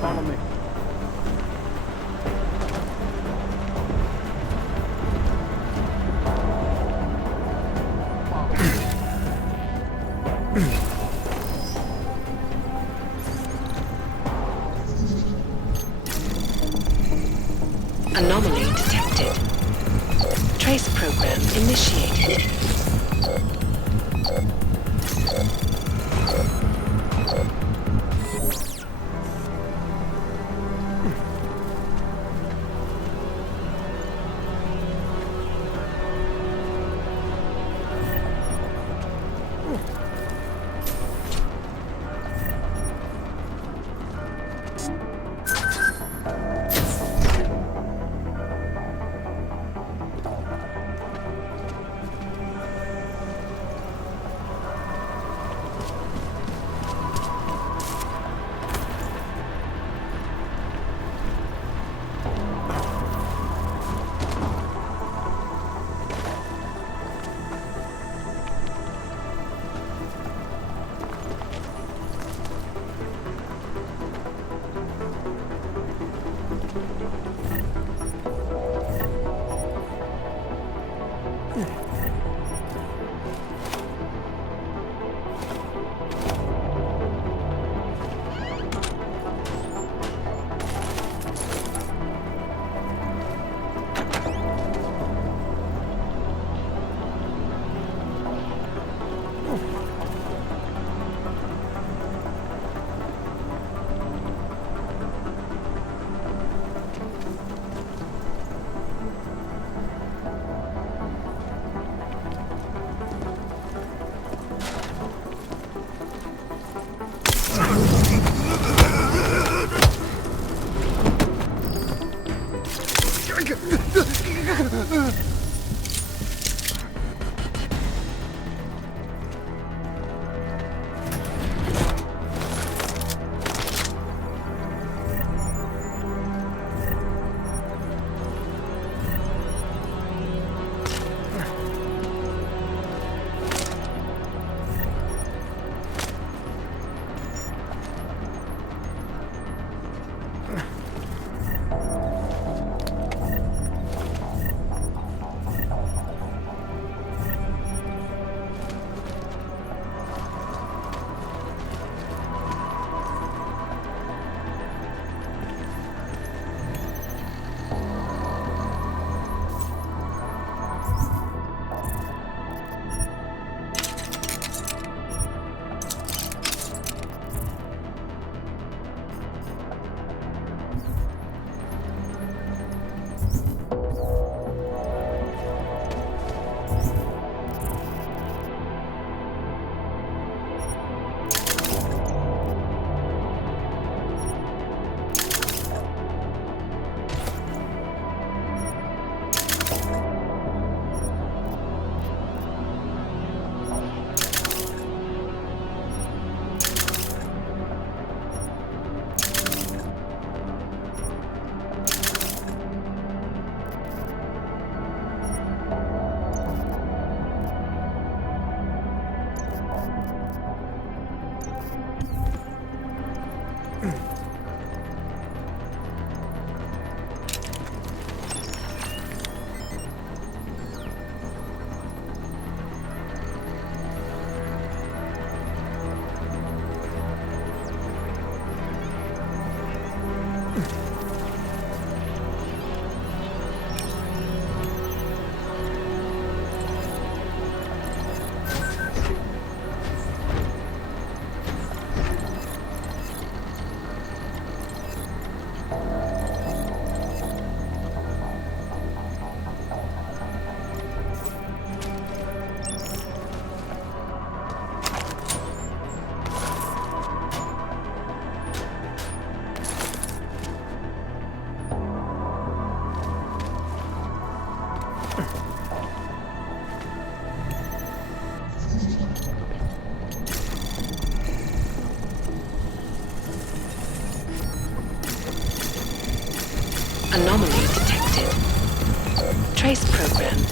Follow me. Anomaly detected. Trace program initiated.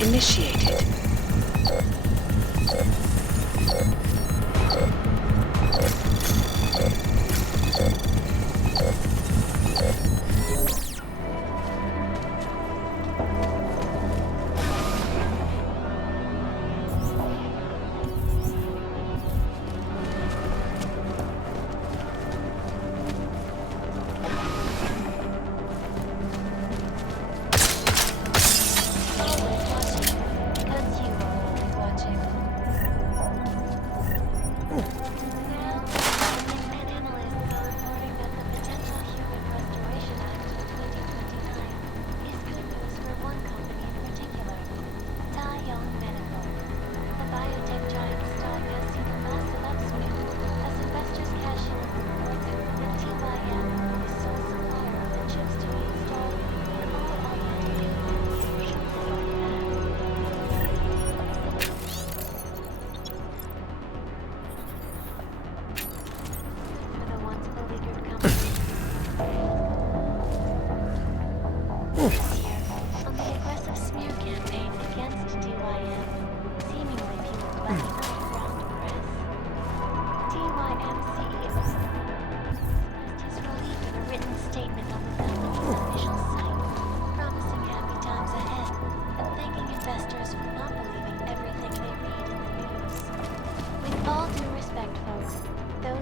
initiated.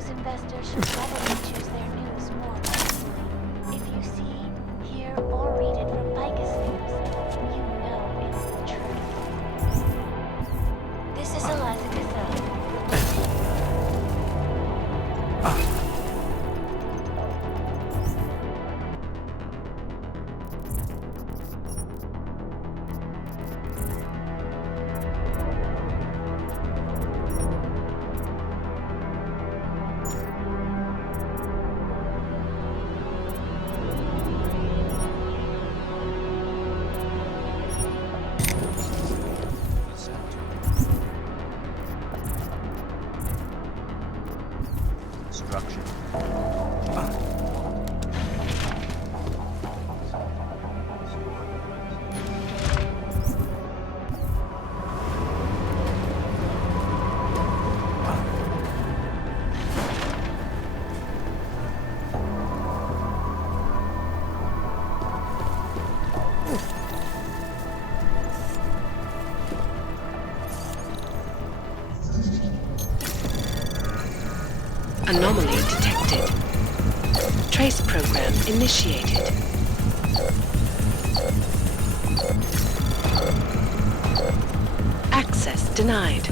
Investors should probably choose their news more carefully. If you see, hear, or read it from Picus News, you know it's the truth. This is Eliza Gazelle. Anomaly detected. Trace program initiated. Access denied.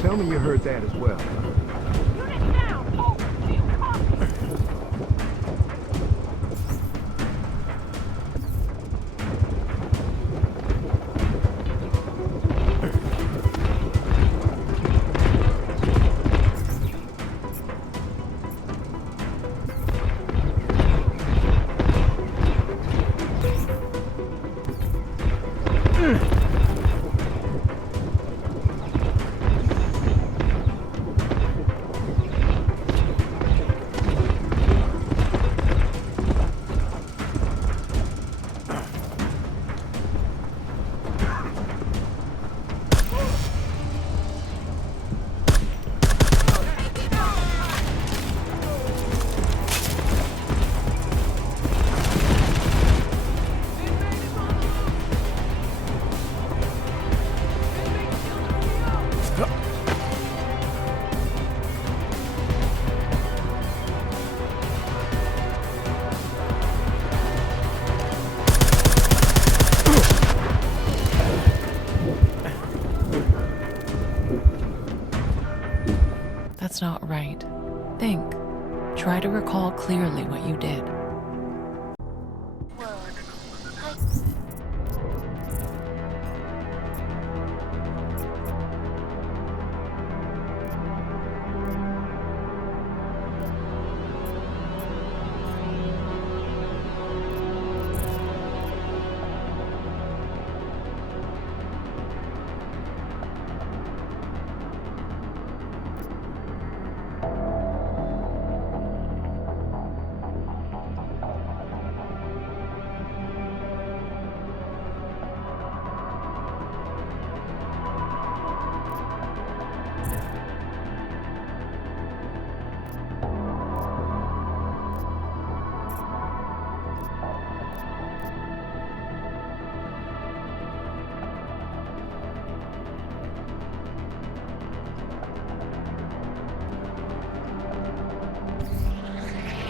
Tell me you heard that as well. Something's not right. Think. Try to recall clearly what you did.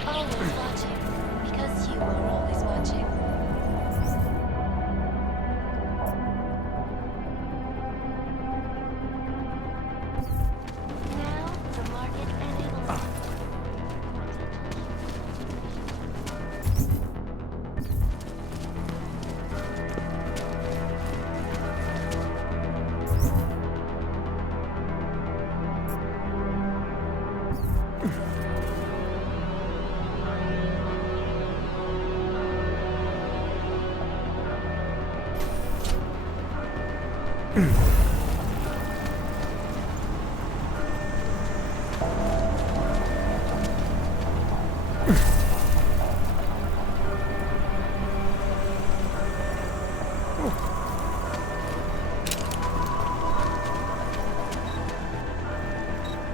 Always watching, because you are always watching. Now, the market enablement.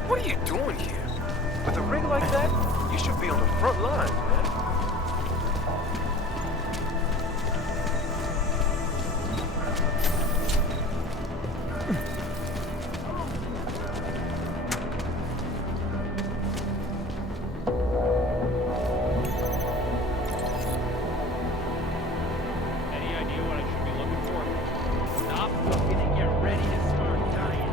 What are you doing here? With a rig like that, you should be on the front line, man. Any idea what I should be looking for? Stop looking and get ready to start dying.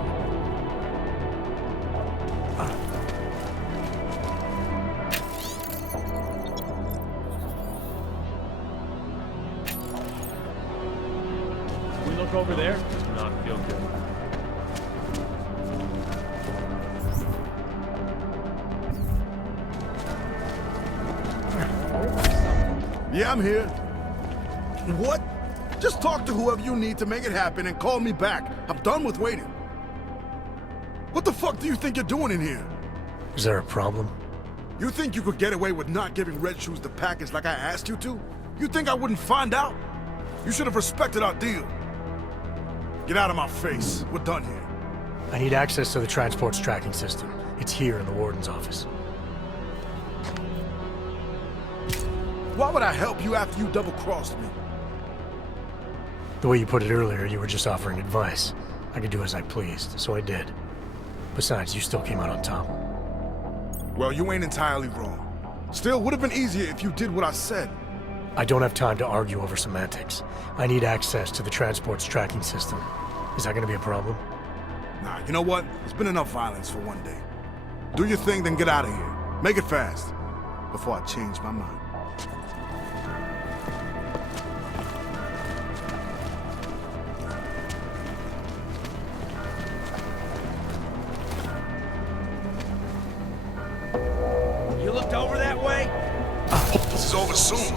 We look over there? Does not feel good. Yeah, I'm here. What? Just talk to whoever you need to make it happen and call me back. I'm done with waiting. What the fuck do you think you're doing in here? Is there a problem? You think you could get away with not giving Red Shoes the package like I asked you to? You think I wouldn't find out? You should have respected our deal. Get out of my face. We're done here. I need access to the transport's tracking system. It's here in the Warden's office. Why would I help you after you double-crossed me? The way you put it earlier, you were just offering advice. I could do as I pleased, so I did. Besides, you still came out on top. Well, you ain't entirely wrong. Still, would have been easier if you did what I said. I don't have time to argue over semantics. I need access to the transport's tracking system. Is that gonna be a problem? Nah, you know what? There's been enough violence for one day. Do your thing, then get out of here. Make it fast. Before I change my mind. You looked over that way? This is over soon.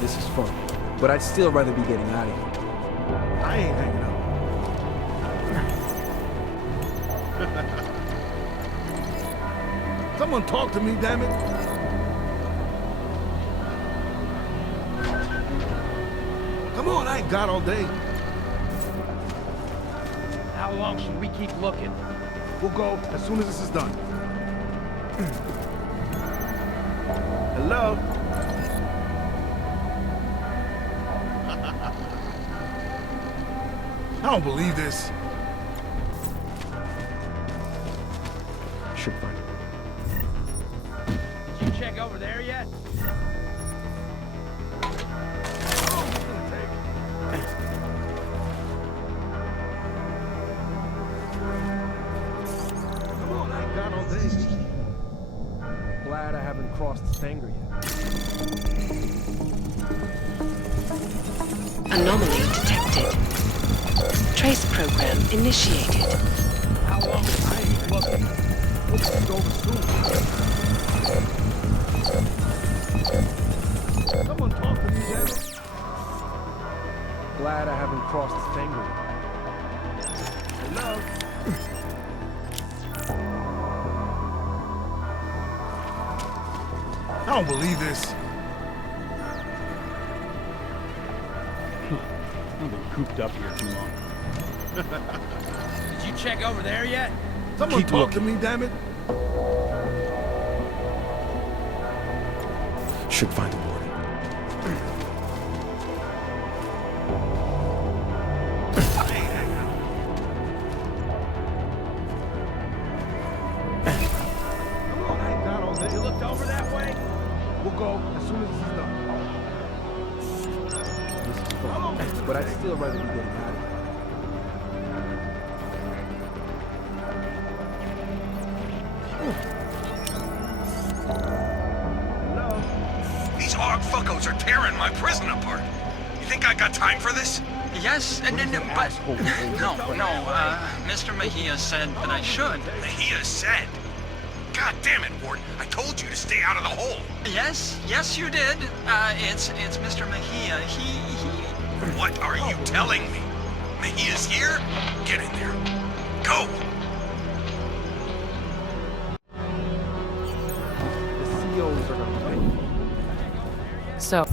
This is fun, but I'd still rather be getting out of here. I ain't hanging up. Someone talk to me, damn it. Come on, I ain't got all day. How long should we keep looking? We'll go as soon as this is done. Hello? I don't believe this. Should find. Did you check over there yet? Come on, I ain't got all day. haven't crossed Stenger yet. Anomaly detected. Trace program initiated. How long? I ain't looking. Hope it's over soon. Someone talk to me, damn it. Glad I haven't crossed Stenger yet. Hello? I don't believe this. I've been cooped up here too long. Did you check over there yet? Someone Keep talk to looking. me, damn it. Should find the warden. Come on, I ain't got all day. You looked over that way? We'll go as soon as this is done. This is fun, but I'd still rather be getting out of here. These hog fuckos are tearing my prison apart. You think I got time for this? Yes, but Mr. Mejia said that I should. Mejia said. God damn it, Warden. I told you to stay out of the hole. Yes, you did. It's Mr. Mejia. He... What are you telling me? Mejia's here? Get in there. Go! The COs are gonna pay. So,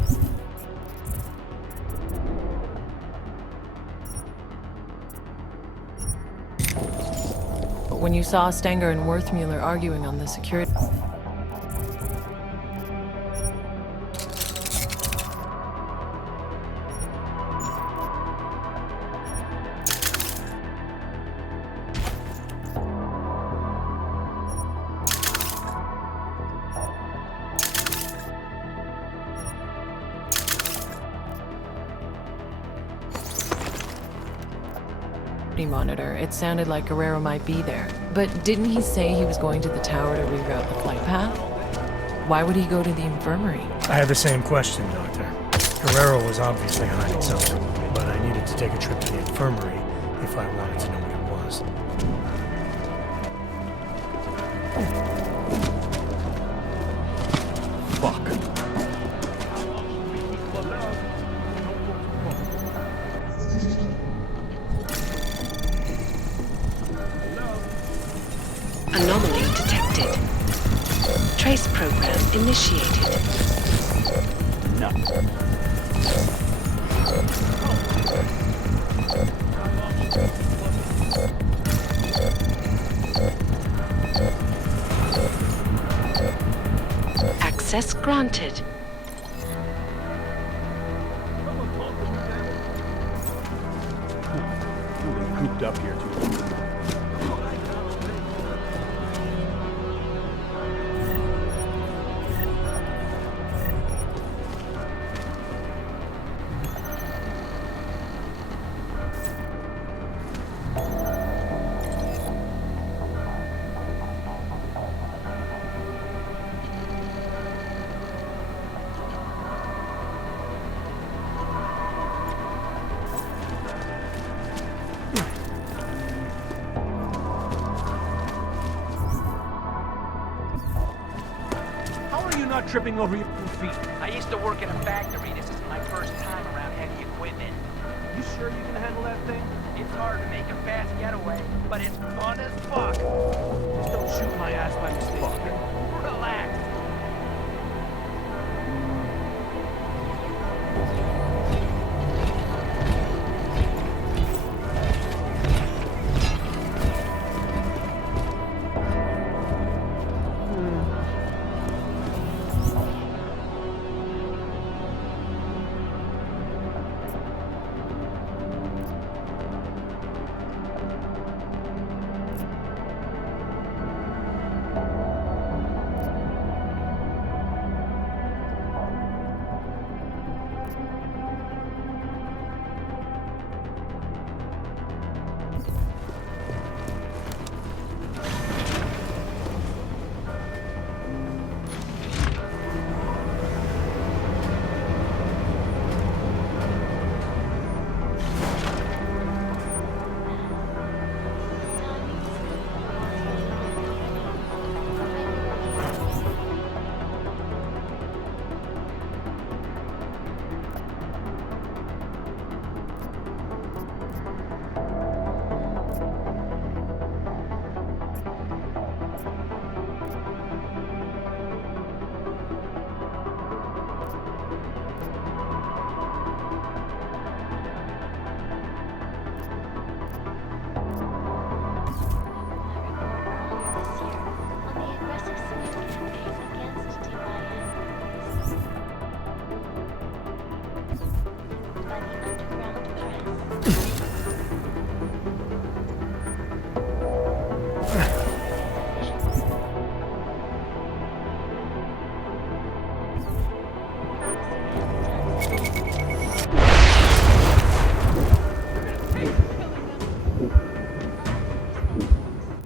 but when you saw Stenger and Wörthmüller arguing on the security... monitor, it sounded like Guerrero might be there. But didn't he say he was going to the tower to reroute the flight path? Why would he go to the infirmary? I had the same question, Doctor. Guerrero was obviously hiding something, but I needed to take a trip to the infirmary if I wanted to know what it was. Anomaly detected. Trace program initiated. No. Access granted. I've been cooped up here too long. Not tripping over your feet. I used to work in a factory. This is my first time around heavy equipment. You sure you can handle that thing? It's hard to make a fast getaway, but it's fun as fuck. Just don't shoot my ass by mistake. Relax.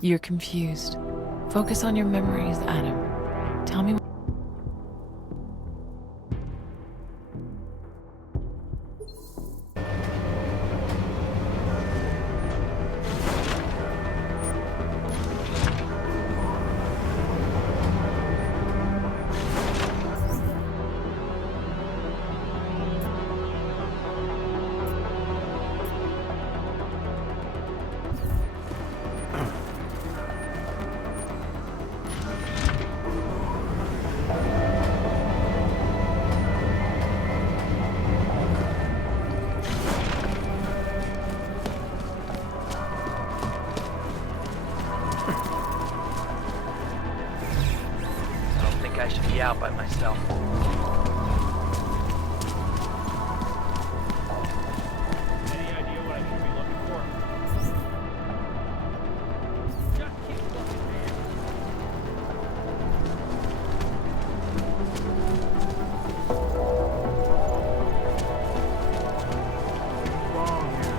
You're confused. Focus on your memories, Adam. Tell me. I should be out by myself. Any idea what I should be looking for? Just keep looking, man. What's wrong here?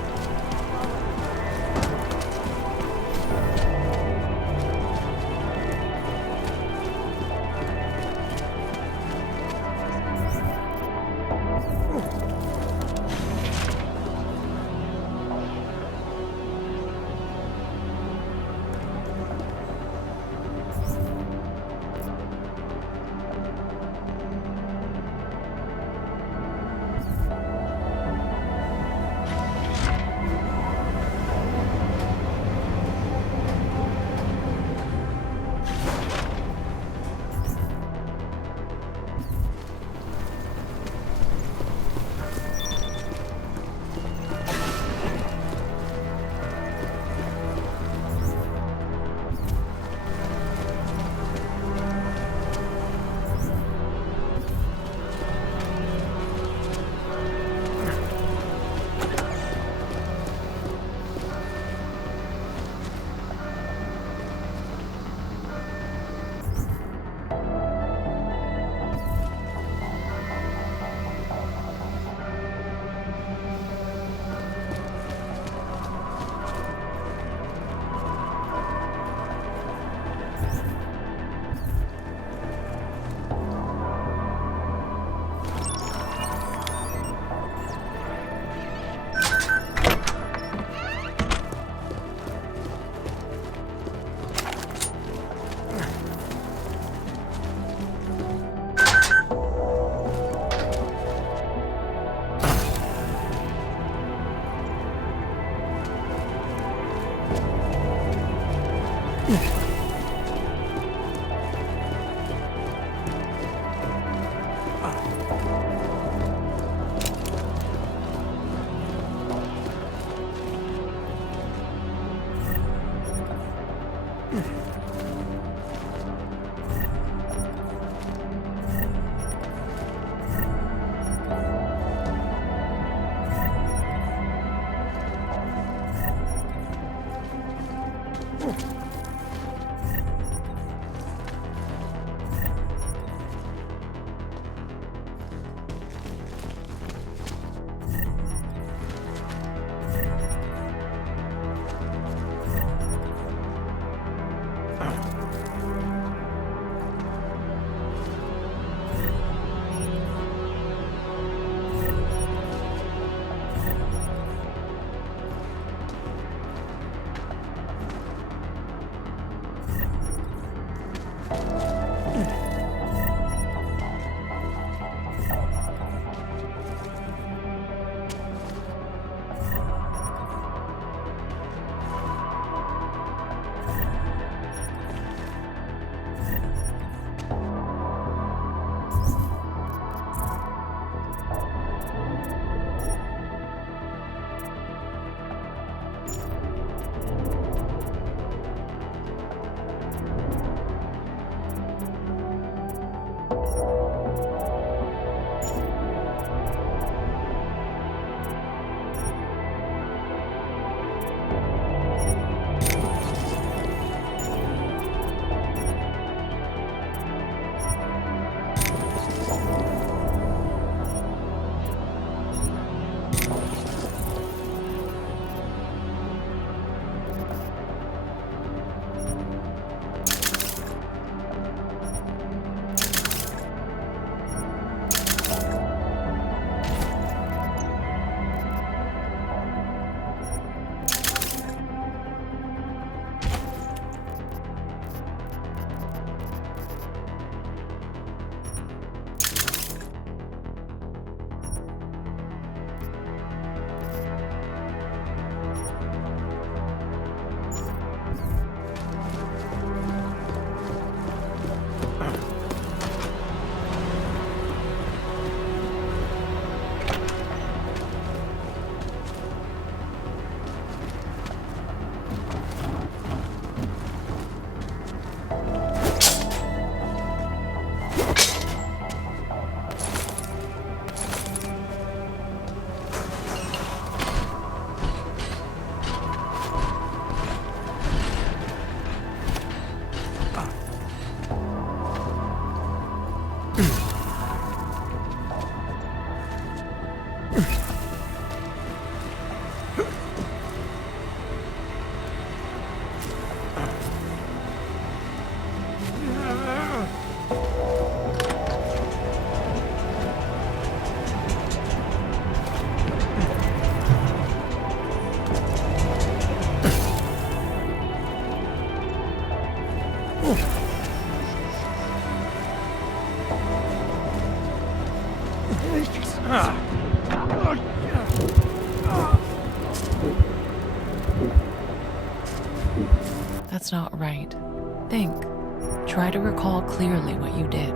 That's not right. Think. Try to recall clearly what you did.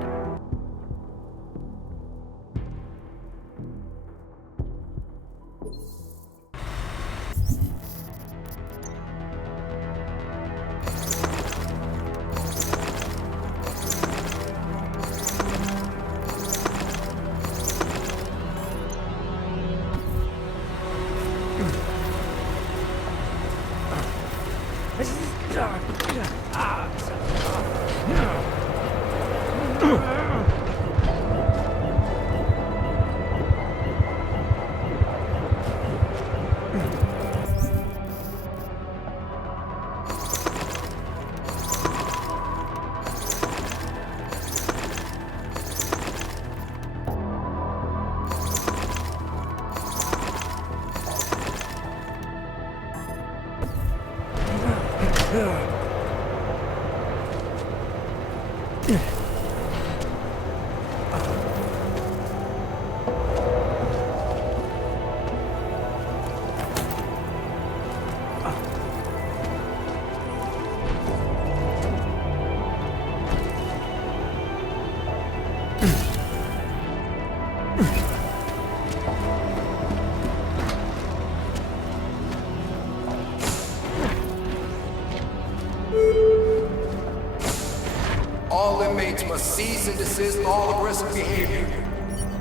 All inmates must cease and desist all aggressive behavior.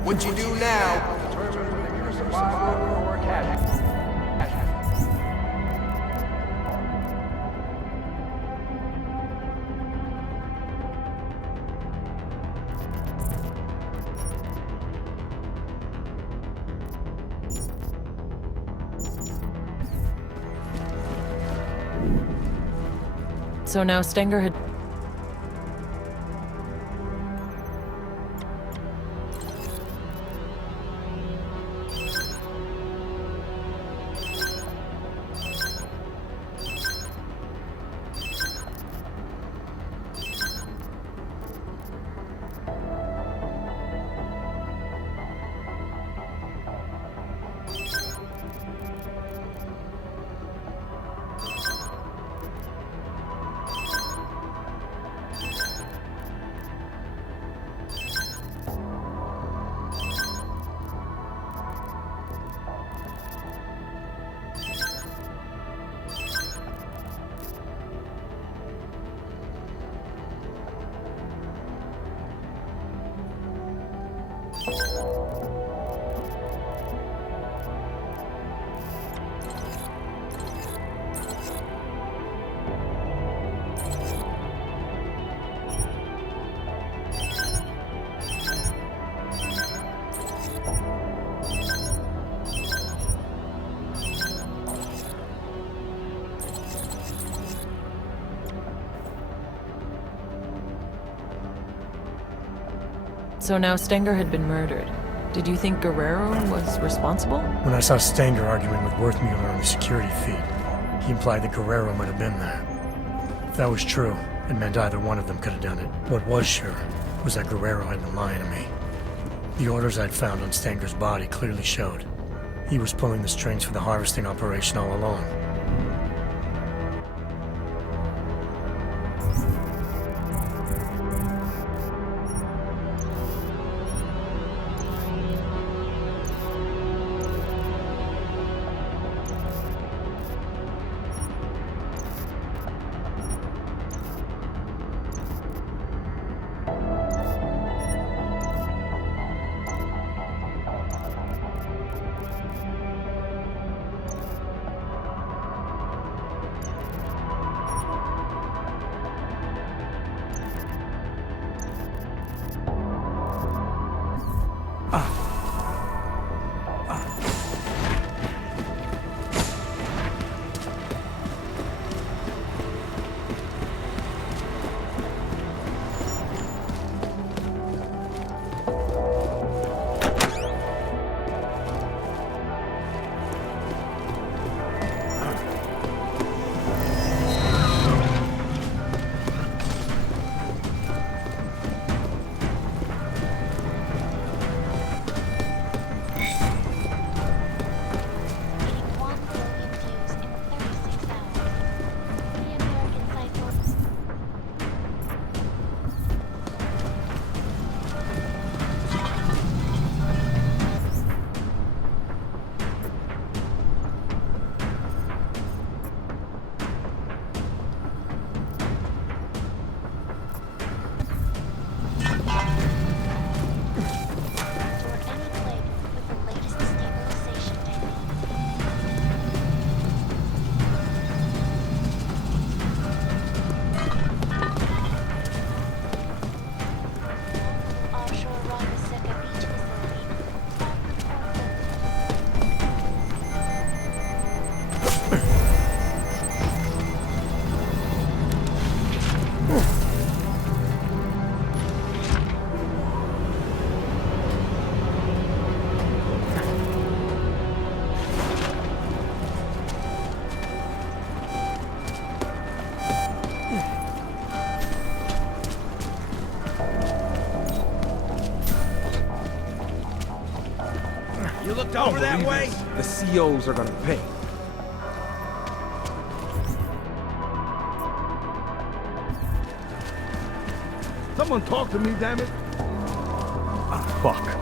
What you do now will determine whether you're a survivor or a casualty. So now Stenger had... So now Stenger had been murdered. Did you think Guerrero was responsible? When I saw Stenger arguing with Wörthmüller on the security feed, he implied that Guerrero might have been there. If that was true, it meant either one of them could have done it. What was sure was that Guerrero had been lying to me. The orders I'd found on Stenger's body clearly showed he was pulling the strings for the harvesting operation all along. You looked over that way? The COs are gonna pay. Someone talk to me, damn it. Ah, fuck.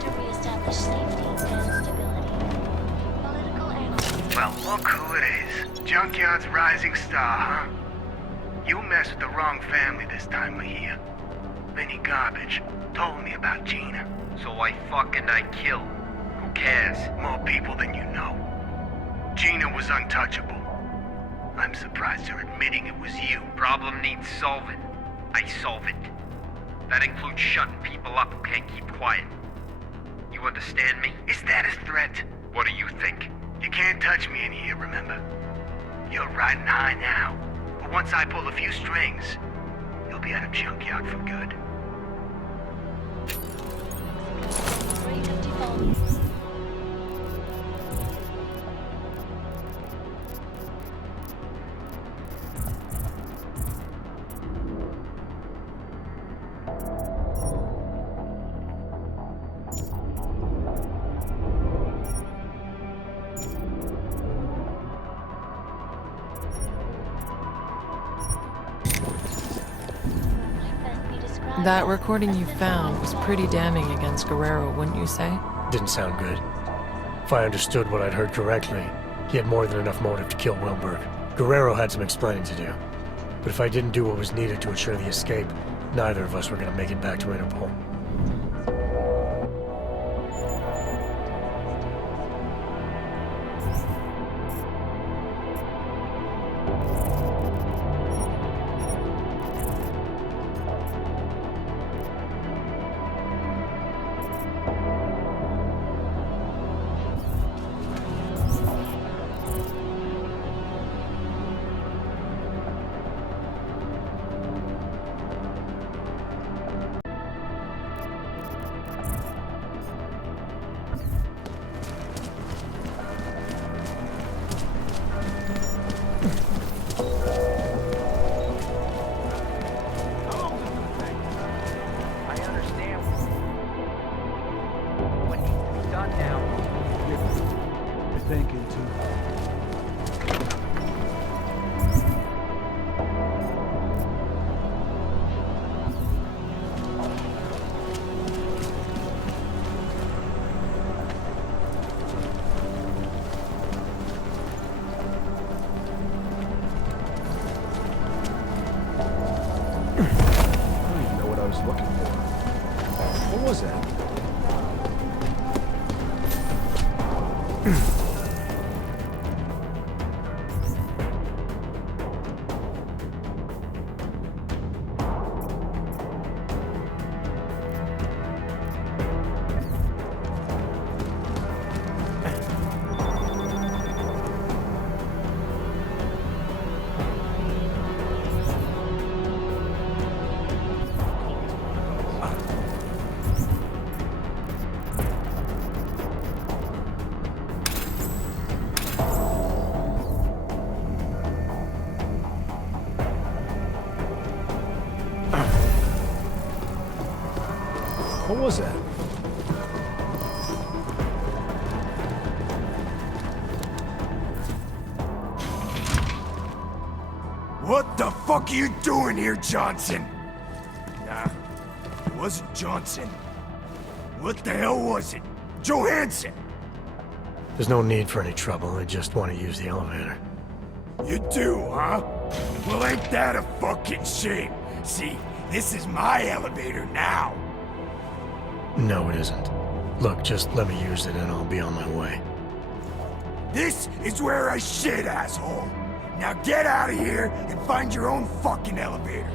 To reestablish safety and stability. Political analyst. Well, look who it is. Junkyard's rising star, huh? You messed with the wrong family this time, Mahia. Vinny Garbage told me about Gina. So I killed. Who cares? More people than you know. Gina was untouchable. I'm surprised you're admitting it was you. Problem needs solving. I solve it. That includes shutting people up who can't keep quiet. You understand me? Is that a threat? What do you think? You can't touch me in here, remember? You're riding high now. But once I pull a few strings, you'll be out of Junkyard for good. 354. That recording you found was pretty damning against Guerrero, wouldn't you say? Didn't sound good. If I understood what I'd heard correctly, he had more than enough motive to kill Wilberg. Guerrero had some explaining to do. But if I didn't do what was needed to ensure the escape, neither of us were gonna make it back to Interpol. What was that? What the fuck are you doing here, Johnson? Nah, it wasn't Johnson. What the hell was it? Johansson! There's no need for any trouble, I just want to use the elevator. You do, huh? Well, ain't that a fucking shame? See, this is my elevator now. No, it isn't. Look, just let me use it and I'll be on my way. This is where I shit, asshole. Now get out of here and find your own fucking elevator.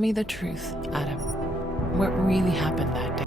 me the truth, Adam. What really happened that day?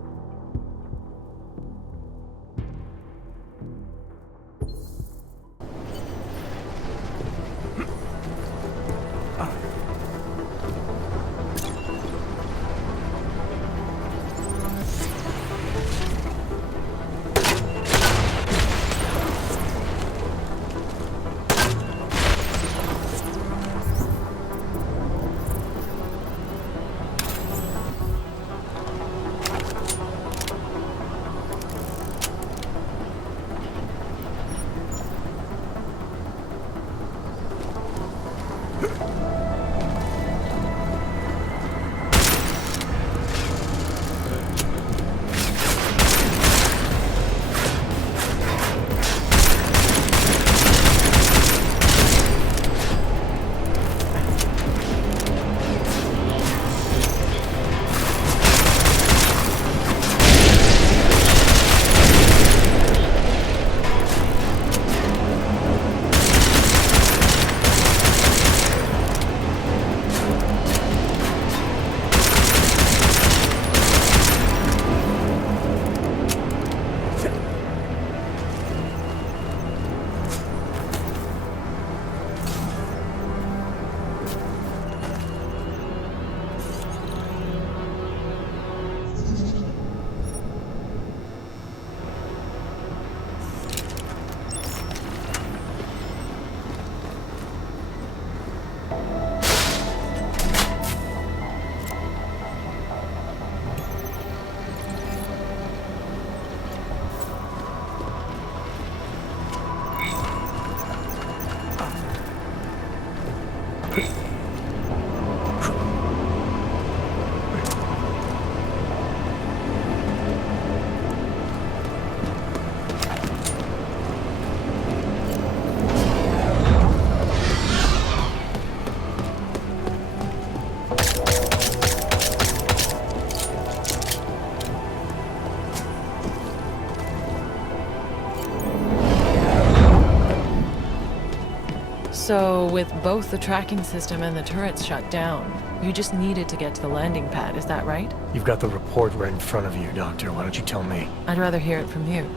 So, with both the tracking system and the turrets shut down, you just needed to get to the landing pad, is that right? You've got the report right in front of you, Doctor. Why don't you tell me? I'd rather hear it from you.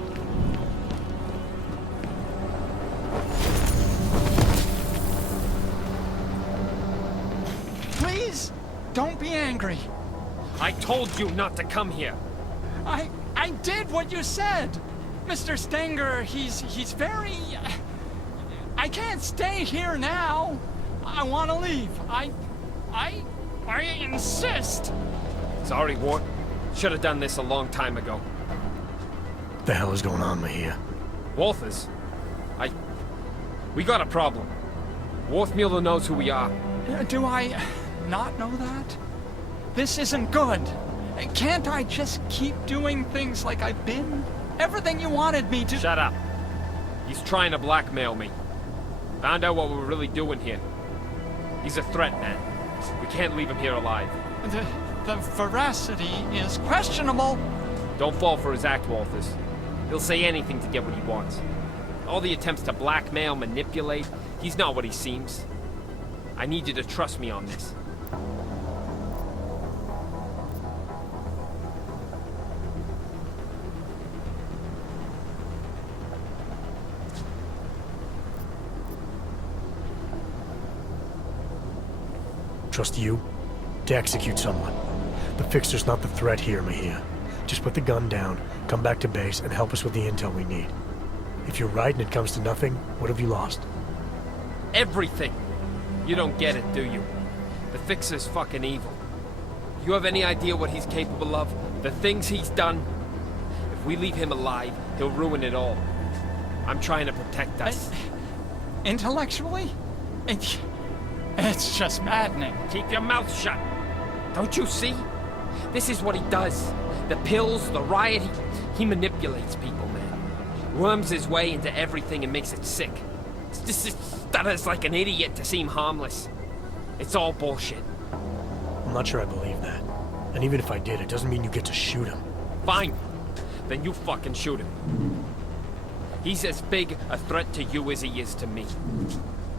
Please, don't be angry. I told you not to come here. I did what you said. Mr. Stenger, he's very... I can't stay here now. I want to leave. I insist. Sorry, Wart. Should have done this a long time ago. What the hell is going on, Mahia? Walters? We got a problem. Wörthmüller knows who we are. Do I not know that? This isn't good. Can't I just keep doing things like I've been? Everything you wanted me to... Shut up. He's trying to blackmail me. Found out what we're really doing here. He's a threat, man. We can't leave him here alive. The veracity is questionable. Don't fall for his act, Walters. He'll say anything to get what he wants. All the attempts to blackmail, manipulate, he's not what he seems. I need you to trust me on this. Trust you to execute someone. The Fixer's not the threat here, Mahia. Just put the gun down, come back to base, and help us with the intel we need. If you're right and it comes to nothing, what have you lost? Everything! You don't get it, do you? The Fixer's fucking evil. You have any idea what he's capable of? The things he's done? If we leave him alive, he'll ruin it all. I'm trying to protect us. Intellectually? It's just maddening. Keep your mouth shut. Don't you see? This is what he does. The pills, the riot, he manipulates people, man. Worms his way into everything and makes it sick. Stutters like an idiot to seem harmless. It's all bullshit. I'm not sure I believe that. And even if I did, it doesn't mean you get to shoot him. Fine. Then you fucking shoot him. He's as big a threat to you as he is to me.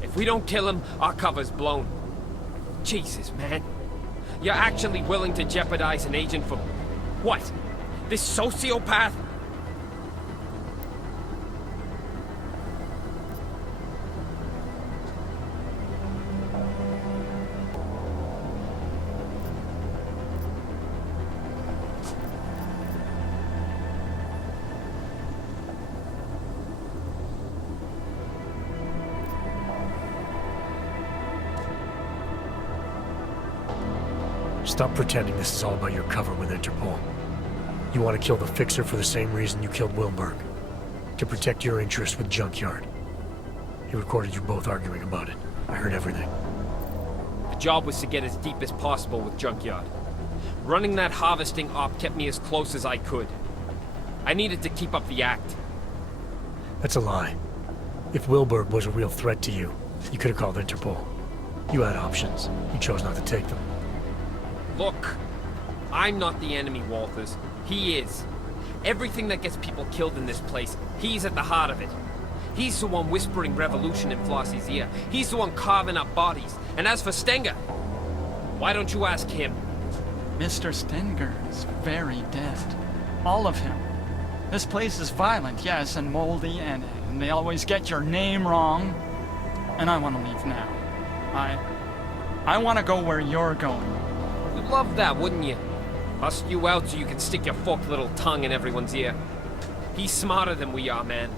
If we don't kill him, our cover's blown. Jesus, man. You're actually willing to jeopardize an agent for... what? This sociopath? Stop pretending this is all about your cover with Interpol. You want to kill the Fixer for the same reason you killed Wilberg. To protect your interests with Junkyard. He recorded you both arguing about it. I heard everything. The job was to get as deep as possible with Junkyard. Running that harvesting op kept me as close as I could. I needed to keep up the act. That's a lie. If Wilberg was a real threat to you, you could have called Interpol. You had options. You chose not to take them. Look, I'm not the enemy, Walters. He is. Everything that gets people killed in this place, he's at the heart of it. He's the one whispering revolution in Flossy's ear. He's the one carving up bodies. And as for Stenger, why don't you ask him? Mr. Stenger is very dead. All of him. This place is violent, yes, and moldy, and they always get your name wrong. And I want to leave now. I want to go where you're going. You'd love that, wouldn't you? Bust you out so you can stick your forked little tongue in everyone's ear. He's smarter than we are, man.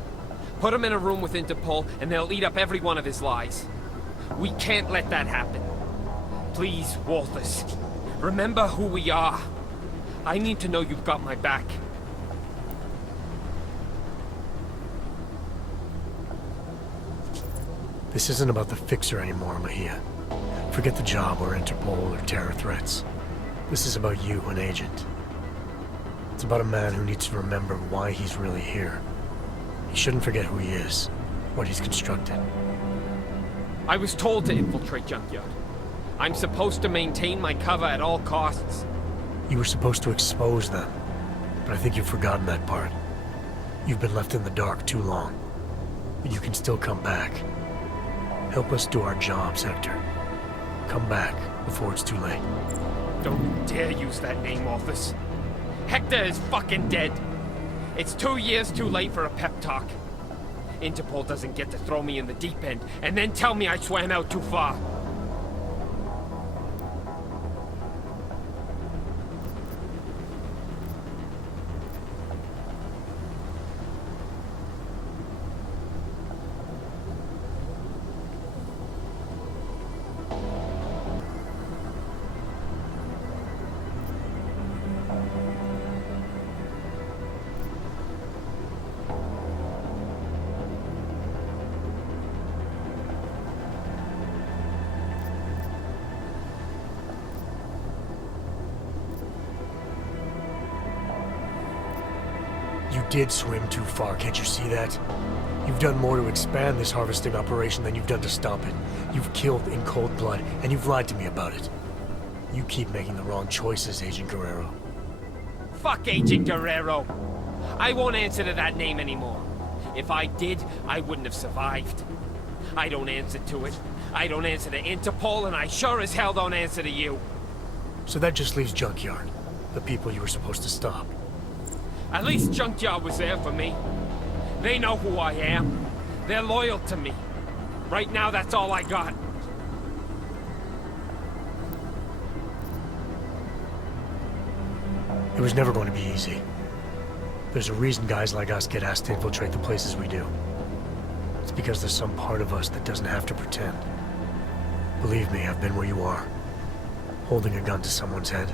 Put him in a room with Interpol, and they'll eat up every one of his lies. We can't let that happen. Please, Walters, remember who we are. I need to know you've got my back. This isn't about the Fixer anymore, Mahia. Forget the job or Interpol or terror threats. This is about you, an agent. It's about a man who needs to remember why he's really here. He shouldn't forget who he is, what he's constructed. I was told to infiltrate Junkyard. I'm supposed to maintain my cover at all costs. You were supposed to expose them, but I think you've forgotten that part. You've been left in the dark too long. But you can still come back. Help us do our jobs, Hector. Come back before it's too late. Don't dare use that name, Office. Hector is fucking dead. It's 2 years too late for a pep talk. Interpol doesn't get to throw me in the deep end and then tell me I swam out too far. You did swim too far, can't you see that? You've done more to expand this harvesting operation than you've done to stop it. You've killed in cold blood, and you've lied to me about it. You keep making the wrong choices, Agent Guerrero. Fuck Agent Guerrero! I won't answer to that name anymore. If I did, I wouldn't have survived. I don't answer to it. I don't answer to Interpol, and I sure as hell don't answer to you. So that just leaves Junkyard, the people you were supposed to stop. At least Junkyard was there for me. They know who I am. They're loyal to me. Right now, that's all I got. It was never going to be easy. There's a reason guys like us get asked to infiltrate the places we do. It's because there's some part of us that doesn't have to pretend. Believe me, I've been where you are. Holding a gun to someone's head.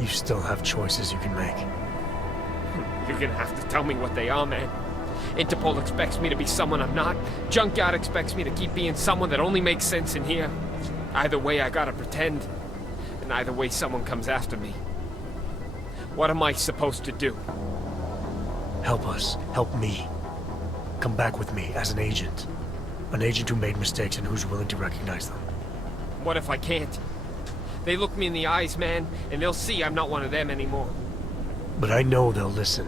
You still have choices you can make. You're gonna have to tell me what they are, man. Interpol expects me to be someone I'm not. Junkyard expects me to keep being someone that only makes sense in here. Either way, I gotta pretend. And either way, someone comes after me. What am I supposed to do? Help us. Help me. Come back with me as an agent. An agent who made mistakes and who's willing to recognize them. What if I can't? They look me in the eyes, man, and they'll see I'm not one of them anymore. But I know they'll listen.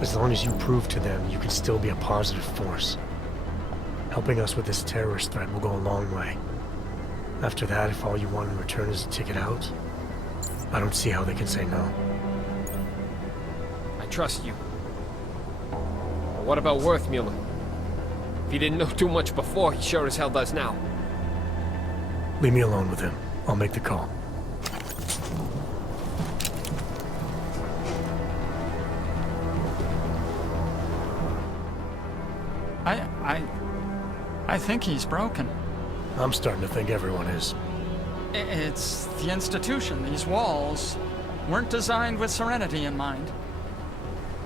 As long as you prove to them you can still be a positive force. Helping us with this terrorist threat will go a long way. After that, if all you want in return is a ticket out, I don't see how they can say no. I trust you. But what about Wörthmüller? If he didn't know too much before, he sure as hell does now. Leave me alone with him. I'll make the call. I think he's broken. I'm starting to think everyone is. It's the institution. These walls weren't designed with serenity in mind.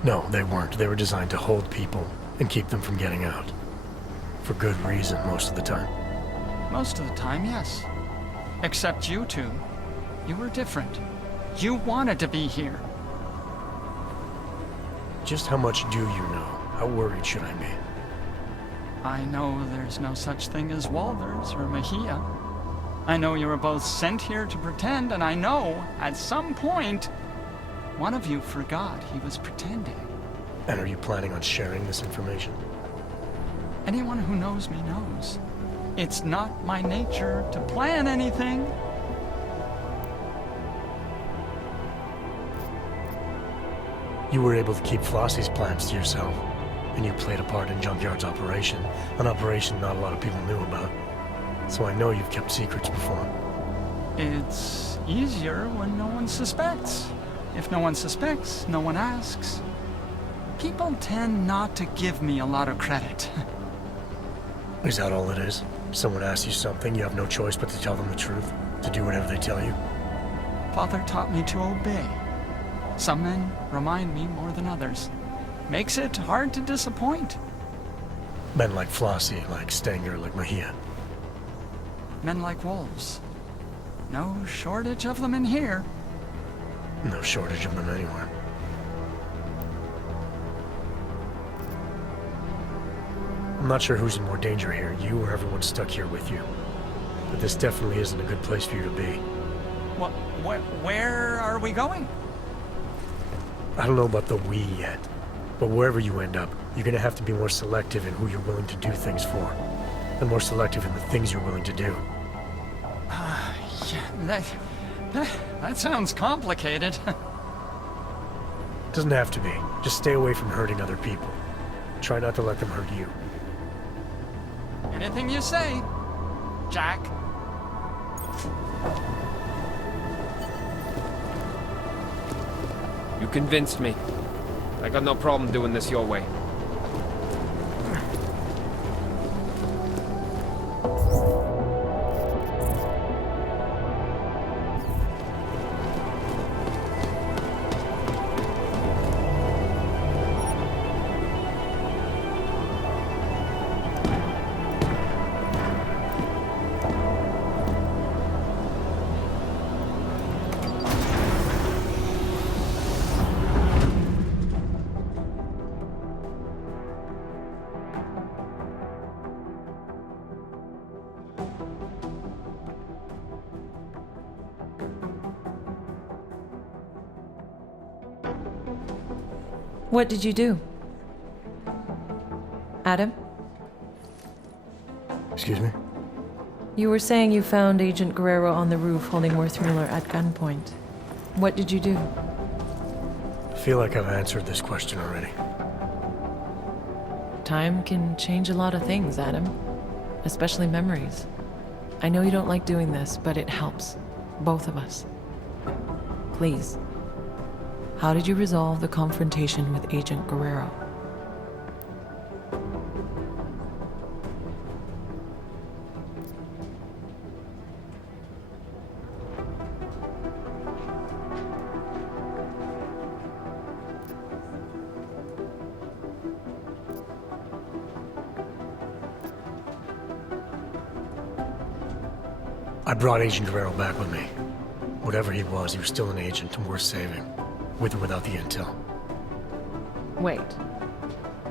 No, they weren't. They were designed to hold people and keep them from getting out. For good reason, most of the time. Most of the time, yes. Except you two. You were different. You wanted to be here. Just how much do you know? How worried should I be? I know there's no such thing as Walters or Mejia. I know you were both sent here to pretend, and I know, at some point, one of you forgot he was pretending. And are you planning on sharing this information? Anyone who knows me knows. It's not my nature to plan anything. You were able to keep Flossy's plans to yourself, and you played a part in Junkyard's operation, an operation not a lot of people knew about. So I know you've kept secrets before. It's easier when no one suspects. If no one suspects, no one asks. People tend not to give me a lot of credit. Is that all it is? Someone asks you something, you have no choice but to tell them the truth? To do whatever they tell you? Father taught me to obey. Some men remind me more than others. Makes it hard to disappoint. Men like Flossy, like Stenger, like Mejia. Men like wolves. No shortage of them in here. No shortage of them anywhere. I'm not sure who's in more danger here, you or everyone stuck here with you. But this definitely isn't a good place for you to be. Well, where are we going? I don't know about the we yet, but wherever you end up, you're gonna have to be more selective in who you're willing to do things for, and more selective in the things you're willing to do. Yeah, that sounds complicated. Doesn't have to be. Just stay away from hurting other people. Try not to let them hurt you. Anything you say, Jack. You convinced me. I got no problem doing this your way. What did you do? Adam? Excuse me? You were saying you found Agent Guerrero on the roof holding Wörthmüller at gunpoint. What did you do? I feel like I've answered this question already. Time can change a lot of things, Adam. Especially memories. I know you don't like doing this, but it helps. Both of us. Please. How did you resolve the confrontation with Agent Guerrero? I brought Agent Guerrero back with me. Whatever he was still an agent and worth saving. With or without the intel. Wait.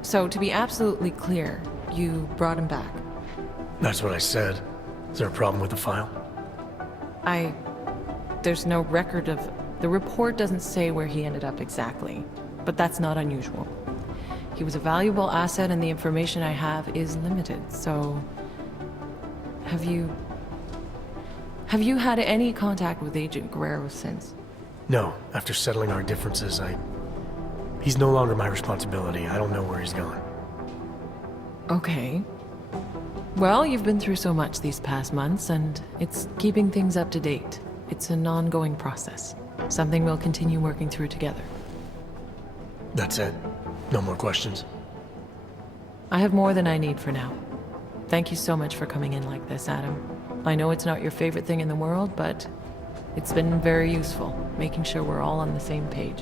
So, to be absolutely clear, you brought him back? That's what I said. Is there a problem with the file? There's no record of... The report doesn't say where he ended up exactly, but that's not unusual. He was a valuable asset and the information I have is limited, so... Have you Have you had any contact with Agent Guerrero since? No, after settling our differences, he's no longer my responsibility. I don't know where he's gone. Okay. Well, you've been through so much these past months, and it's keeping things up to date. It's an ongoing process. Something we'll continue working through together. That's it. No more questions. I have more than I need for now. Thank you so much for coming in like this, Adam. I know it's not your favorite thing in the world, but it's been very useful, making sure we're all on the same page.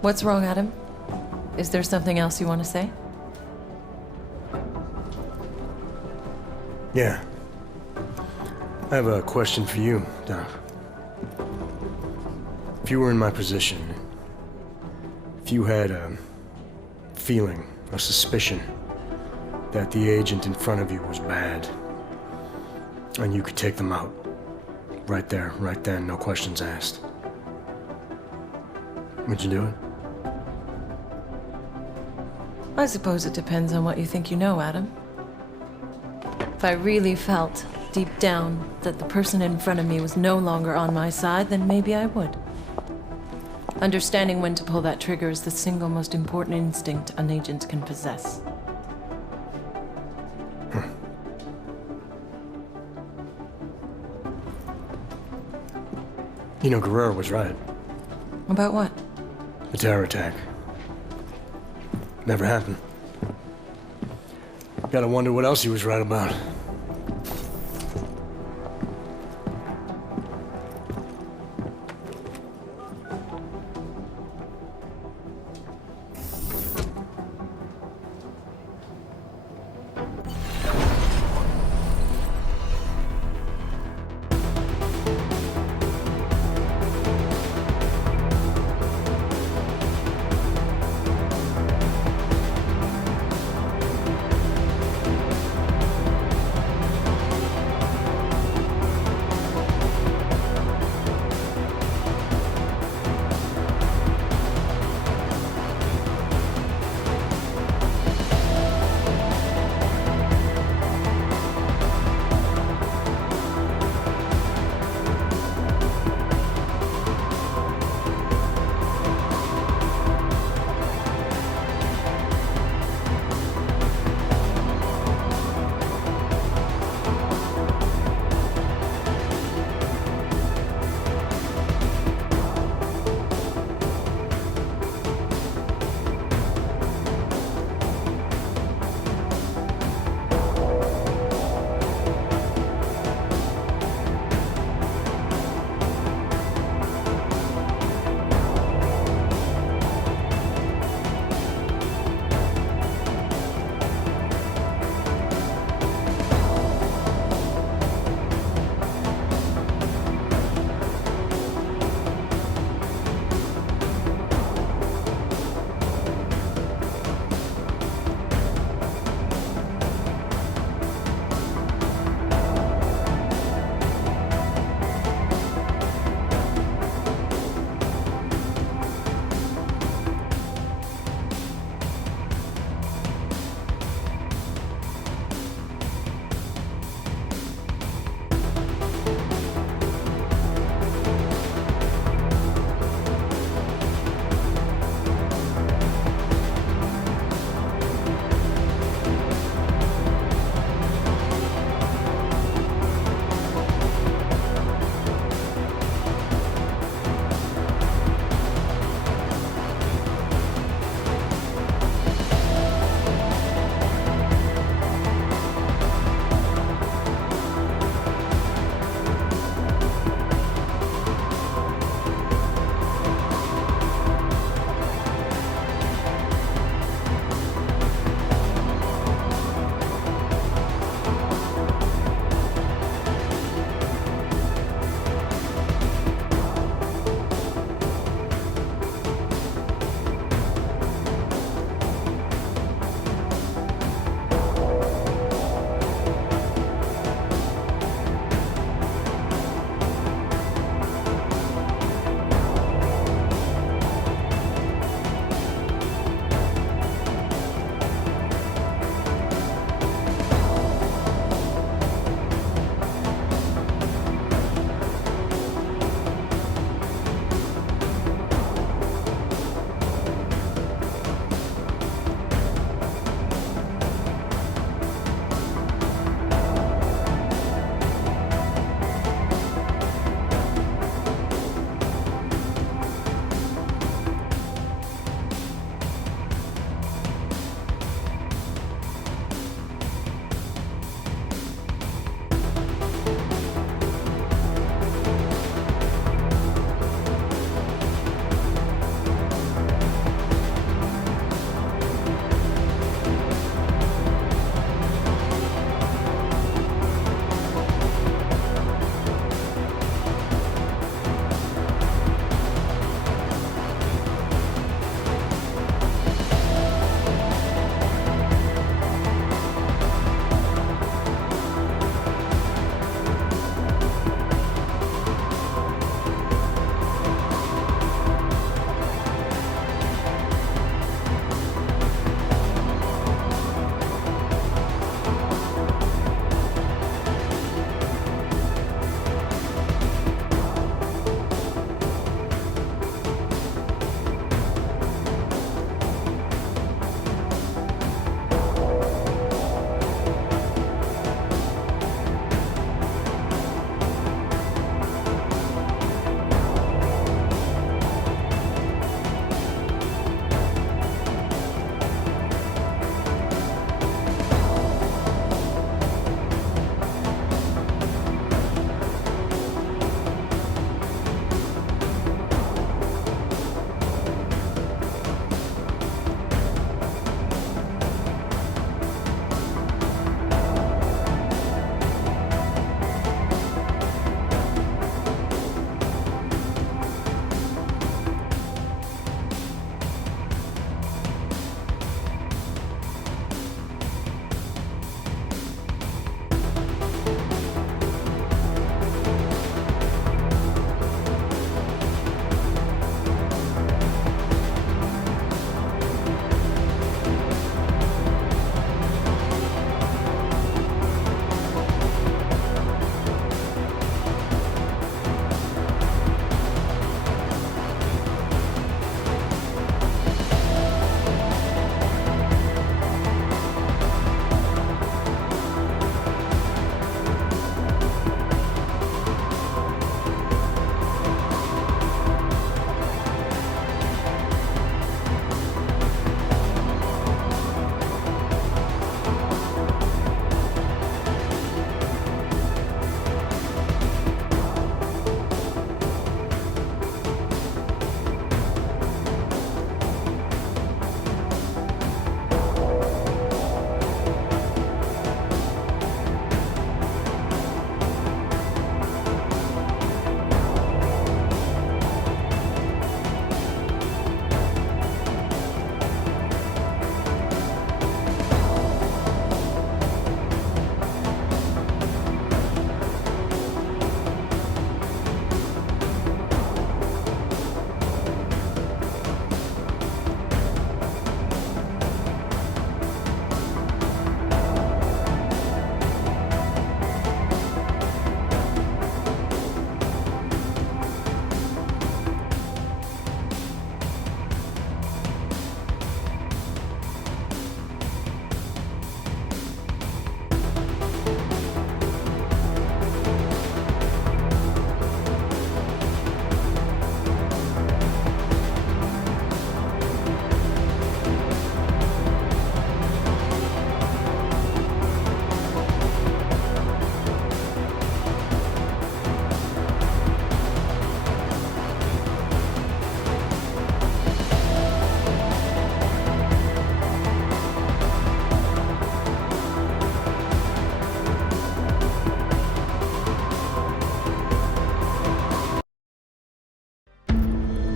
What's wrong, Adam? Is there something else you want to say? Yeah. I have a question for you, Doc. If you were in my position, if you had a feeling, a suspicion, that the agent in front of you was bad, and you could take them out, right there, right then, no questions asked, would you do it? I suppose it depends on what you think you know, Adam. If I really felt, deep down, that the person in front of me was no longer on my side, then maybe I would. Understanding when to pull that trigger is the single most important instinct an agent can possess. You know, Guerrero was right. About what? The terror attack. Never happened. Gotta wonder what else he was right about.